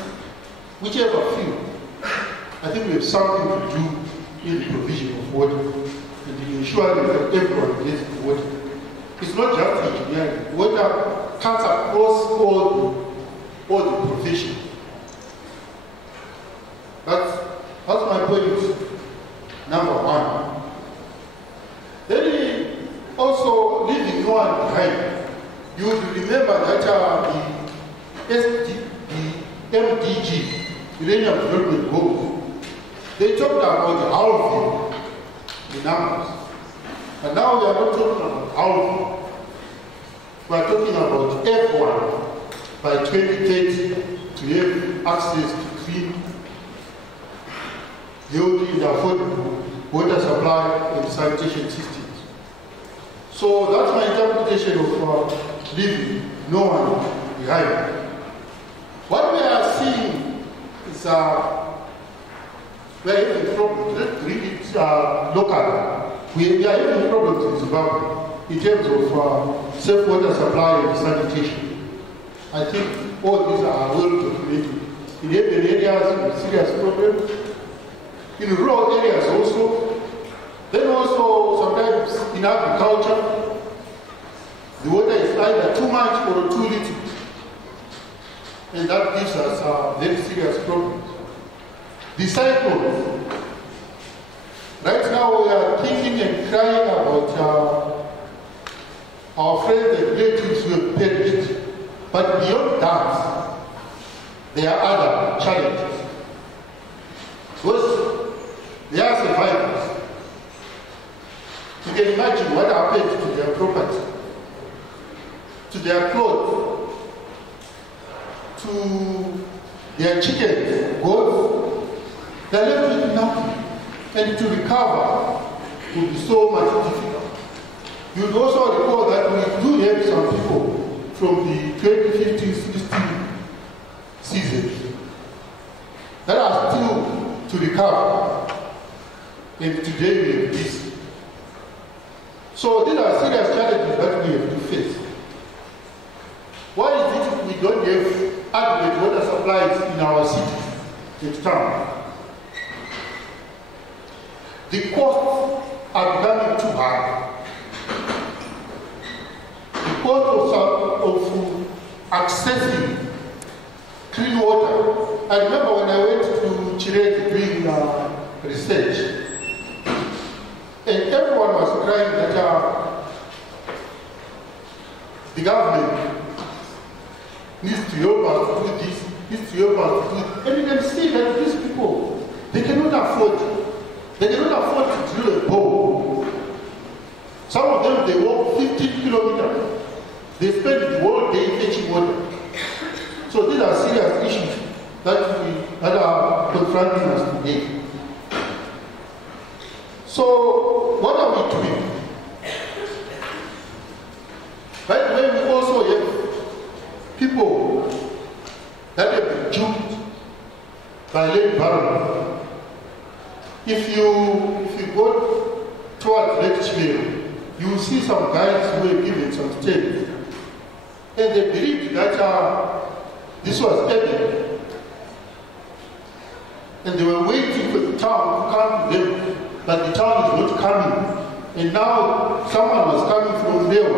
whichever field. I think we have something to do in the provision of water and in ensuring that everyone gets the water. It's not just engineering. Water cuts across all the professions. That's my point number one. Then also leaving no one behind. You will remember that the MDG, Millennium Development Goals, they talked about halving the numbers. And now we are not talking about halving. We are talking about everyone by 2030 to have access to clean, healthy, and affordable water supply and sanitation systems. So that's my interpretation of leaving no one behind. What we are seeing is we are having problems. Let's read it locally. We are having problems in Zimbabwe in terms of safe water supply and sanitation. I think all these are well documented. In urban areas, with serious problems. In rural areas also. Then also sometimes in agriculture, the water is either too much or too little. And that gives us very serious problems. The cyclones. Right now we are thinking and crying about our friends and relatives who have perished. But beyond that, there are other challenges. Because they are survivors. You can imagine what happened to their property, to their clothes, to their chickens, goats, they're left with nothing. And to recover would be so much difficult. You'd also recall that we do have some people from the 2015-16 season that are still to recover. And today we have this. So these are serious challenges that we have to face. Why is it we don't have adequate water supplies in our cities and towns? The costs are becoming too high. The cost of accessing clean water. I remember when I went to Chile doing research, and everyone was crying that the government needs to help us to do this, needs to help us to do it. And you can see that these people, they cannot afford it. They cannot afford to drill a bowl. Some of them, they walk 15 kilometers. They spend the whole day fetching water. So these are serious issues that are confronting us today. So what are we doing? By the way, we also have people that have been duped by late environment. If you go towards Lake Chile, you will see some guys who were given some states. And they believed that this was Eden. And they were waiting for the town to come to them, but the town is not coming. And now someone was coming from there,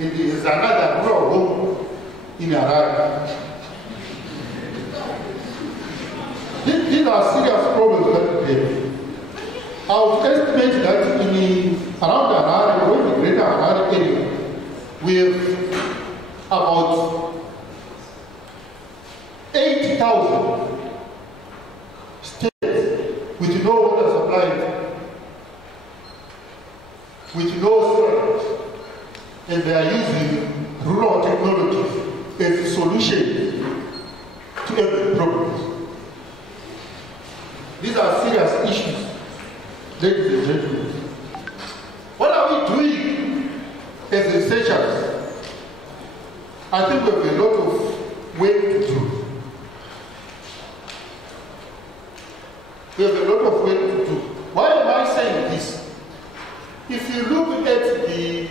and there is another rural home in Harare. These are serious problems that we have. I would estimate that around Harare, or in the greater Harare area, we have about 80,000 states with no water supply, with no storage, and they are using rural technologies as a solution to every problem. These are serious issues, ladies and gentlemen. What are we doing as researchers? I think we have a lot of work to do. We have a lot of work to do. Why am I saying this? If you look at the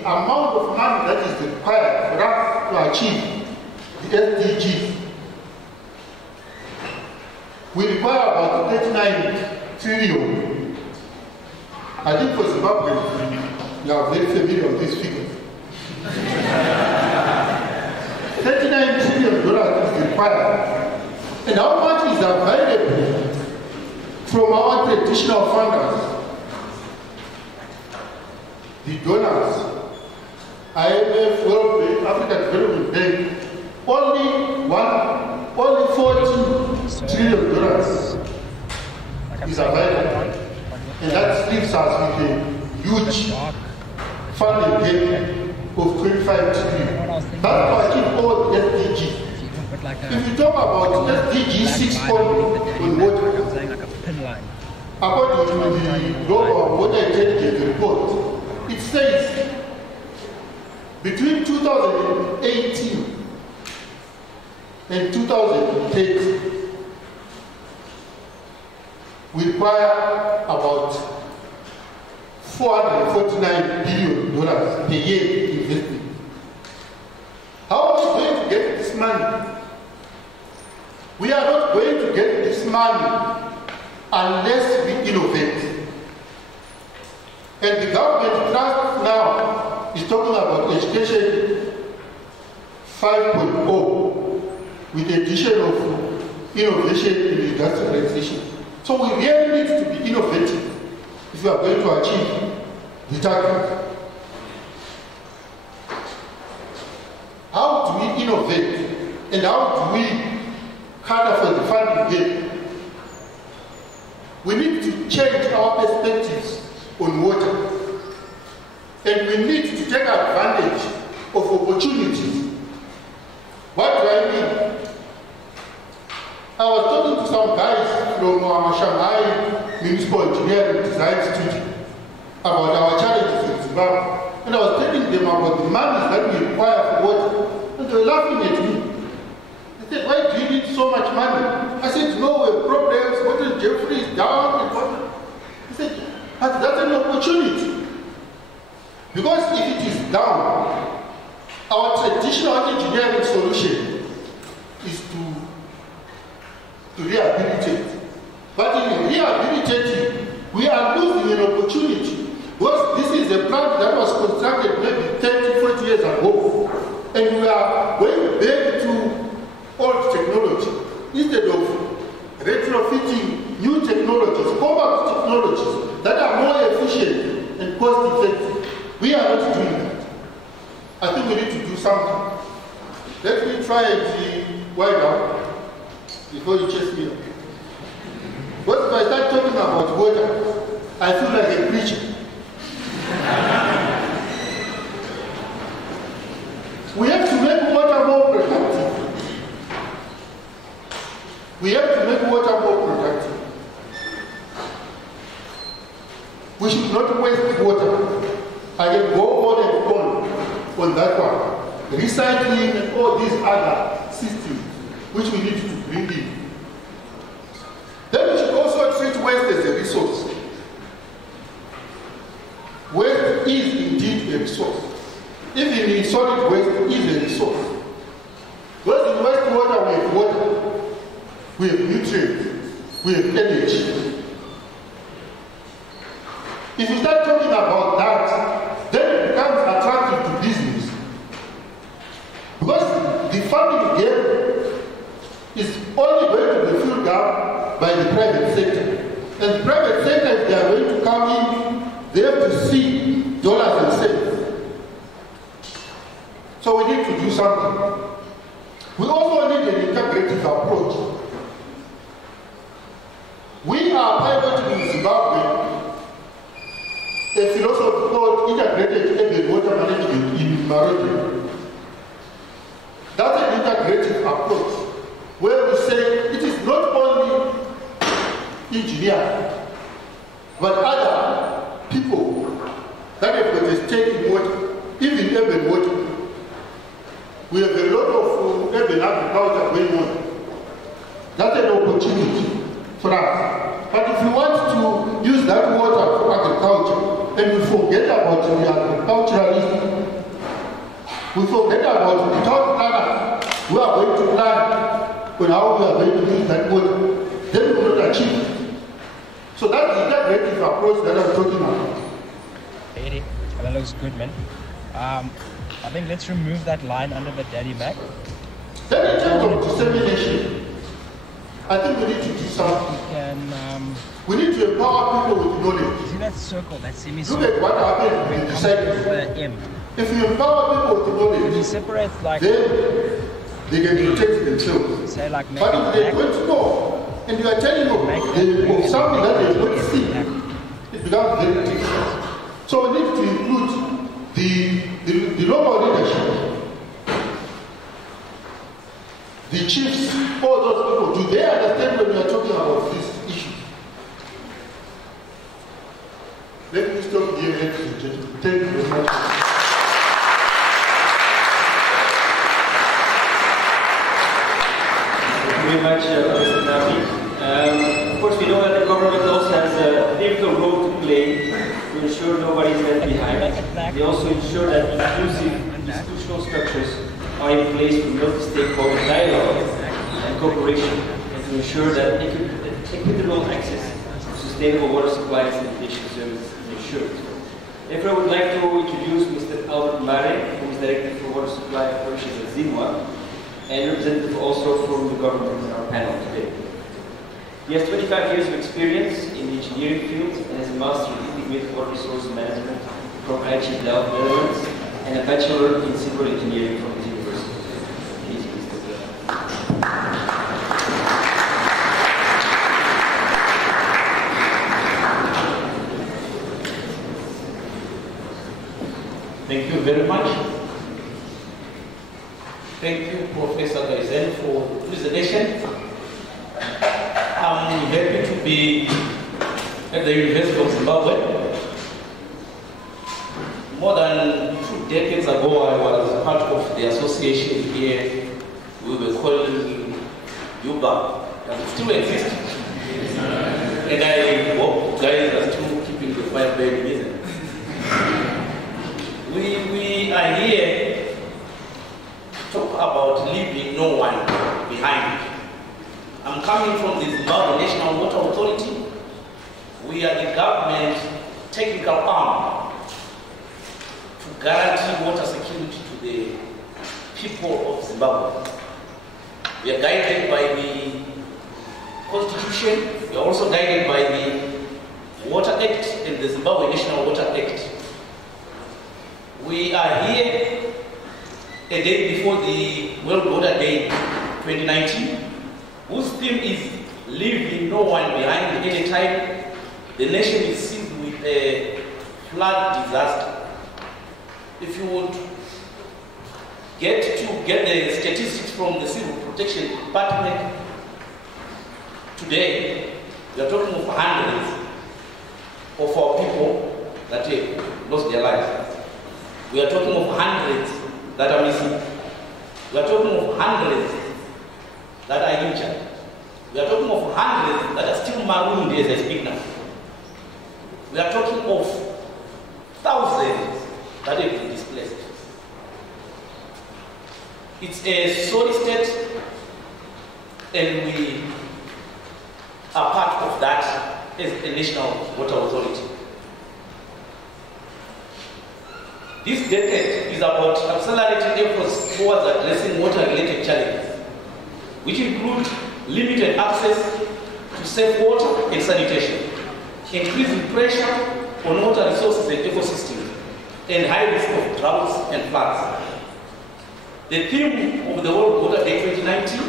amount of money that is required for us to achieve the SDGs, we require about 39 trillion. I think for Zimbabwe, you are very familiar with these figures. $39 trillion is required. And how much is available from our traditional funders? The donors, IMF, World Bank, African Development Bank, only $14 trillion is available. And that leaves us with a huge funding gap of 25 trillion. That's to achieve all the SDGs. If you talk about SDG 6 on water, according to the Global Water Intelligence Report, it says between 2018 and 2030, we require about $449 billion per year investment. How are we going to get this money? We are not going to get this money unless we innovate. And the government trust now is talking about education 5.0 with the addition of innovation in industrialization. So we really need to be innovative if we are going to achieve the target. How do we innovate and how do we cater for the funding gap? We need to change our perspectives on water, and we need to take advantage of opportunities. What do I mean? to some guys from Shanghai Municipal Engineering Design Studio about our challenges in Zimbabwe. And I was telling them about the money that we require for water. And they were laughing at me. They said, why do you need so much money? I said, no, we have problems, water Jeffrey is down. He said, but that's an opportunity. Because if it is down, our traditional engineering solution is to rehabilitate. But in rehabilitating, we are losing an opportunity. Because this is a plant that was constructed maybe 30, 40 years ago. And we are going back to old technology. Instead of retrofitting new technologies, compact technologies that are more efficient and cost effective. We are not doing that. I think we need to do something. Let me try and wind up before you chase me up. But if I start talking about water, I feel like a preacher. We have to make water more productive. We have to make water more productive. We should not waste water. I can go on and on that one. Recycling and all these other systems which we need to bring in. Then we should also treat waste as a resource. Waste is indeed a resource. Even in solid waste is a resource. Because in wastewater we have water, we have nutrients, we have energy. If you start talking about that, then it becomes attractive to business. Because the funding game is only going to be filled up by the private sector. And the private sector, if they are going to come in, they have to see dollars and cents. So we need to do something. We also need an integrative approach. We are piloting in Zimbabwe a philosophy called integrated urban water management in Harare. That's an integrative approach where we say it is not only engineers, but other people that have got a stake in water, even urban water. We have a lot of urban agriculture going on. That's an opportunity for us. But if we want to use that water for agriculture, and we forget about the agriculturalists, we forget about the town planners who are going to plan on how we are going to use that water, then we will not achieve it. So that's the integrative approach that I'm talking about. That looks good, man. I think let's remove that line under the daddy back. Then in terms of dissemination, I think we need to do something. We need to empower people with knowledge. See that circle, that semicircle? Look at what happened in the cycle. The M. If you empower people with knowledge, When you separate like, then they can protect themselves. say like But if they don't know, and you are telling them of something that they don't see, it becomes very difficult. So we need to include the local leadership, the chiefs, all those people. Do they understand when we are talking about this issue? Let me stop here, ladies and gentlemen. Thank you very much. Thank you very much, Mr. Nabi. Of course, we know that the government also has a difficult role to play to ensure nobody is left behind. They also ensure that inclusive institutional structures are in place for multi-stakeholder dialogue and cooperation, and to ensure that equitable access to sustainable water supply and sanitation services is ensured. Therefore, I would like to introduce Mr. Hubert, who is Director for Water Supply Operations at Zimbabwe, and representative also from the government in our panel today. He has 25 years of experience in the engineering field and has a master in integrated water resource management from IHE Delft, Netherlands, and a bachelor in civil engineering from the university. Please, Mr. Thank you very much. Thank you, Professor Gijzen, for the presentation. I'm happy to be at the University of Zimbabwe. More than 2 decades ago, I was part of the association here. We were called Hubert. It still exists. And I hope guys are still keeping the fire burning, isn't it? We are here to talk about leaving no one behind. I'm coming from the Zimbabwe National Water Authority. We are the government technical arm to guarantee water security to the people of Zimbabwe. We are guided by the Constitution. We are also guided by the Water Act and the Zimbabwe National Water Act. We are here a day before the World Water Day 2019, whose theme is leaving no one behind any time the nation is seized with a flood disaster. If you would get the statistics from the Civil Protection Department today, we are talking of hundreds of our people that have lost their lives. We are talking of hundreds that are missing. We are talking of hundreds that are injured. We are talking of hundreds that are still marooned as I speak now. We are talking of thousands that have been displaced. It's a sorry state, and we are part of that as a national water authority. This decade is about accelerating efforts towards addressing water-related challenges, which include limited access to safe water and sanitation, increasing pressure on water resources and ecosystems, and high risk of droughts and floods. The theme of the World Water Day 2019,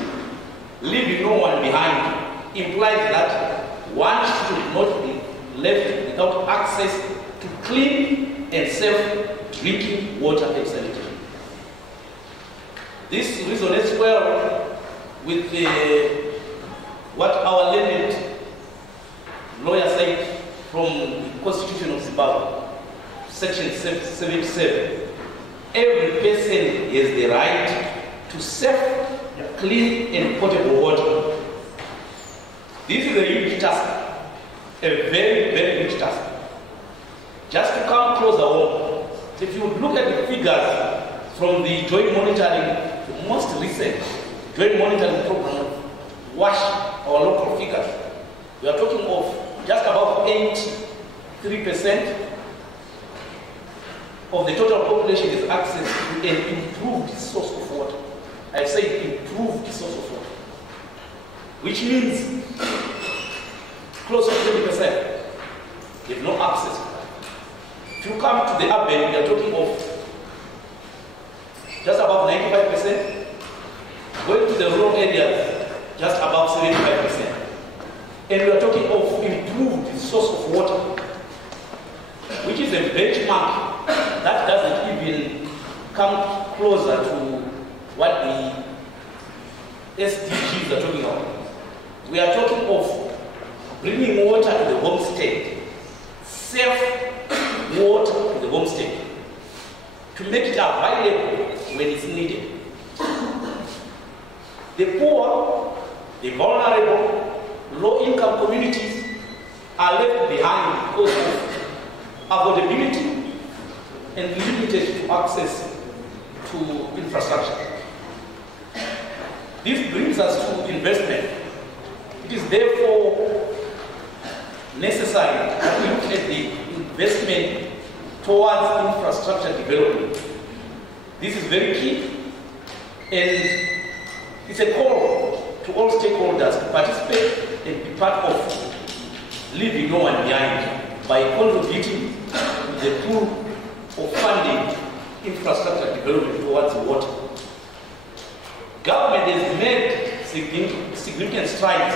leaving no one behind, implies that one should not be left without access to clean and safe drinking water and sanitation. This resonates well with what our learned lawyer said from the Constitution of Zimbabwe, Section 77. Every person has the right to safe, clean, and potable water. This is a huge task, a very, very huge task. Just to come closer home, if you look at the figures from the joint monitoring, the most recent joint monitoring program, WASH, our local figures, we are talking of just about 83% of the total population has access to an improved source of water. I say improved source of water, which means close to 20% have no access. If you come to the urban, we are talking of just about 95%. Going to the rural areas, just about 75%. And we are talking of improved source of water, which is a benchmark that doesn't even come closer to what the SDGs are talking about. We are talking of bringing water to the home state, safe water to the home state, to make it available when it's needed. The poor, the vulnerable, low-income communities are left behind because of affordability and limited access to infrastructure. This brings us to investment. It is therefore necessary that we look at the investment towards infrastructure development. This is very key, and it's a call to all stakeholders to participate and be part of leaving no one behind by contributing to the pool of funding infrastructure development towards water. Government has made significant strides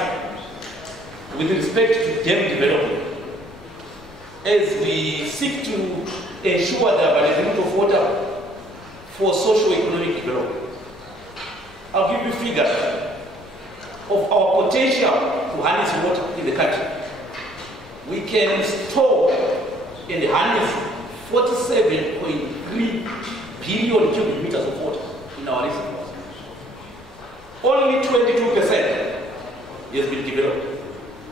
with respect to dam development as we seek to ensure the availability of water for socio-economic development. I'll give you figures of our potential to to harness water in the country. We can store and harness 47.3 billion cubic meters of water in our reservoirs. Only 22% has been developed.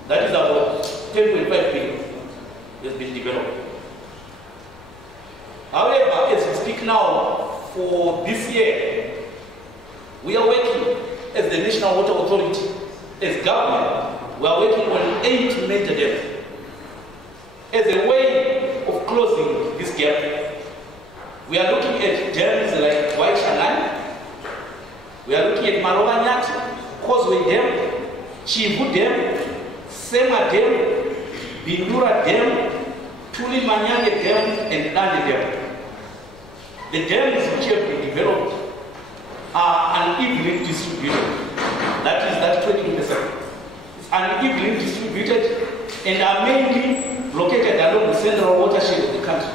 That is about 10.5 billion has been developed. However, as we speak now, for this year, we are working as the National Water Authority, as government, we are working on 8 major dams as a way of closing this gap. We are looking at dams like Gijzen, we are looking at Maronganyati, Causeway Dam, Chivu Dam, Sema Dam, Bindura Dam, Tulimanyane Dam, and Nandi Dam. The dams which have been developed are unevenly distributed. That is that 22%. It's unevenly distributed and are mainly located along the central watershed of the country,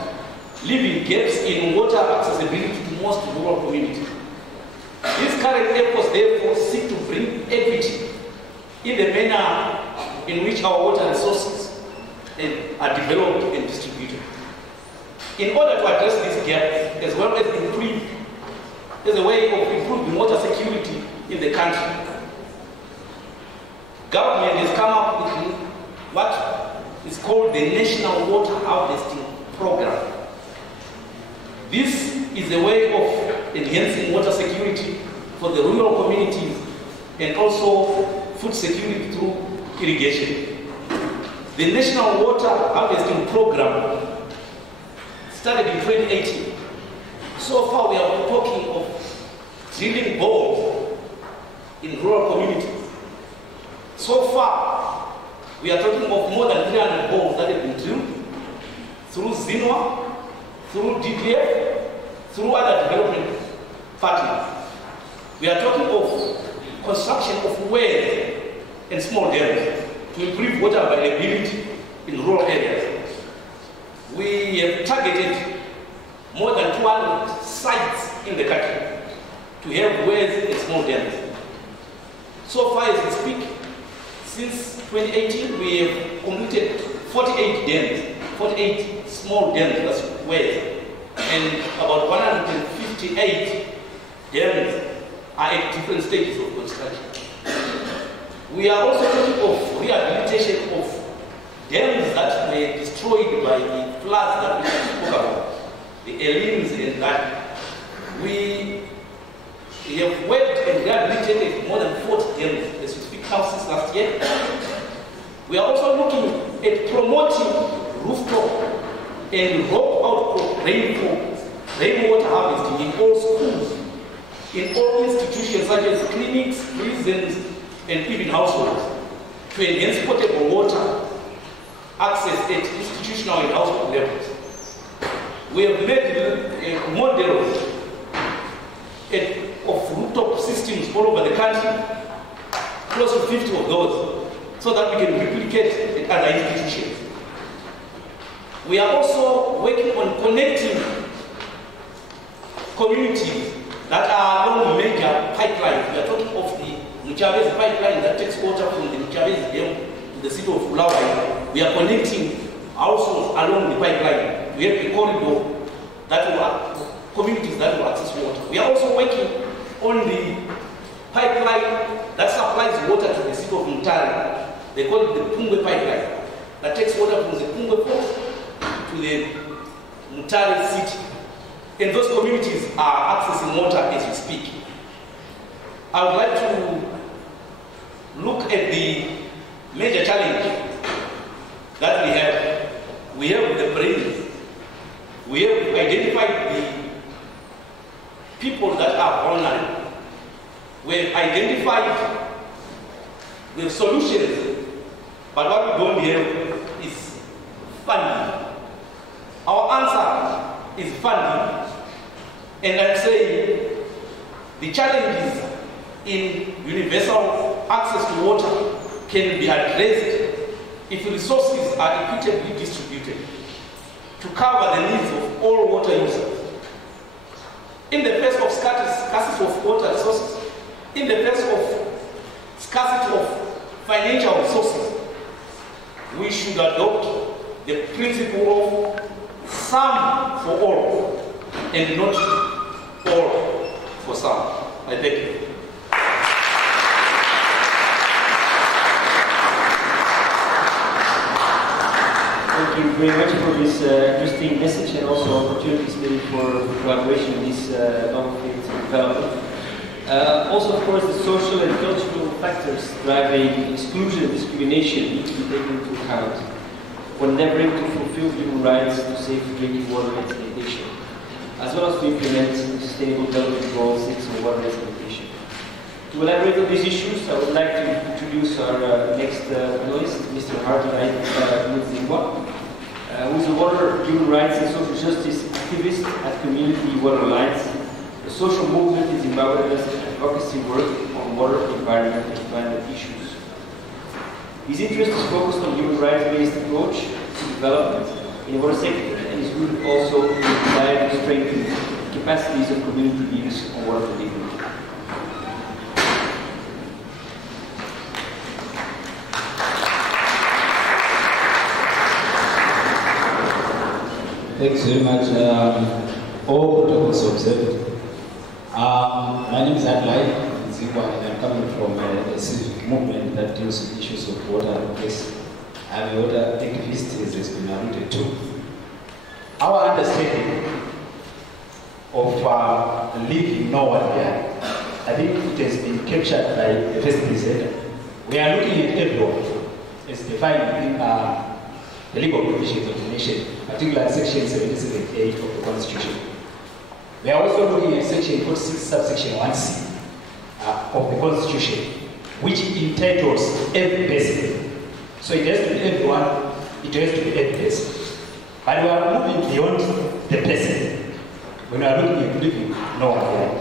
leaving gaps in water accessibility to most rural communities. These current efforts therefore seek to bring equity in the manner in which our water resources are developed and distributed. In order to address this gap, as well as improve, as a way of improving water security in the country, government has come up with what is called the National Water Harvesting Program. This is a way of enhancing water security for the rural communities and also food security through irrigation. The National Water Harvesting Program started in 2018. So far we are talking of drilling boreholes in rural communities. So far we are talking of more than 300 boreholes that have been drilled through Zinwa, through DPF, through other development partners. We are talking of construction of wells and small dams to improve water availability in rural areas. We have targeted more than 200 sites in the country to have wells and small dams. So far as we speak, since 2018, we have completed 48 dams, 48 small dams plus wells, and about 158 dams are at different stages of construction. We are also talking of rehabilitation of dams that were destroyed by the floods that we spoke about, the Elins and that. We have worked and rehabilitated more than 40 dams as we speak now since last year. We are also looking at promoting rooftop and rope outcrop rainwater harvesting in all schools, in all institutions such as clinics, prisons, and even households, to enhance potable water access at institutional and household levels. We have made models of rooftop systems all over the country, close to 50 of those, so that we can replicate at other institutions. We are also working on connecting communities that are along major pipelines. We are talking of the Mchabezi pipeline that takes water from the Mchabezi Dam to the city of Bulawayo. We are connecting households along the pipeline. We have a corridor that will communities that will access water. We are also working on the pipeline that supplies water to the city of Mutare. They call it the Pungwe pipeline, that takes water from the Pungwe port to the Mutare city. And those communities are accessing water as we speak. I would like to look at the major challenge that we have. We have the brains. We have identified the people that are vulnerable. We have identified the solutions, but what we don't have is funding. Our answer is funding, and I'm saying the challenges in universal access to water can be addressed if resources are equitably distributed to cover the needs of all water users. In the face of scarcity of water resources, in the face of scarcity of financial resources, we should adopt the principle of some for all and not all for some. I thank you. Thank you very much for this interesting message and also opportunities maybe for collaboration in this long-term development. Also, of course, the social and cultural factors driving exclusion and discrimination need to be taken into account when endeavoring to fulfill human rights to safe drinking water and sanitation, as well as to implement Sustainable Development Goals 6 on water and sanitation. To elaborate on these issues, I would like to introduce our next panelist, Mr. Hubert, who is a water, human rights and social justice activist at Community Water Alliance, a social movement in Zimbabwe that does advocacy work on water, environment, and climate issues. His interest is focused on human rights-based approach to development in the water sector and is rooted also in the desire to strengthen the capacities of community leaders on water delivery. Thanks very much. All protocols observed. My name is Adlai Zimbabwe, and I'm coming from a civic movement that deals with issues of water advocacy. I'm a water activist, as has been alluded to. Our understanding of leaving no one behind, I think it has been captured by the first presenter. We are looking at everyone as defined within the legal provisions of the nation, particularly Section 77A of the Constitution. We are also looking at Section 46, subsection 1C of the Constitution, which entitles every person. So it has to be everyone, it has to be every person. But we are moving beyond the person when we are looking at living no one behind.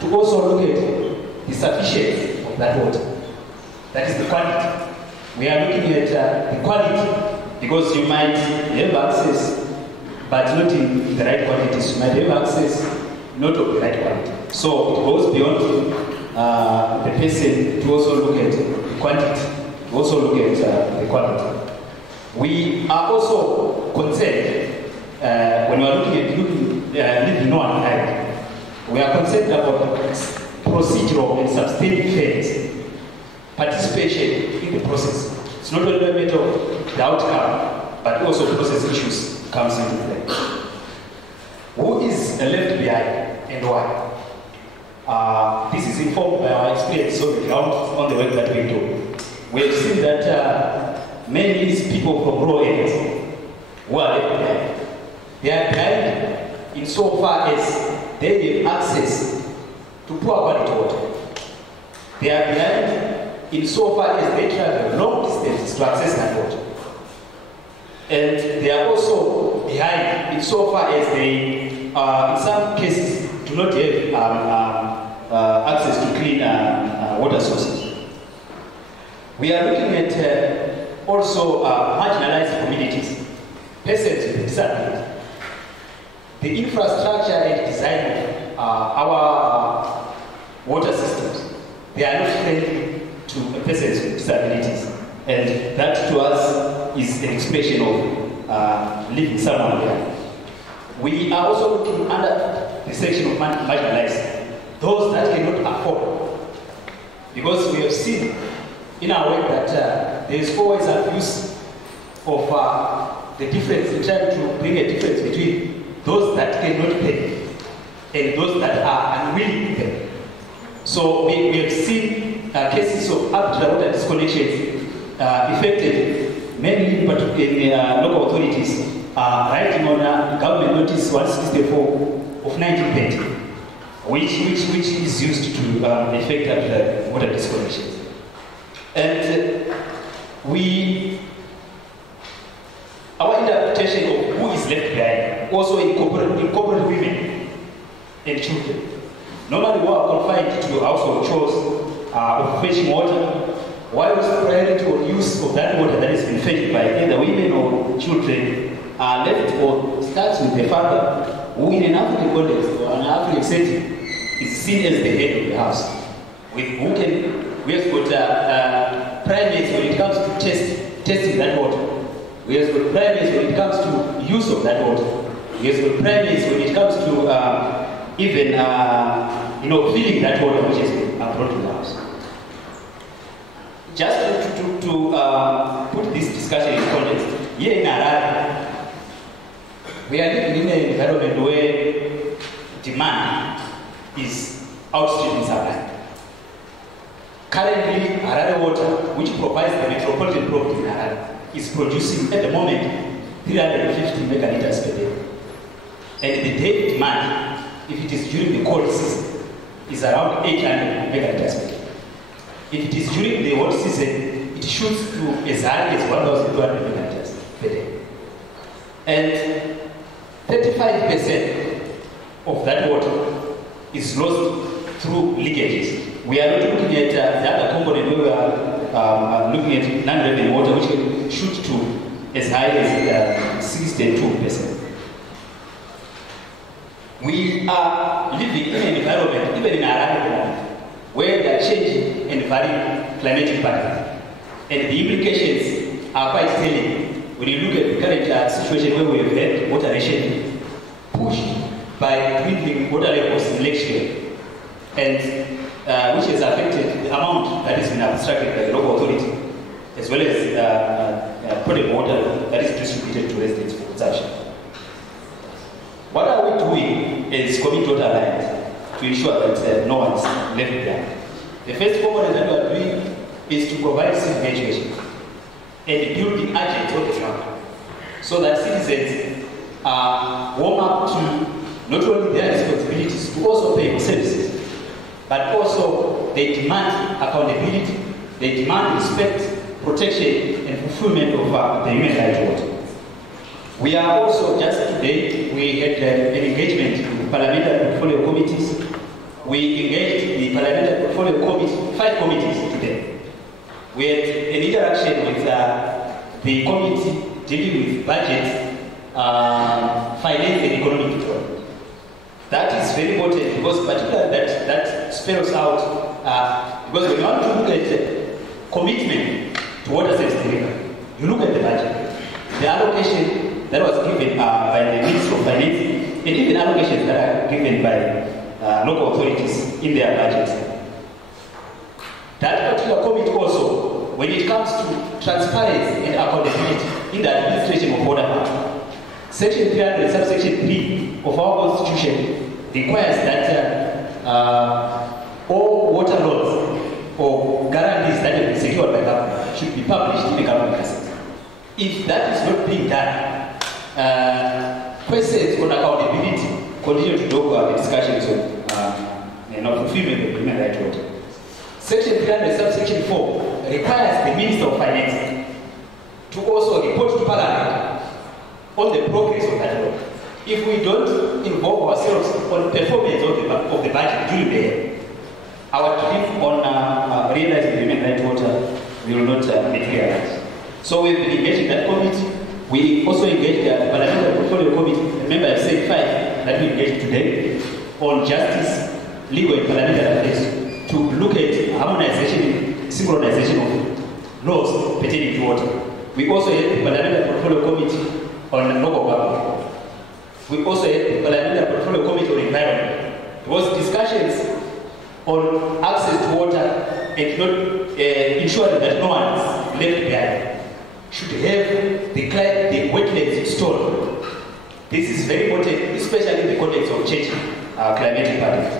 To also look at the sufficiency of that water. That is the quality. We are looking at the quality, because you might have access, but not in the right quantities. You might have access, not of the right quality. So it goes beyond the person to also look at the quantity, to also look at the quality. We are also concerned, when we are looking at leaving no one behind, we are concerned about procedural and sustained fairness, participation in the process. It's not only a matter of the outcome, but also process issues comes into play. Who is left behind and why? This is informed by our experience on the ground on the work that we do. We have seen that many people from rural areas who are left behind. They are behind insofar as they have access to poor quality water. They are behind insofar as they travel long distances to access that water. And they are also behind insofar as they, in some cases, do not have access to clean water sources. We are looking at also marginalized communities, persons with disabilities. The infrastructure and design of our water systems, they are not friendly to persons with disabilities, and that to us is an expression of leaving someone behind. We are also looking under the section of marginalized, those that cannot afford, because we have seen in our work that there is always abuse of the difference, in trying to bring a difference between those that cannot pay and those that are unwilling to pay. So we have seen cases of arbitrary water disconnections affected mainly in local authorities writing on government notice 164 of 1930, which is used to affect water disconnections. And our interpretation of who is left behind also incorporate women and children. Normally we are confined to household chores of fetching water, while priority or use of that water that has been fetched by either women or children are left or starts with the father, who in an African context or an African setting is seen as the head of the house. We have got primates when it comes to testing that water. We have got primates when it comes to use of that water. We have got primates when it comes to even filling that water which has been brought to the house. Just to put this discussion in context, here in Harare, we are living in an environment where demand is outstripping supply. Currently, Harare Water, which provides the metropolitan property in Harare, is producing at the moment 350 megaliters per day. And the daily demand, if it is during the cold season, is around 800 megaliters per day. If it is during the hot season, it shoots to as high as 1,200 megaliters per day. And 35% of that water is lost through leakages. We are not looking at the other component where we are looking at non-revenue water, which can shoot to as high as 62%. We are living in an environment, even in Harare, where they are changing and varying climatic patterns. And the implications are quite telling when you look at the current situation where we have had water ration pushed by dwindling water levels in Lake Shore, and which has affected the amount that has been abstracted by the local authority, as well as potable water that is distributed to residents for consumption. What are we doing as Community Water Alliance to ensure that no one is left behind? The first component that we are doing is to provide civic education and building agents on the ground, so that citizens are warm up to not only their responsibilities to also pay for services, but also they demand accountability, they demand respect, protection, and fulfillment of the human right water. We are also, just today, we had an engagement with the parliamentary portfolio committees. We engaged the parliamentary portfolio committee, 5 committees today. We had an interaction with the committee dealing with budget, finance, and economic development. That is very important because particularly that spells out, because when you want to look at commitment to water service delivery, you look at the budget, the allocation that was given by the Ministry of Finance, and even allocations that are given by local authorities in their budgets. That particular committee also, when it comes to transparency and accountability in the administration of water power, Section 300, subsection 3 of our Constitution requires that all water laws or guarantees that have been secured by government should be published in the government gazette. If that is not being done, questions on accountability continue to dog the discussions on fulfillment of human rights water. Section 300, subsection 4 requires the Minister of Finance to also report to Parliament on the progress of that law. If we don't involve ourselves on performance of the budget during the year, our dream on realizing human rights water will not materialize. So we've been engaging that committee. We also engaged the Parliamentary Portfolio Committee. Remember, I've said 5 that we engaged today on justice, legal, and parliamentary affairs to look at harmonization, synchronization of laws pertaining to water. We also had the Parliamentary Portfolio Committee on local government. We also had the Parliamentary Portfolio Committee on environment. There was discussions on access to water and not ensuring that no one is left behind. Should have the wetlands installed. This is very important, especially in the context of changing climatic patterns.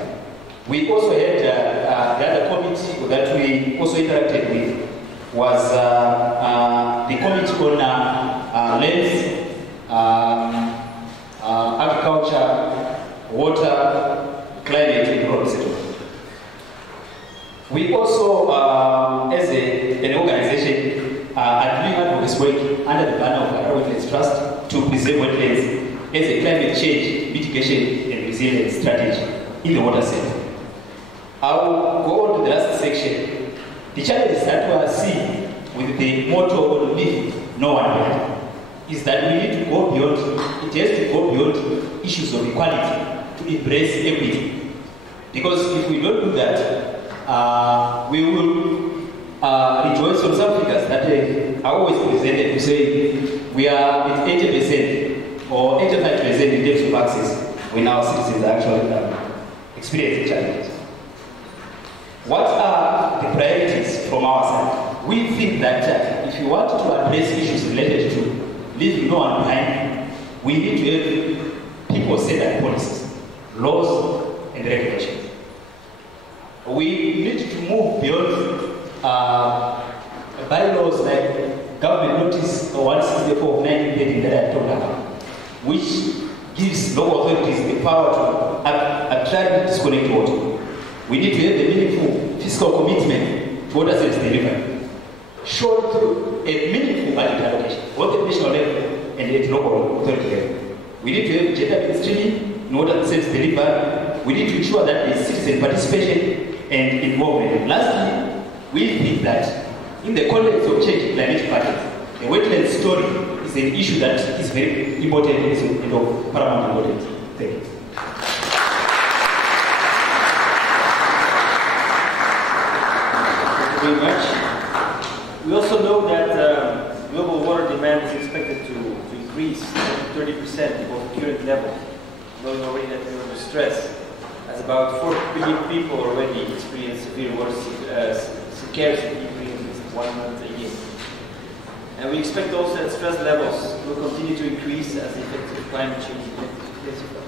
We also had the other committee that we also interacted with was the committee on lands, agriculture, water, climate, and rural settlement. We also, as an organization, are doing advocacy work under the banner of Harare Wetlands Trust to preserve wetlands as a climate change mitigation and resilience strategy in the water sector. I'll go on to the last section. The challenges that we are seeing with the motto on leave no one behind is that we need to go beyond, it has to go beyond issues of equality to embrace equity. Because if we don't do that, we will rejoice on some figures that I always presented to say we are at 80% or 85% in terms of access when our citizens are actually experiencing challenges. What are the priorities from our side? We think that if you want to address issues related to leaving no one behind, we need to have people-centered policies, laws, and regulations. We need to move beyond bylaws like Government Notice 164 of 1913 that I talked about, which gives local authorities the power to arbitrarily disconnect water. We need to have a meaningful fiscal commitment to water service delivery, shown through a meaningful budget allocation, both at national level and at local authority level. We need to have gender mainstreaming in water service delivery. We need to ensure that there is citizen participation and involvement. And lastly, we think that in the context of changing climate patterns, the wetland story is an issue that is very important and of paramount importance. Thank you. Thank you very much. We also know that global water demand is expected to increase 30% above the current level, knowing already that we're under stress, as about 4 billion people already experience severe water scarcity during at least 1 month a year. And we expect also that stress levels will continue to increase as the effects of climate change intensify.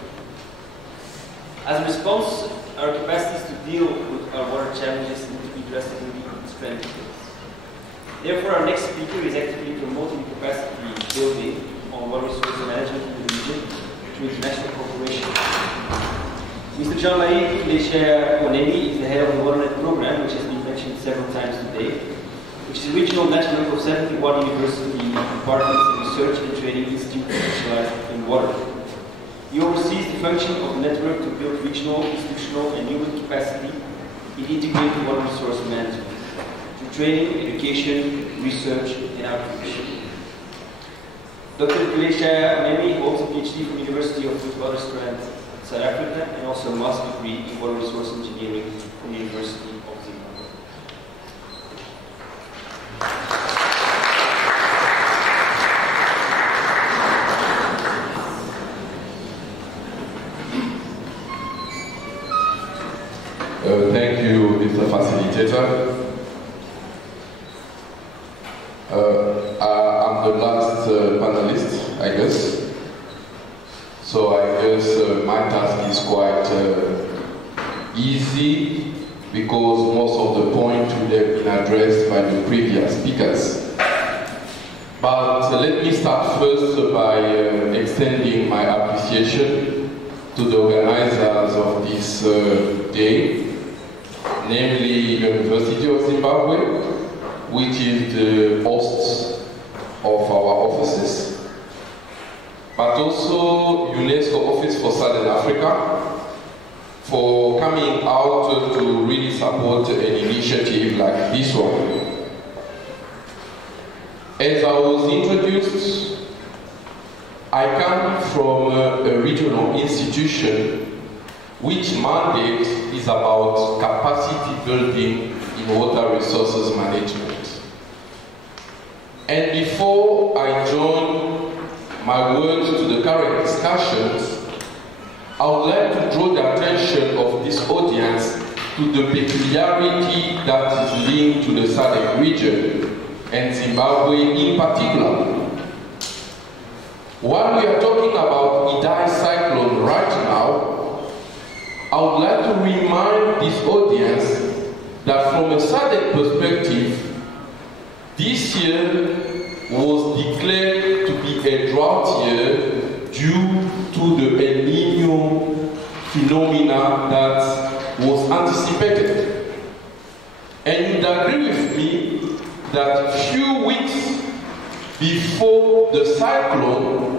As a response, our capacities to deal with our water challenges need to be drastically strengthened. Therefore, our next speaker is actively promoting capacity building on water resource management in the region through international cooperation. Mr. Jean-Marie Onemi is the head of the WaterNet program, which has been mentioned several times today, which is a regional network of 71 university departments and research and training institutes specialized in water. He oversees the function of the network to build regional, institutional, and human capacity in integrated water resource management through training, education, research, and outreach. Dr. Kilesha Onemi holds a PhD from the University of Witwatersrand, South Africa, and also a master's degree in water resource engineering from the University of Zimbabwe. Thank you, Mr. Facilitator. I'm the last panelist, I guess. So I guess my task is quite easy because most of the points would have been addressed by the previous speakers. But let me start first by extending my appreciation to the organizers of this day, namely University of Zimbabwe, which is the host of our offices, but also UNESCO Office for Southern Africa for coming out to really support an initiative like this one. As I was introduced, I come from a regional institution which mandate is about capacity building in water resources management. And before I join my words to the current discussions, I would like to draw the attention of this audience to the peculiarity that is linked to the SADC region and Zimbabwe in particular. While we are talking about Idai cyclone right now, I would like to remind this audience that from a SADC perspective, this year was declared to be a drought year due to the El Niño phenomena that was anticipated. And you'd agree with me that a few weeks before the cyclone,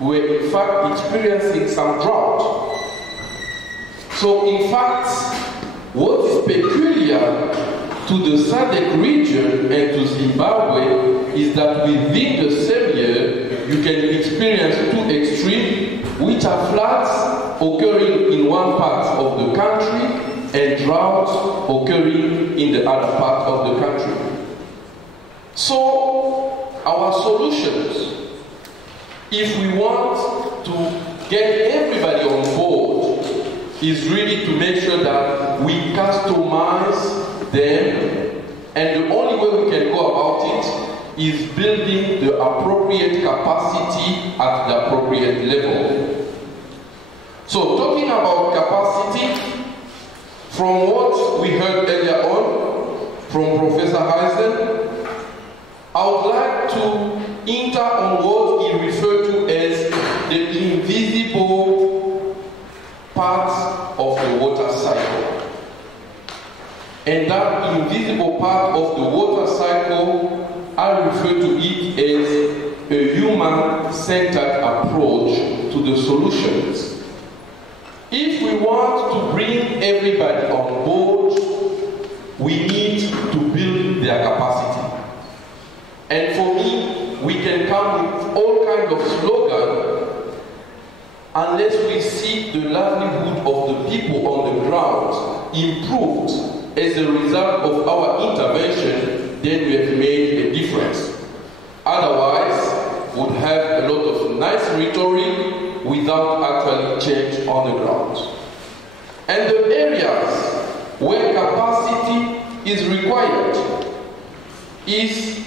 we were in fact experiencing some drought. So in fact, what is peculiar to the SADC region and to Zimbabwe is that within the same year, you can experience two extremes, which are floods occurring in one part of the country and droughts occurring in the other part of the country. So our solutions, if we want to get everybody on board, is really to make sure that we customize them, and the only way we can go about it is building the appropriate capacity at the appropriate level. So talking about capacity, from what we heard earlier on from Professor Gijzen, I would like to enter on what he referred to as the invisible part of the water cycle. And that invisible part of the water cycle, I refer to it as a human-centered approach to the solutions. If we want to bring everybody on board, we need to build their capacity. And for me, we can come with all kinds of slogans unless we see the livelihood of the people on the ground improved as a result of our intervention, then we have made a difference. Otherwise, we would have a lot of nice rhetoric without actually change on the ground. And the areas where capacity is required is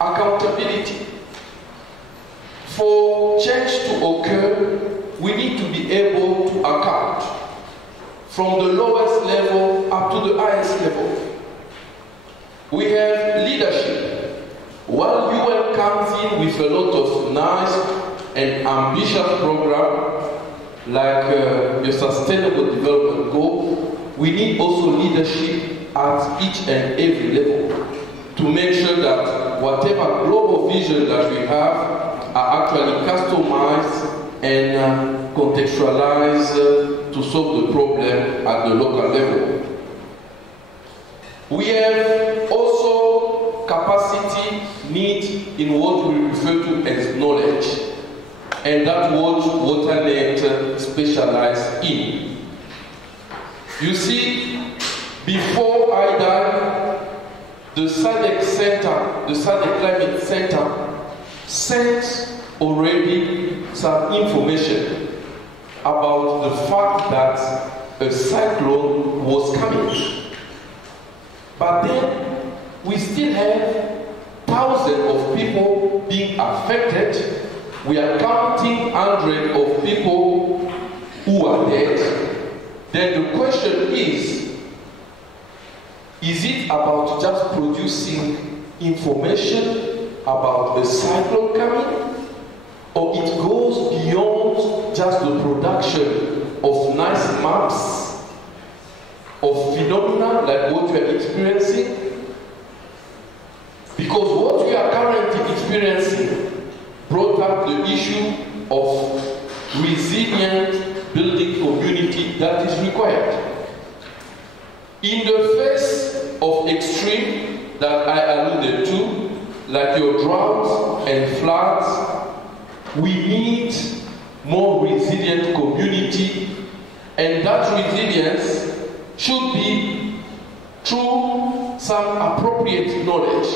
accountability. For change to occur, we need to be able to account from the lowest level up to the highest level. We have leadership. While UN comes in with a lot of nice and ambitious program like the Sustainable Development Goal, we need also leadership at each and every level to make sure that whatever global vision that we have are actually customized and contextualized to solve the problem at the local level. We have also capacity need in what we refer to as knowledge, and that's what WaterNet specializes in. You see, before I died, the SADC Center, the SADC Climate Center, sent already some information about the fact that a cyclone was coming. But then we still have thousands of people being affected. We are counting hundreds of people who are dead. Then the question is it about just producing information about a cyclone coming? Or it goes beyond just the production of nice maps of phenomena like what we are experiencing? Because what we are currently experiencing brought up the issue of resilient building community that is required. In the face of extreme that I alluded to, like your droughts and floods, we need more resilient community, and that resilience should be through some appropriate knowledge.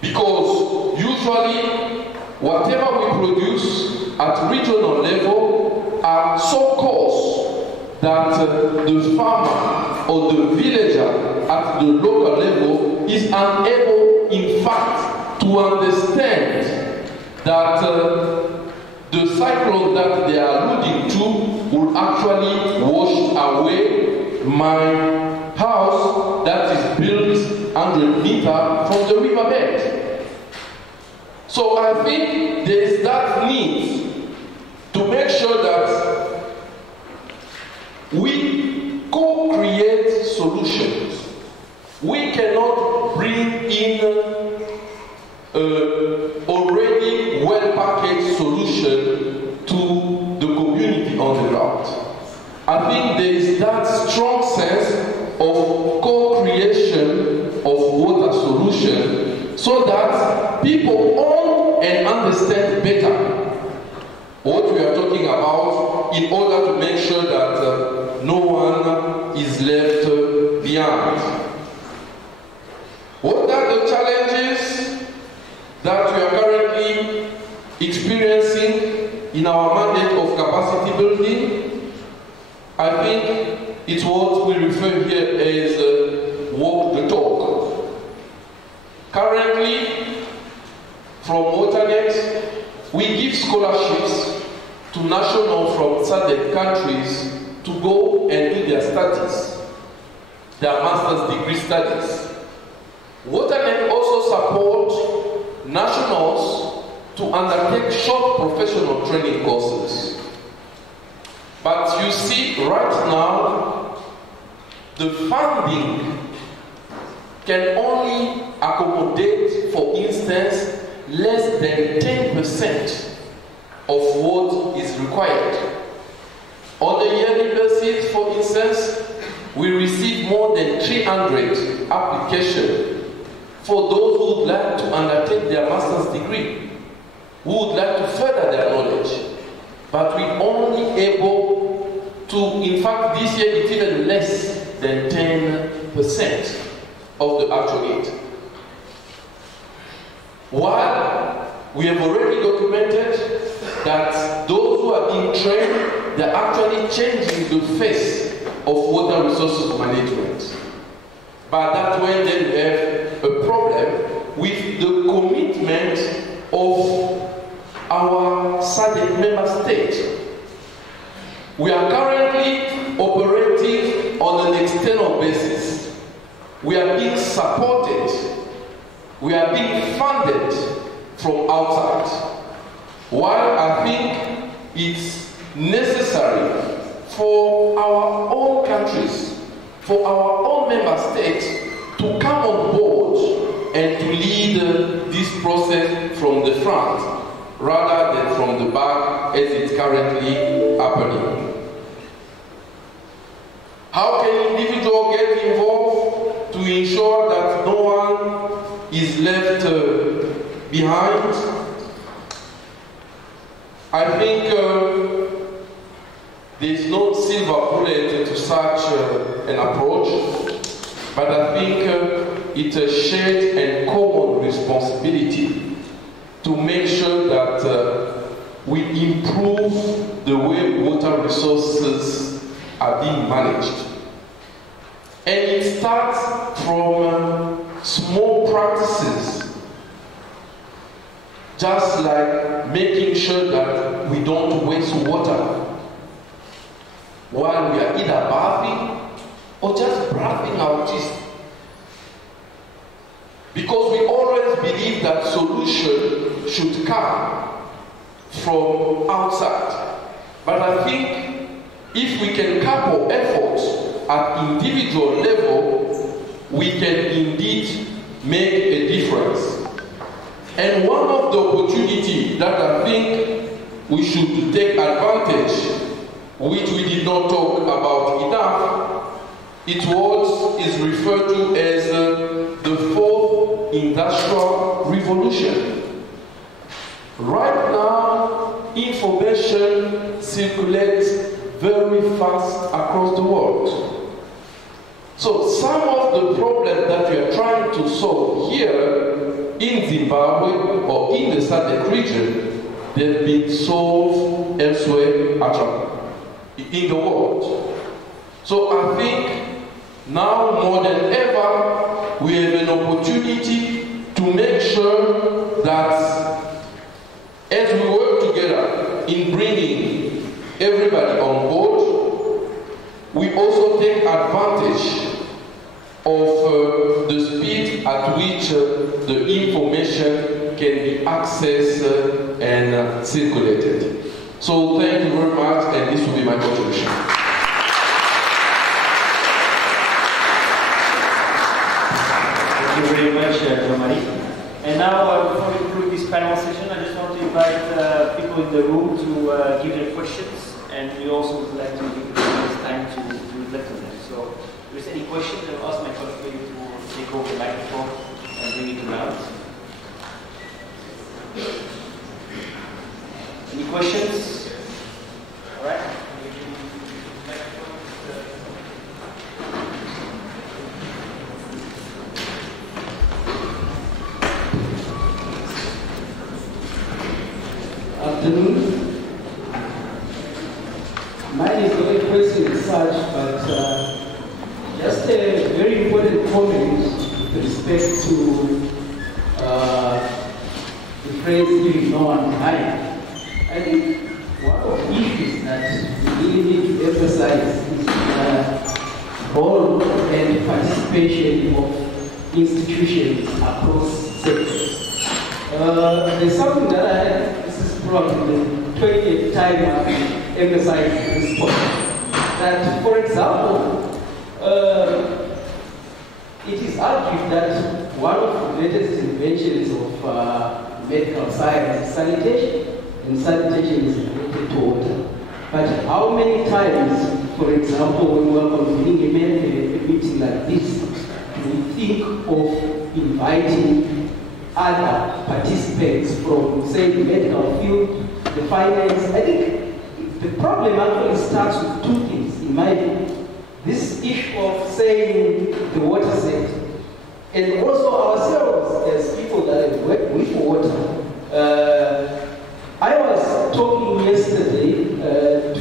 Because usually, whatever we produce at regional level are so coarse that the farmer or the villager at the local level is unable, in fact, to understand that the cyclone that they are alluding to will actually wash away my house that is built 100 meters from the riverbed. So I think there is that need to make sure that we co-create solutions. We cannot bring in already well-packaged solution to the community on the ground. I think there is that strong sense of co-creation of water solution so that people own and understand better what we are talking about in order to make sure that no one is left behind. What that our mandate of capacity building, I think it's what we refer here as walk the talk. Currently, from Waternet, we give scholarships to nationals from certain countries to go and do their studies, their master's degree studies. Waternet also supports nationals to undertake short professional training courses. But you see, right now, the funding can only accommodate, for instance, less than 10% of what is required. On a yearly basis, for instance, we receive more than 300 applications for those who would like to undertake their master's degree, who would like to further their knowledge. But we're only able to, in fact, this year it's even less than 10% of the actual aid. While we have already documented that those who are being trained, they're actually changing the face of water resources management. But that's when then we have a problem with the commitment of our SADC member state. We are currently operating on an external basis. We are being supported. We are being funded from outside. While I think it's necessary for our own countries, for our own member states to come on board and to lead this process from the front rather than from the back as it's currently happening. How can individuals get involved to ensure that no one is left behind? I think there's no silver bullet to such an approach, but I think it's a shared and common responsibility to make sure that we improve the way water resources are being managed. And it starts from small practices, just like making sure that we don't waste water while we are either bathing or just brushing our teeth. Because we always believe that solution should come from outside. But I think if we can couple efforts at individual level, we can indeed make a difference. And one of the opportunities that I think we should take advantage, which we did not talk about enough, it is referred to as the fourth industrial revolution. Right now, information circulates very fast across the world. So some of the problems that we are trying to solve here in Zimbabwe or in the SADC region, they've been solved elsewhere in the world. So I think now more than ever, we have an opportunity to make sure that as we work together in bringing everybody on board, we also take advantage of the speed at which the information can be accessed and circulated. So thank you very much, and this will be my contribution. Thank you very much, Jean-Marie. And now, before we conclude this panel session, I just want to invite people in the room to give their questions, and we also would like to give them time to reflect on them. So, if there's any questions, I'll ask my colleague to take over the microphone and bring it around. Any questions? All right. Afternoon. Mine is not a question as such, but just a very important comment with respect to the phrase "leaving no one behind." I think one of the issues that we really need to emphasize is the role and participation of institutions across sectors. There's something that I had, this is probably the 20th time I've emphasized this point, that, for example, it is argued that one of the greatest inventions of medical science is sanitation, and sanitation is related to water. But how many times, for example, when we are convening a meeting like this, do we think of inviting other participants from, say, the medical field, the finance? I think the problem actually starts with two things, in my view. This issue of saying the water sector, and also ourselves as people that work with water. I was talking yesterday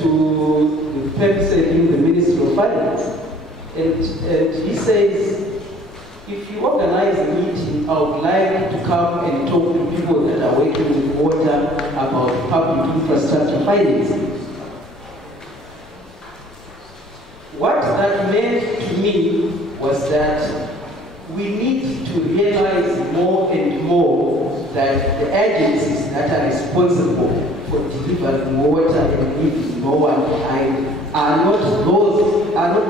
to the person in the Ministry of Finance, and he says, if you organize a meeting, I would like to come and talk to people that are working with water about public infrastructure financing. What that meant to me was that we need to realize more and more that the agencies that are responsible for delivering water and leaving no one behind are not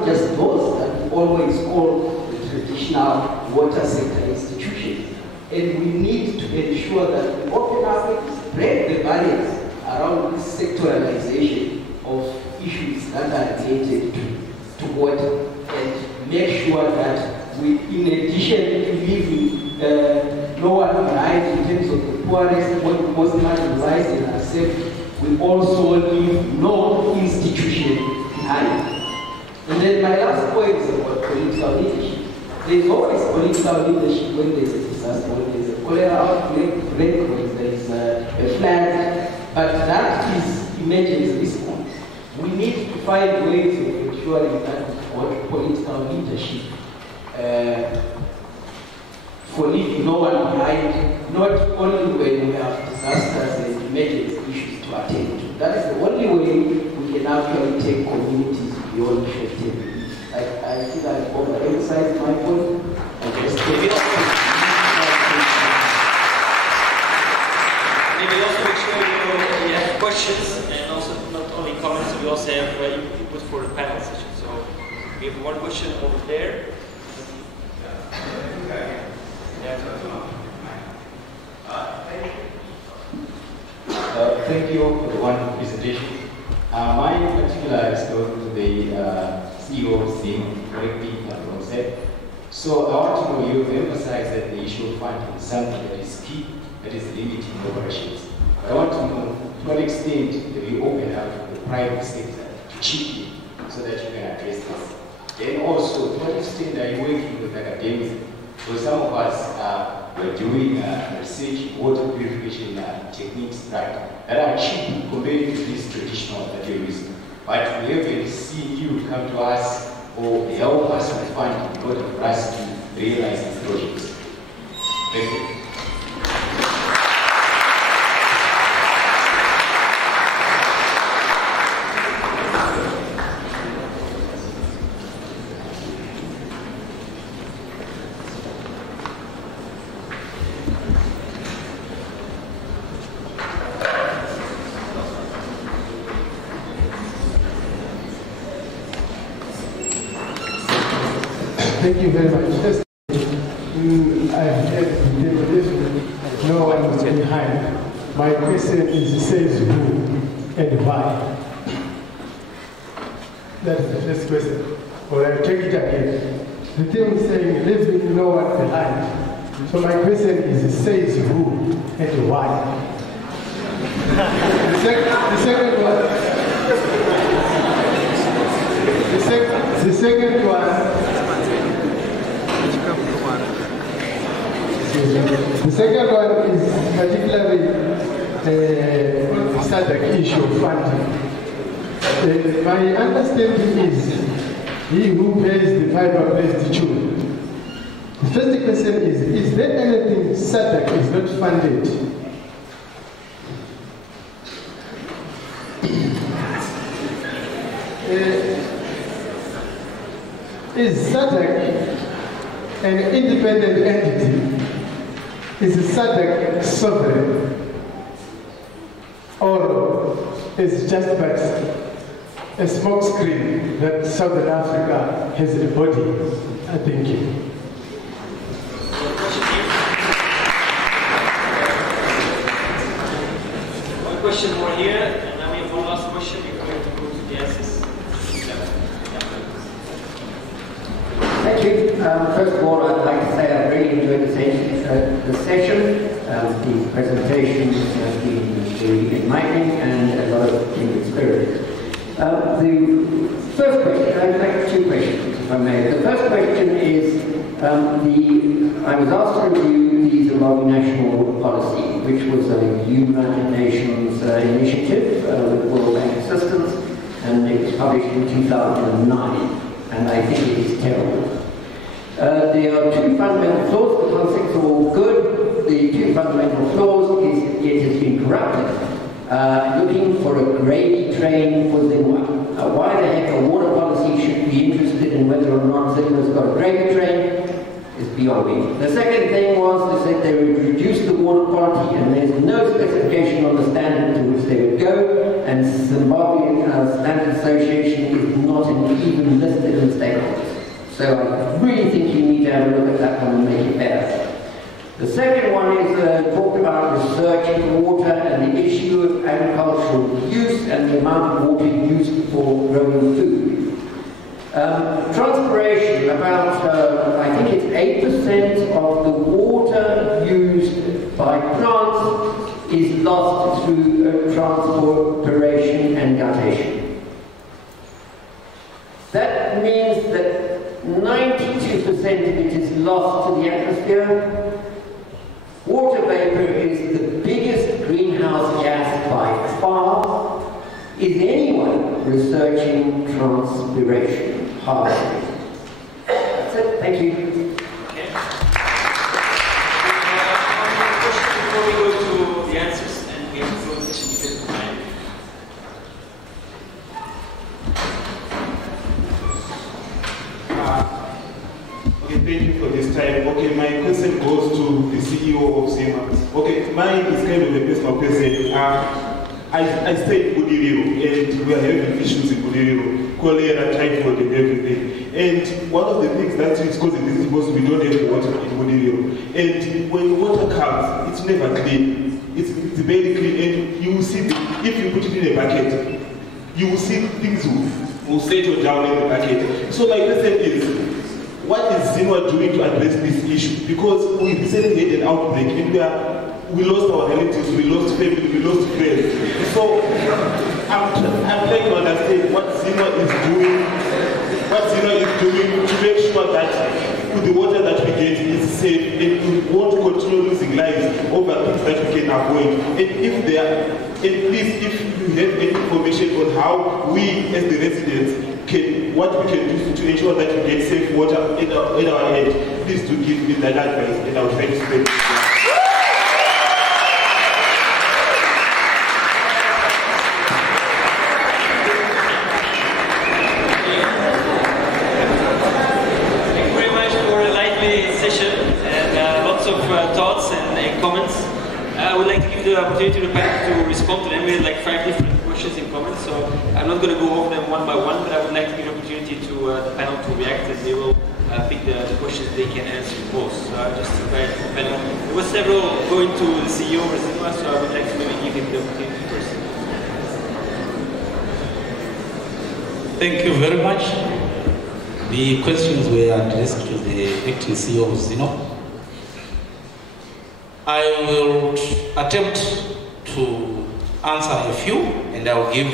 just those that we always call the traditional water sector institutions. And we need to ensure that we open up and break the barriers around this sectoralization of issues that are related to water, and make sure that we, in addition to leaving no one behind in terms of the poorest, most marginalized and accept, we also leave no institution behind. And then my last point is about political leadership. There is always political leadership when there is a disaster, when there is a cholera outbreak, when there is a flood, but that is emergency response. We need to find ways of ensuring that we've got political leadership for leaving no one behind, not only when we have disasters and emergency issues to attend to. That is the only way we can actually take communities beyond short-term. I think I've overemphasized my point. Maybe also make sure you have questions, and also not only comments, we also have input for the panel session. So we have one question over there. Thank you for the wonderful presentation. Mine in particular is going to the CEO of Zim, correct me if I'm wrong, said. So I want to know, you've emphasized that the issue of funding is something that is key, that is limiting operations. But I want to know, to what extent have you opened up the private sector to chip in so that you can address this? Then also, to what extent are you working with academics? So some of us were doing research, water purification techniques that are cheap compared to these traditional that you're using. But we haven't seen you come to us or help us with funding in order for us to realize these projects. Thank you. Thank you very much. Just, I've heard the definition, no one was behind. My question is, says who and why? That's the first question. Well, I'll take it again. The thing is saying, leaving no one behind. So my question is, says who and why? The second one. The second one. The second one is particularly on the issue of funding. My understanding is he who pays the piper pays the tune. The first question is there anything SADC is not funded? Is SADC an independent entity? Is SADC sovereign? Or is just but a smokescreen that Southern Africa has a body? Thank you. One question more here, and then we have one last question before we have to go to the answers. Thank you. First of all, I'd like to say I really enjoyed the session. The presentations have been very enlightening and a lot of new experience. The first question, I'd like two questions, if I may. The first question is, I was asked to review the Zimbabwe national policy, which was a United Nations initiative with World Bank assistance, and it was published in 2009, and I think it is terrible. There are two fundamental flaws. The concepts are all good. The two fundamental flaws is it has been corrupted. Looking for a gravy train for Zimbabwe. Why the heck a water policy should be interested in whether or not Zimbabwe's got a gravy train is beyond me. The second thing was they said they would reduce the water quality, and there's no specification on the standard to which they would go, and Zimbabwe Standard Association is not even listed in stakeholders. So I really think you need to have a look at that one and make it better. The second one is talked about research in water and the issue of agricultural use and the amount of water used for growing food. Transpiration, about, I think it's 8% of the water used by plants is lost through transpiration and guttation. That means that 92% of it is lost to the atmosphere. Water vapor is the biggest greenhouse gas by far. Is anyone researching transpiration harvesting? That's it. Thank you. Okay. One question before we go to the answers, and we have to close the session because of time. Okay, thank you for this time. Okay, my question goes to the CEO of Zima. Okay, mine is kind of a personal question. I stay in Budiriro, and we are having issues in Budiriro, cholera, typhoid, and everything. And one of the things that is causing this is because we don't have water in Budiriro. And when water comes, it's never clean. It's very clean, and you will see, if you put it in a bucket, you will see things will settle down in the bucket. So my question is, what is Zima doing to address this issue? Because we recently had an outbreak, and we lost our relatives, we lost family, we lost friends. So I'm trying to understand what Zima is doing, to make sure that the water that we get is safe, and we won't continue losing lives over things that we can avoid. And if there, at least if you have any information on how we as the residents what we can do to ensure that we get safe water in our end, please do give me that advice, and I will try to spend it. Thoughts and comments. I would like to give the opportunity to the panel to respond to them. We had like 5 different questions and comments, so I'm not going to go over them one by one, but I would like to give the opportunity to the panel to react, as they will pick the questions they can answer most. So I just invite the panel. There were several going to the CEO of Zima, so I would like to maybe give him the opportunity first. Thank you very much. The questions were addressed to the acting CEO of Zima. I will attempt to answer a few, and I will give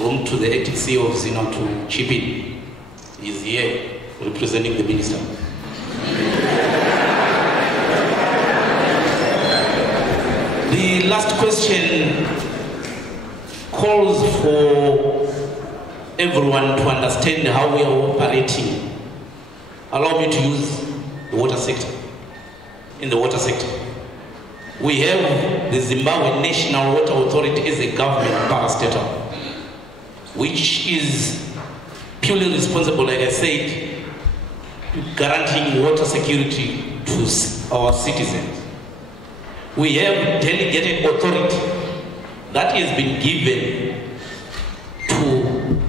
room to the acting CEO of Zino to chip in. He's here representing the minister. The last question calls for everyone to understand how we are operating, allow me to use the water sector. In the water sector, we have the Zimbabwe National Water Authority as a government parastatal, which is purely responsible, like I said, to guaranteeing water security to our citizens. We have delegated authority that has been given to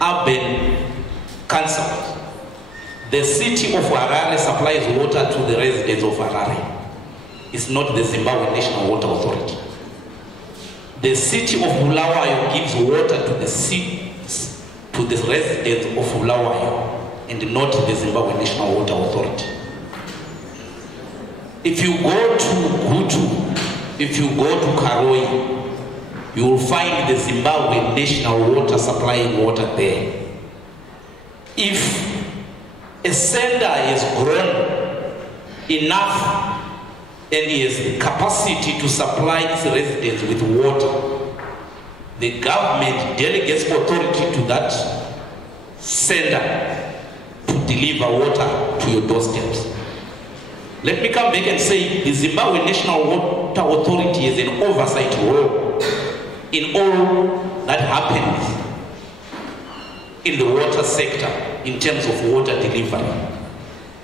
urban councils. The city of Harare supplies water to the residents of Harare. It's not the Zimbabwe National Water Authority. The city of Bulawayo gives water to the residents of Bulawayo and not the Zimbabwe National Water Authority. If you go to Gutu, if you go to Karoi, you will find the Zimbabwe National Water supplying water there. If a sender is grown enough and has the capacity to supply its residents with water, the government delegates authority to that sender to deliver water to your doorsteps. Let me come back and say the Zimbabwe National Water Authority has an oversight role in all that happens in the water sector in terms of water delivery.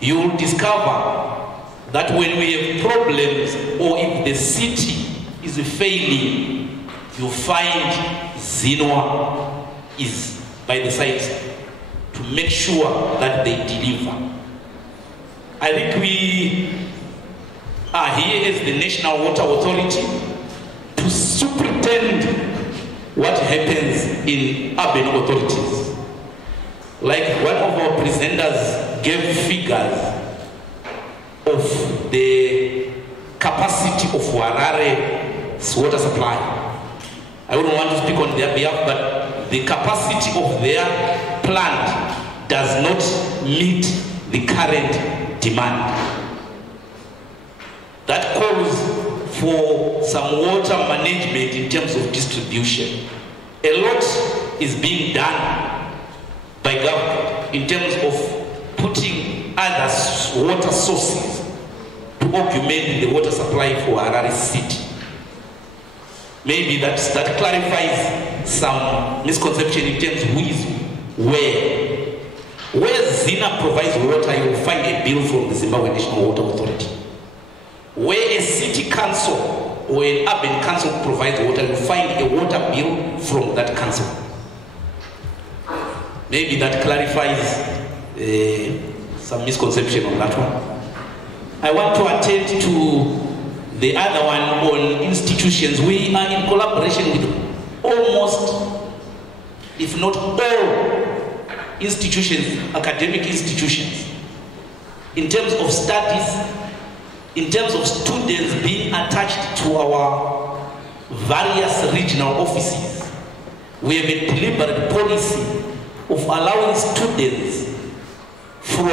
You will discover that when we have problems or if the city is failing, you find Zinwa is by the side to make sure that they deliver. I think we are here as the National Water Authority to superintend what happens in urban authorities. Like one of our presenters gave figures of the capacity of Harare's water supply. I wouldn't want to speak on their behalf, but the capacity of their plant does not meet the current demand. That calls for some water management in terms of distribution. A lot is being done by government in terms of putting other water sources to augment the water supply for Harare city. Maybe that clarifies some misconception in terms of who is where. Where Zina provides water, you will find a bill from the Zimbabwe National Water Authority. Where a city council or an urban council provides water, you will find a water bill from that council. Maybe that clarifies some misconception on that one. I want to attend to the other one on institutions. We are in collaboration with almost, if not all, institutions, academic institutions, in terms of studies, in terms of students being attached to our various regional offices. We have a deliberate policy of allowing students from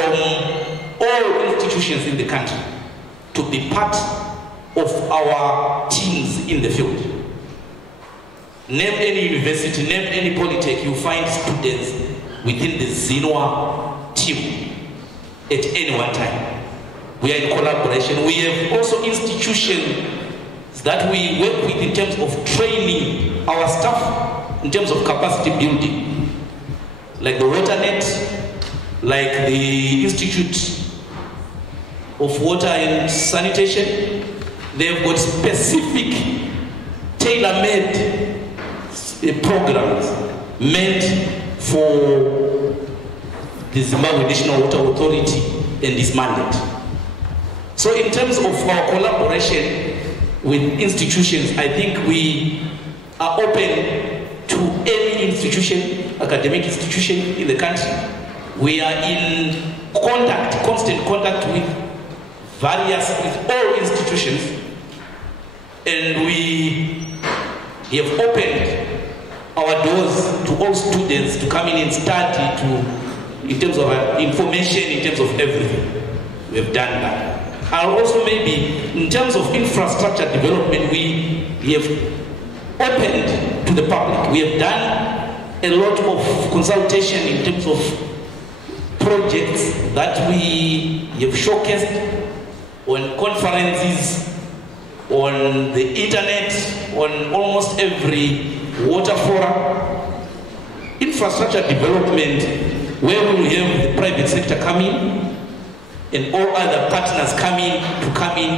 all institutions in the country to be part of our teams in the field. Name any university, name any polytech, you find students within the Zinwa team at any one time. We are in collaboration. We have also institutions that we work with in terms of training our staff, in terms of capacity building, like the WaterNet, like the Institute of Water and Sanitation. They've got specific, tailor-made programs meant for the Zimbabwe National Water Authority and its mandate. So in terms of our collaboration with institutions, I think we are open to any institution, academic institution in the country. We are in contact, constant contact with all institutions, and we have opened our doors to all students to come in and study in terms of information, in terms of everything. We have done that. And also maybe in terms of infrastructure development, we have opened to the public. We have done a lot of consultation in terms of projects that we have showcased on conferences, on the internet, on almost every water forum. Infrastructure development, where we will have the private sector come in and all other partners come in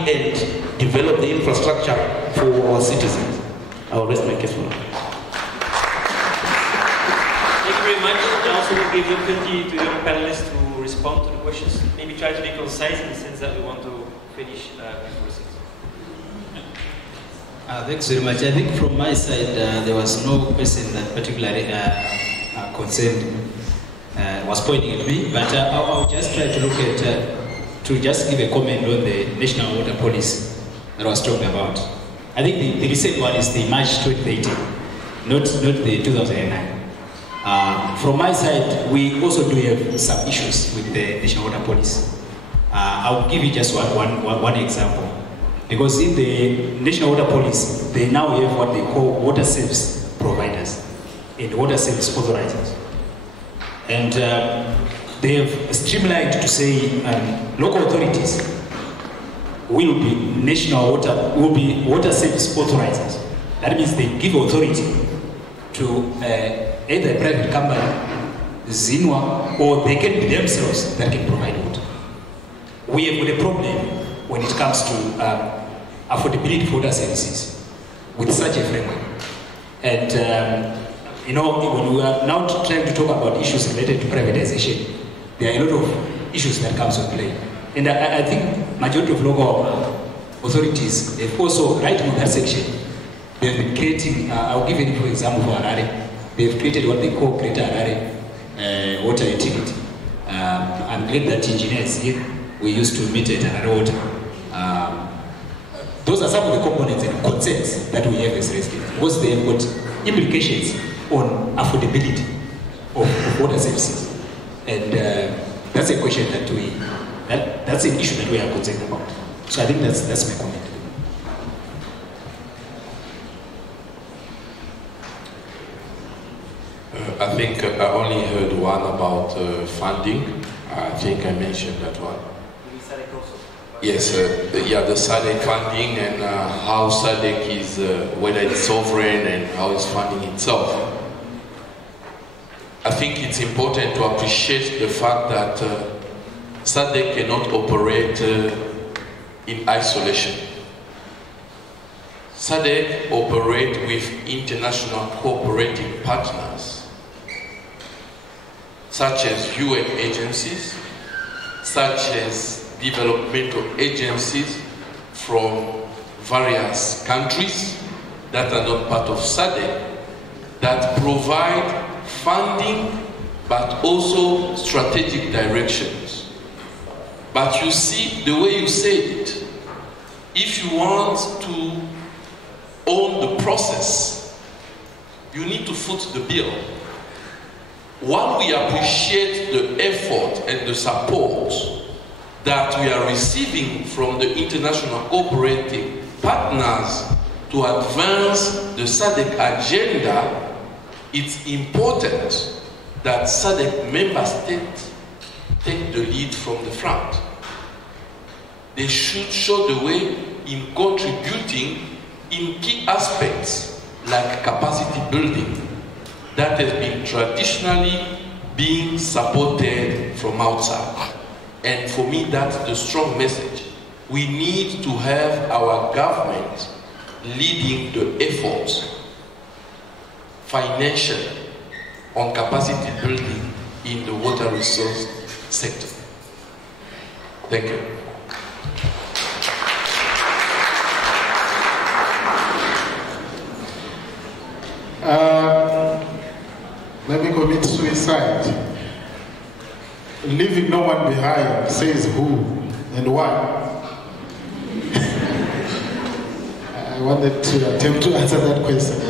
and develop the infrastructure for our citizens. I will rest my case for now. Thank you very much. I also will give the opportunity to the panelists to respond to the questions. Maybe try to be concise in the sense that we want to finish before 6. Thanks very much. I think from my side, there was no question that particularly concerned was pointing at me, but I'll just try to look at, to just give a comment on the national water policy that I was talking about. I think the recent one is the March 2018, not the 2009. From my side, we also do have some issues with the national water policy. I'll give you just one example. Because in the national water policy, they now have what they call water service providers and water service authorizers. And they have streamlined to say local authorities will be water service authorizers. That means they give authority to either a private company, Zinwa, or they can be themselves that can provide water. We have got a problem when it comes to affordability for water services with such a framework. And you know, when we are now trying to talk about issues related to privatization, there are a lot of issues that comes to play. And I think majority of local authorities have also, right in that section, they've been creating, I'll give you for example for Harare, they've created what they call Greater Harare Water Utility. I'm glad that engineers here, we used to meet at Harare Water. Those are some of the components and concerns that we have as residents, because they have got implications on affordability of water services. And that's a question that that's an issue that we are concerned about. So I think that's my comment. I think I only heard one about funding. I think I mentioned that one. Yes, yeah, the SADC funding and how SADC is, whether it's sovereign and how it's funding itself. I think it's important to appreciate the fact that SADC cannot operate in isolation. SADC operates with international cooperating partners, such as UN agencies, such as developmental agencies from various countries that are not part of SADC, that provide funding but also strategic directions. But you see, the way you said it, if you want to own the process, you need to foot the bill. While we appreciate the effort and the support that we are receiving from the international cooperating partners to advance the SADC agenda, it's important that SADC member states take the lead from the front. They should show the way in contributing in key aspects like capacity building that has been traditionally being supported from outside. And for me, that's the strong message. We need to have our government leading the efforts financially on capacity building in the water resource sector. Thank you. Let me commit suicide. Leaving no one behind says who and why. I wanted to attempt to answer that question.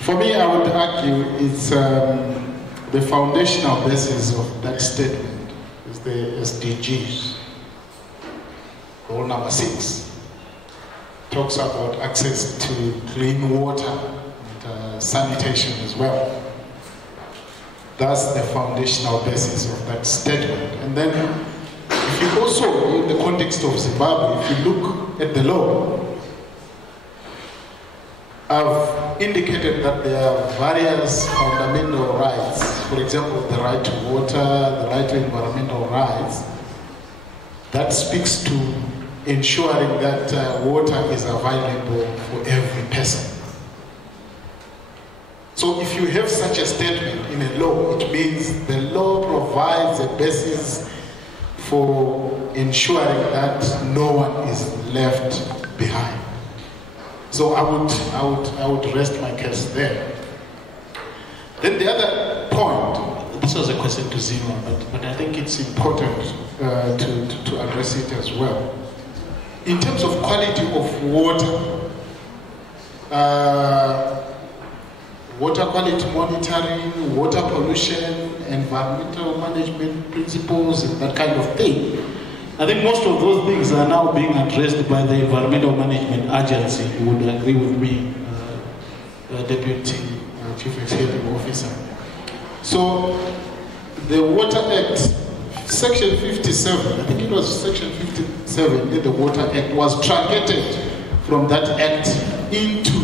For me, I would argue it's the foundational basis of that statement is the SDGs. Goal number 6 talks about access to clean water and sanitation as well. That's the foundational basis of that statement. And then, if you also, in the context of Zimbabwe, if you look at the law, I've indicated that there are various fundamental rights. For example, the right to water, the right to environmental rights. That speaks to ensuring that water is available for every person. So if you have such a statement in a law, it means the law provides a basis for ensuring that no one is left behind. So I would rest my case there. Then the other point, this was a question to Zima, but I think it's important to address it as well. In terms of quality of water, water quality monitoring, water pollution, environmental management principles, and that kind of thing. I think most of those things are now being addressed by the Environmental Management Agency. You would agree with me, Deputy Chief Executive Officer. So, the Water Act, Section 57, I think it was Section 57 in the Water Act, was truncated from that act into,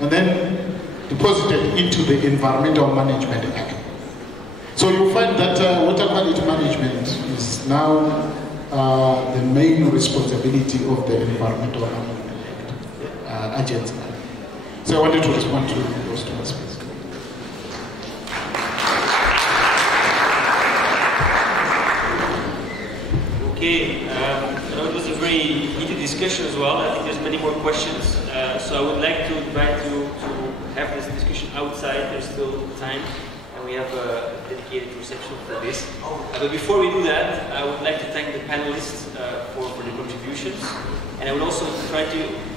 and then deposited into the Environmental Management Act. So you find that water quality management is now the main responsibility of the Environmental Management Agency. So I wanted to respond to those two aspects. Okay, it was a very heated discussion as well. I think there's many more questions. So I would like to invite you to have this discussion outside. There's still time. We have a dedicated reception for this. But before we do that, I would like to thank the panelists for the contributions. And I would also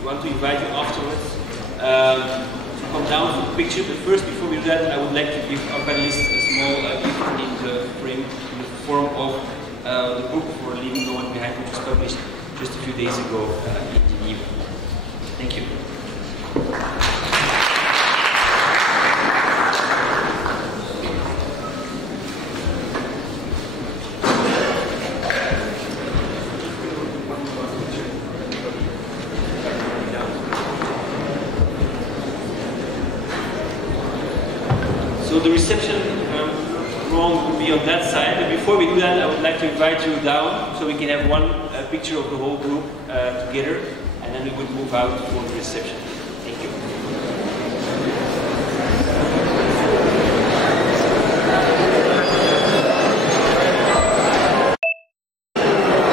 want to invite you afterwards to come down for the picture. But first, before we do that, I would like to give our panelists a small gift in the form of the book for Leaving No One Behind, which was published just a few days ago in Geneva. Thank you. So the reception room will be on that side, but before we do that, I would like to invite you down so we can have one picture of the whole group together, and then we would move out for the reception.